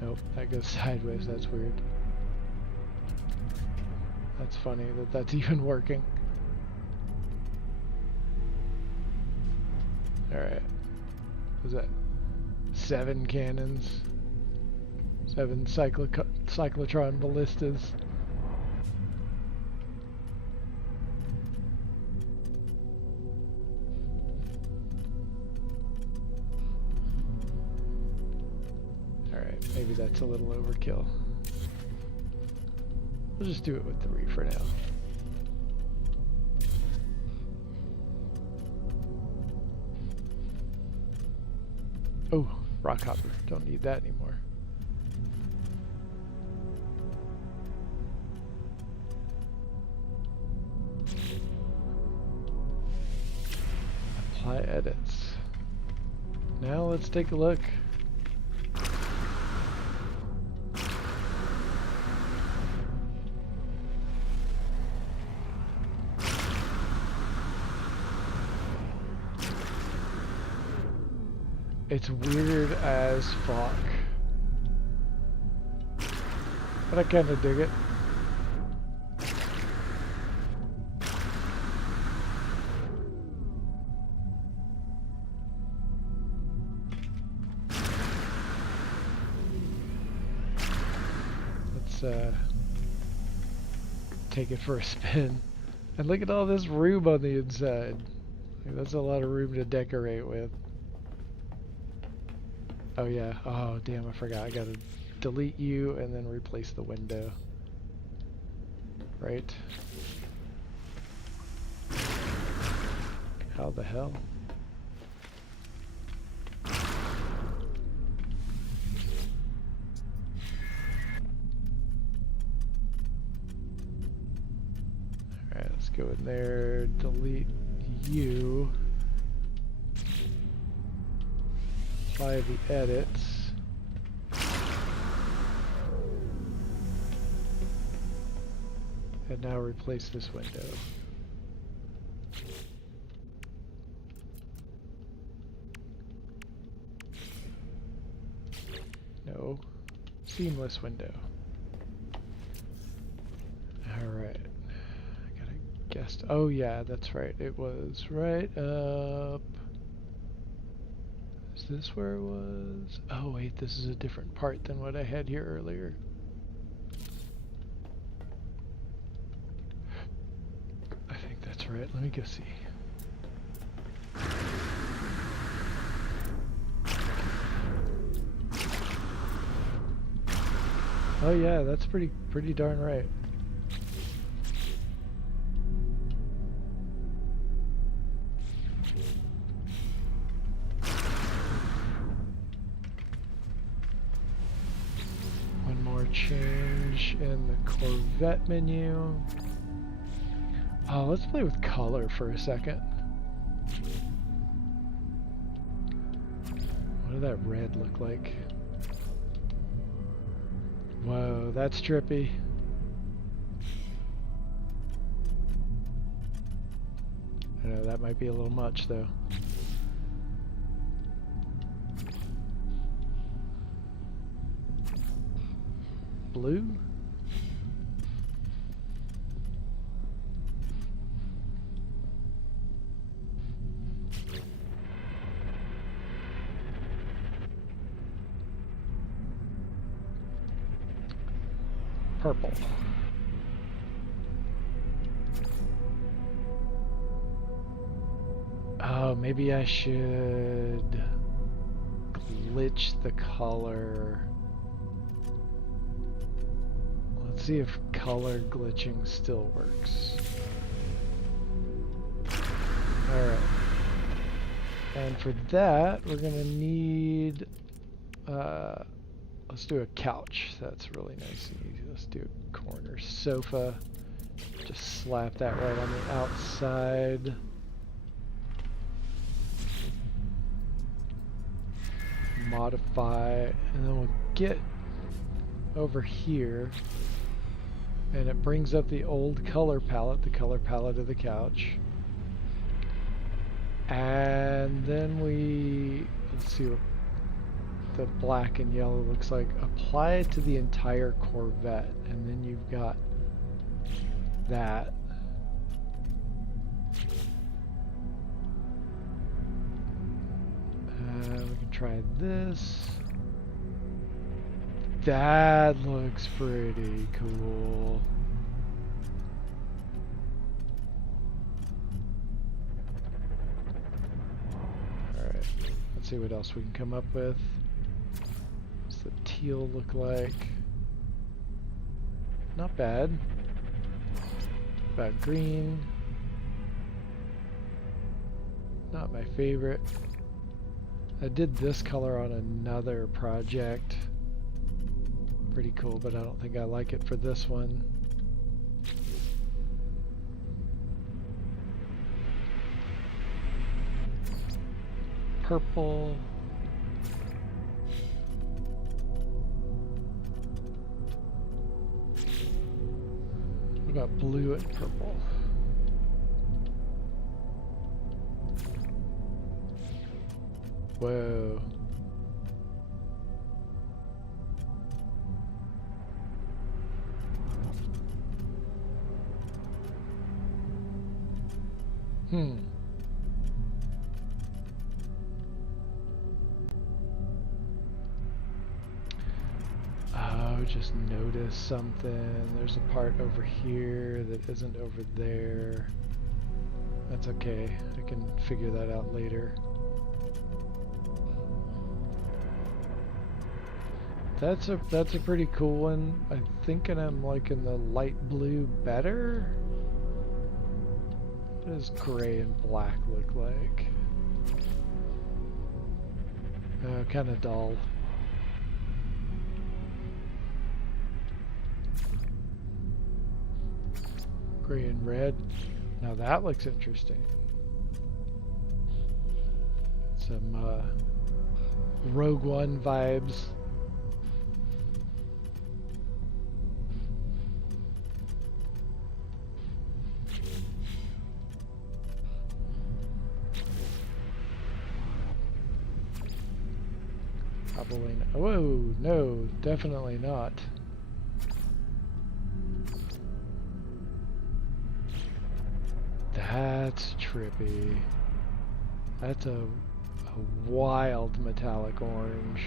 Nope, that goes sideways. That's weird. That's funny that that's even working. Alright. Was that 7 cannons? 7 cyclotron ballistas. Alright, maybe that's a little overkill. We'll just do it with 3 for now. Oh, rock hopper. Don't need that anymore. Apply edits. Now let's take a look. It's weird as fuck, but I kind of dig it. Let's take it for a spin. And look at all this room on the inside. Like, that's a lot of room to decorate with. Oh yeah, oh damn, I forgot. I gotta delete you and then replace the window. Right? How the hell? Alright, let's go in there, delete you. Apply the edits. And now replace this window. No. Seamless window. Alright. I gotta guess. Oh yeah, that's right. It was right up. Is this where it was? Oh wait, this is a different part than what I had here earlier. I think that's right. Let me go see. Oh yeah, that's pretty darn right. Change in the Corvette menu. Oh, let's play with color for a second. What did that red look like? Whoa, that's trippy. I know that might be a little much though. Blue? Purple. Oh, maybe I should glitch the color. Let's see if color glitching still works. Alright. And for that, we're gonna need, let's do a couch. That's really nice and easy. Let's do a corner sofa. Just slap that right on the outside. Modify, and then we'll get over here, and it brings up the old color palette, the color palette of the couch. And then let's see what the black and yellow looks like. Apply it to the entire Corvette, and then you've got that. We can try this. That looks pretty cool. Alright, let's see what else we can come up with. It's the teal look like? Not bad. About green. Not my favorite. I did this color on another project. Pretty cool, but I don't think I like it for this one. Purple. What about blue and purple? Whoa. Oh, just noticed something. There's a part over here that isn't over there. That's okay. I can figure that out later. That's a pretty cool one. I'm thinking I'm liking the light blue better. What does gray and black look like? Kind of dull. Gray and red. Now that looks interesting. Some Rogue One vibes. Probably not. Whoa, no, definitely not. That's trippy. That's a wild metallic orange.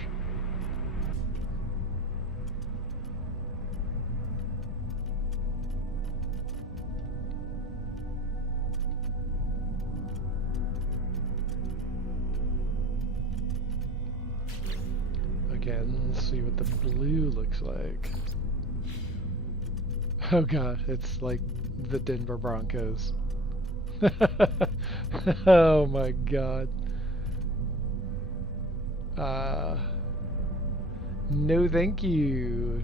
Okay, let's see what the blue looks like. Oh god, it's like the Denver Broncos. Oh my god. No thank you.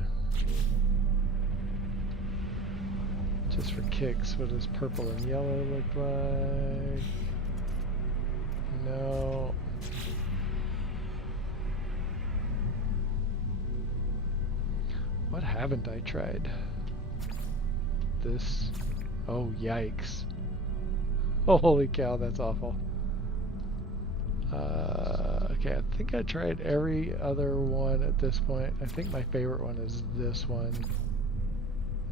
Just for kicks, what does purple and yellow look like? No. What haven't I tried? This. Oh, yikes. Holy cow, that's awful. Okay, I think I tried every other one at this point. I think my favorite one is this one.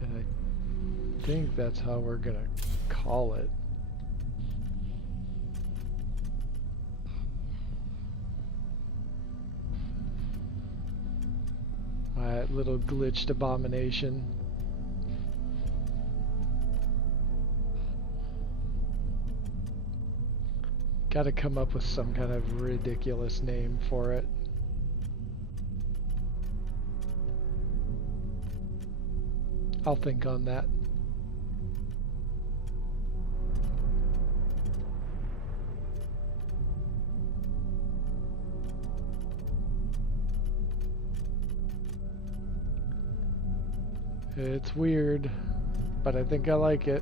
And I think that's how we're gonna call it. My little glitched abomination. Gotta come up with some kind of ridiculous name for it. I'll think on that. It's weird, but I think I like it.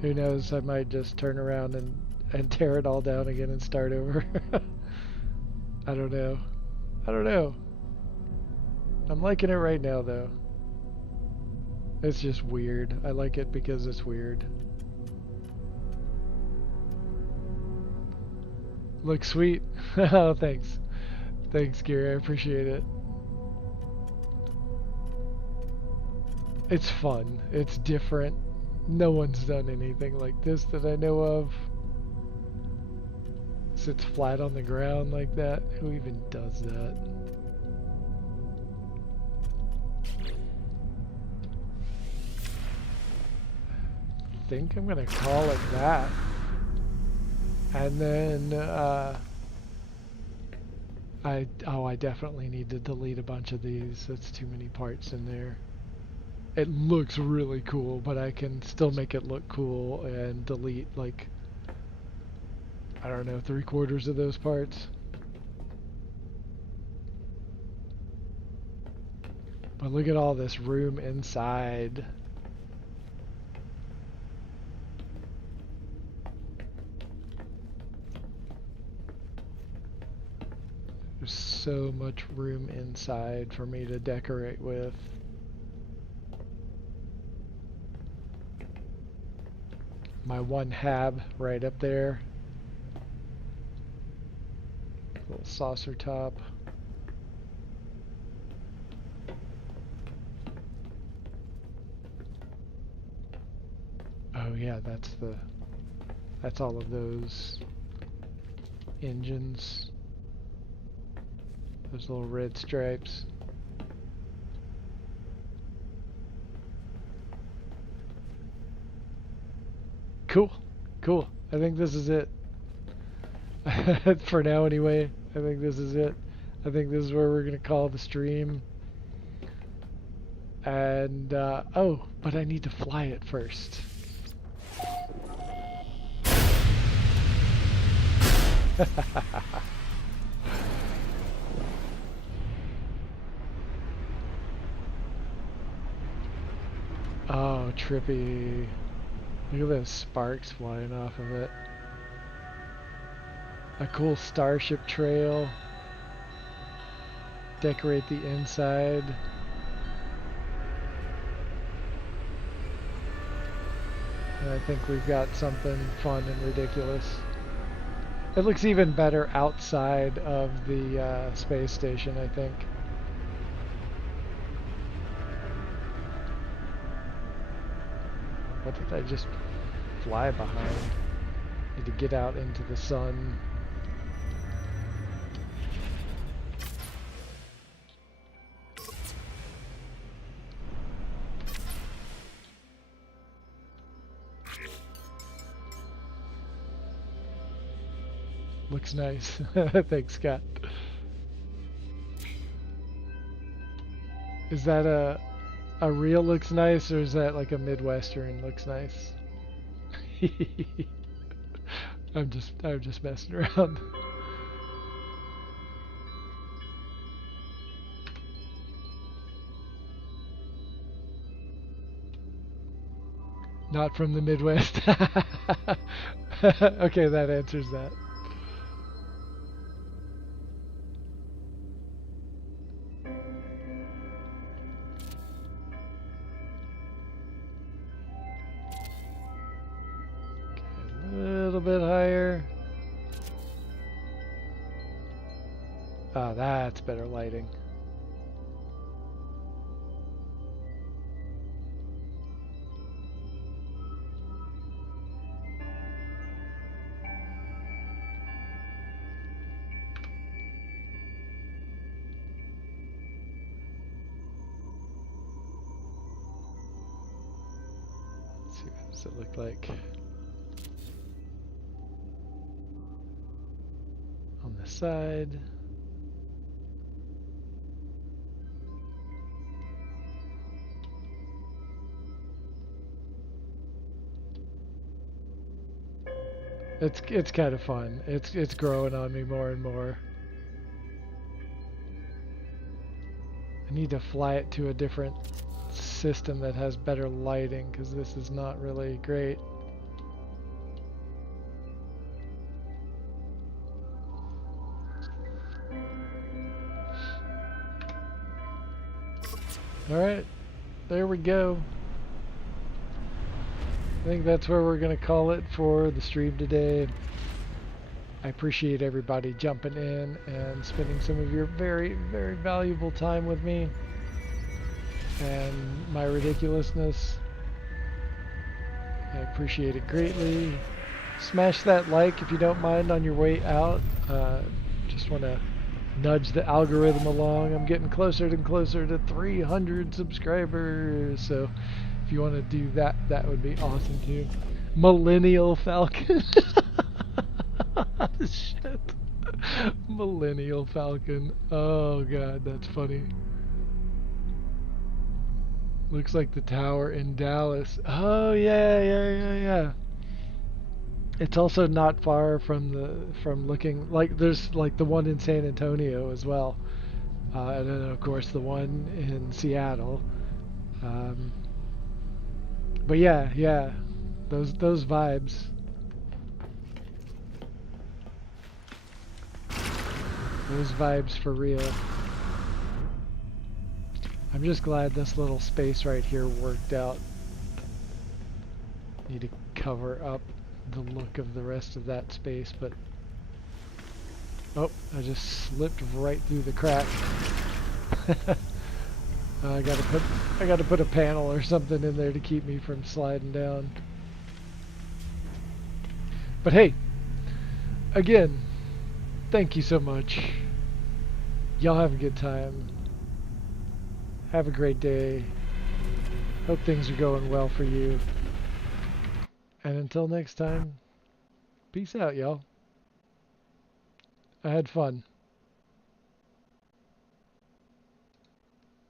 Who knows, I might just turn around and tear it all down again and start over. I don't know. I don't know. I'm liking it right now though. It's just weird. I like it because it's weird. Looks sweet. Oh, thanks. Thanks, Gary. I appreciate it. It's fun. It's different. No one's done anything like this that I know of. Sits flat on the ground like that. Who even does that? I think I'm gonna call it that. And then I definitely need to delete a bunch of these. That's too many parts in there. It looks really cool, but I can still make it look cool and delete, like, I don't know, 3/4 of those parts. But look at all this room inside. There's so much room inside for me to decorate with. My one hab right up there. Little saucer top. Oh yeah, that's all of those engines. Those little red stripes. Cool. Cool. I think this is it. For now anyway, I think this is it. I think this is where we're going to call the stream. And, oh, but I need to fly it first. Oh, trippy. Look at those sparks flying off of it. A cool starship trail. Decorate the inside. And I think we've got something fun and ridiculous. It looks even better outside of the space station, I think. What did I just fly behind? Need to get out into the sun. Looks nice. Thanks, Scott. Is that a real looks nice, or is that like a Midwestern looks nice? I'm just messing around. Not from the Midwest. Okay, that answers that. Bit higher. Ah, that's better lighting. Let's see, what does it look like? On the side. It's kind of fun. It's growing on me more and more. I need to fly it to a different system that has better lighting, because this is not really great. Alright, there we go. I think that's where we're going to call it for the stream today. I appreciate everybody jumping in and spending some of your very, very valuable time with me and my ridiculousness. I appreciate it greatly. Smash that like if you don't mind on your way out. Just want to nudge the algorithm along. I'm getting closer and closer to 300 subscribers, so if you want to do that, that would be awesome too. Millennial Falcon. Shit. Millennial Falcon. Oh god, that's funny. Looks like the tower in Dallas. Oh yeah, yeah, yeah, yeah. It's also not far from looking like there's like the one in San Antonio as well, and then of course the one in Seattle. Um, but yeah, yeah, those vibes, those vibes for real. I'm just glad this little space right here worked out. Need to cover up the look of the rest of that space, but oh, I just slipped right through the crack. I gotta put a panel or something in there to keep me from sliding down. But hey, again, thank you so much. Y'all have a good time. Have a great day. Hope things are going well for you. And until next time, peace out, y'all. I had fun.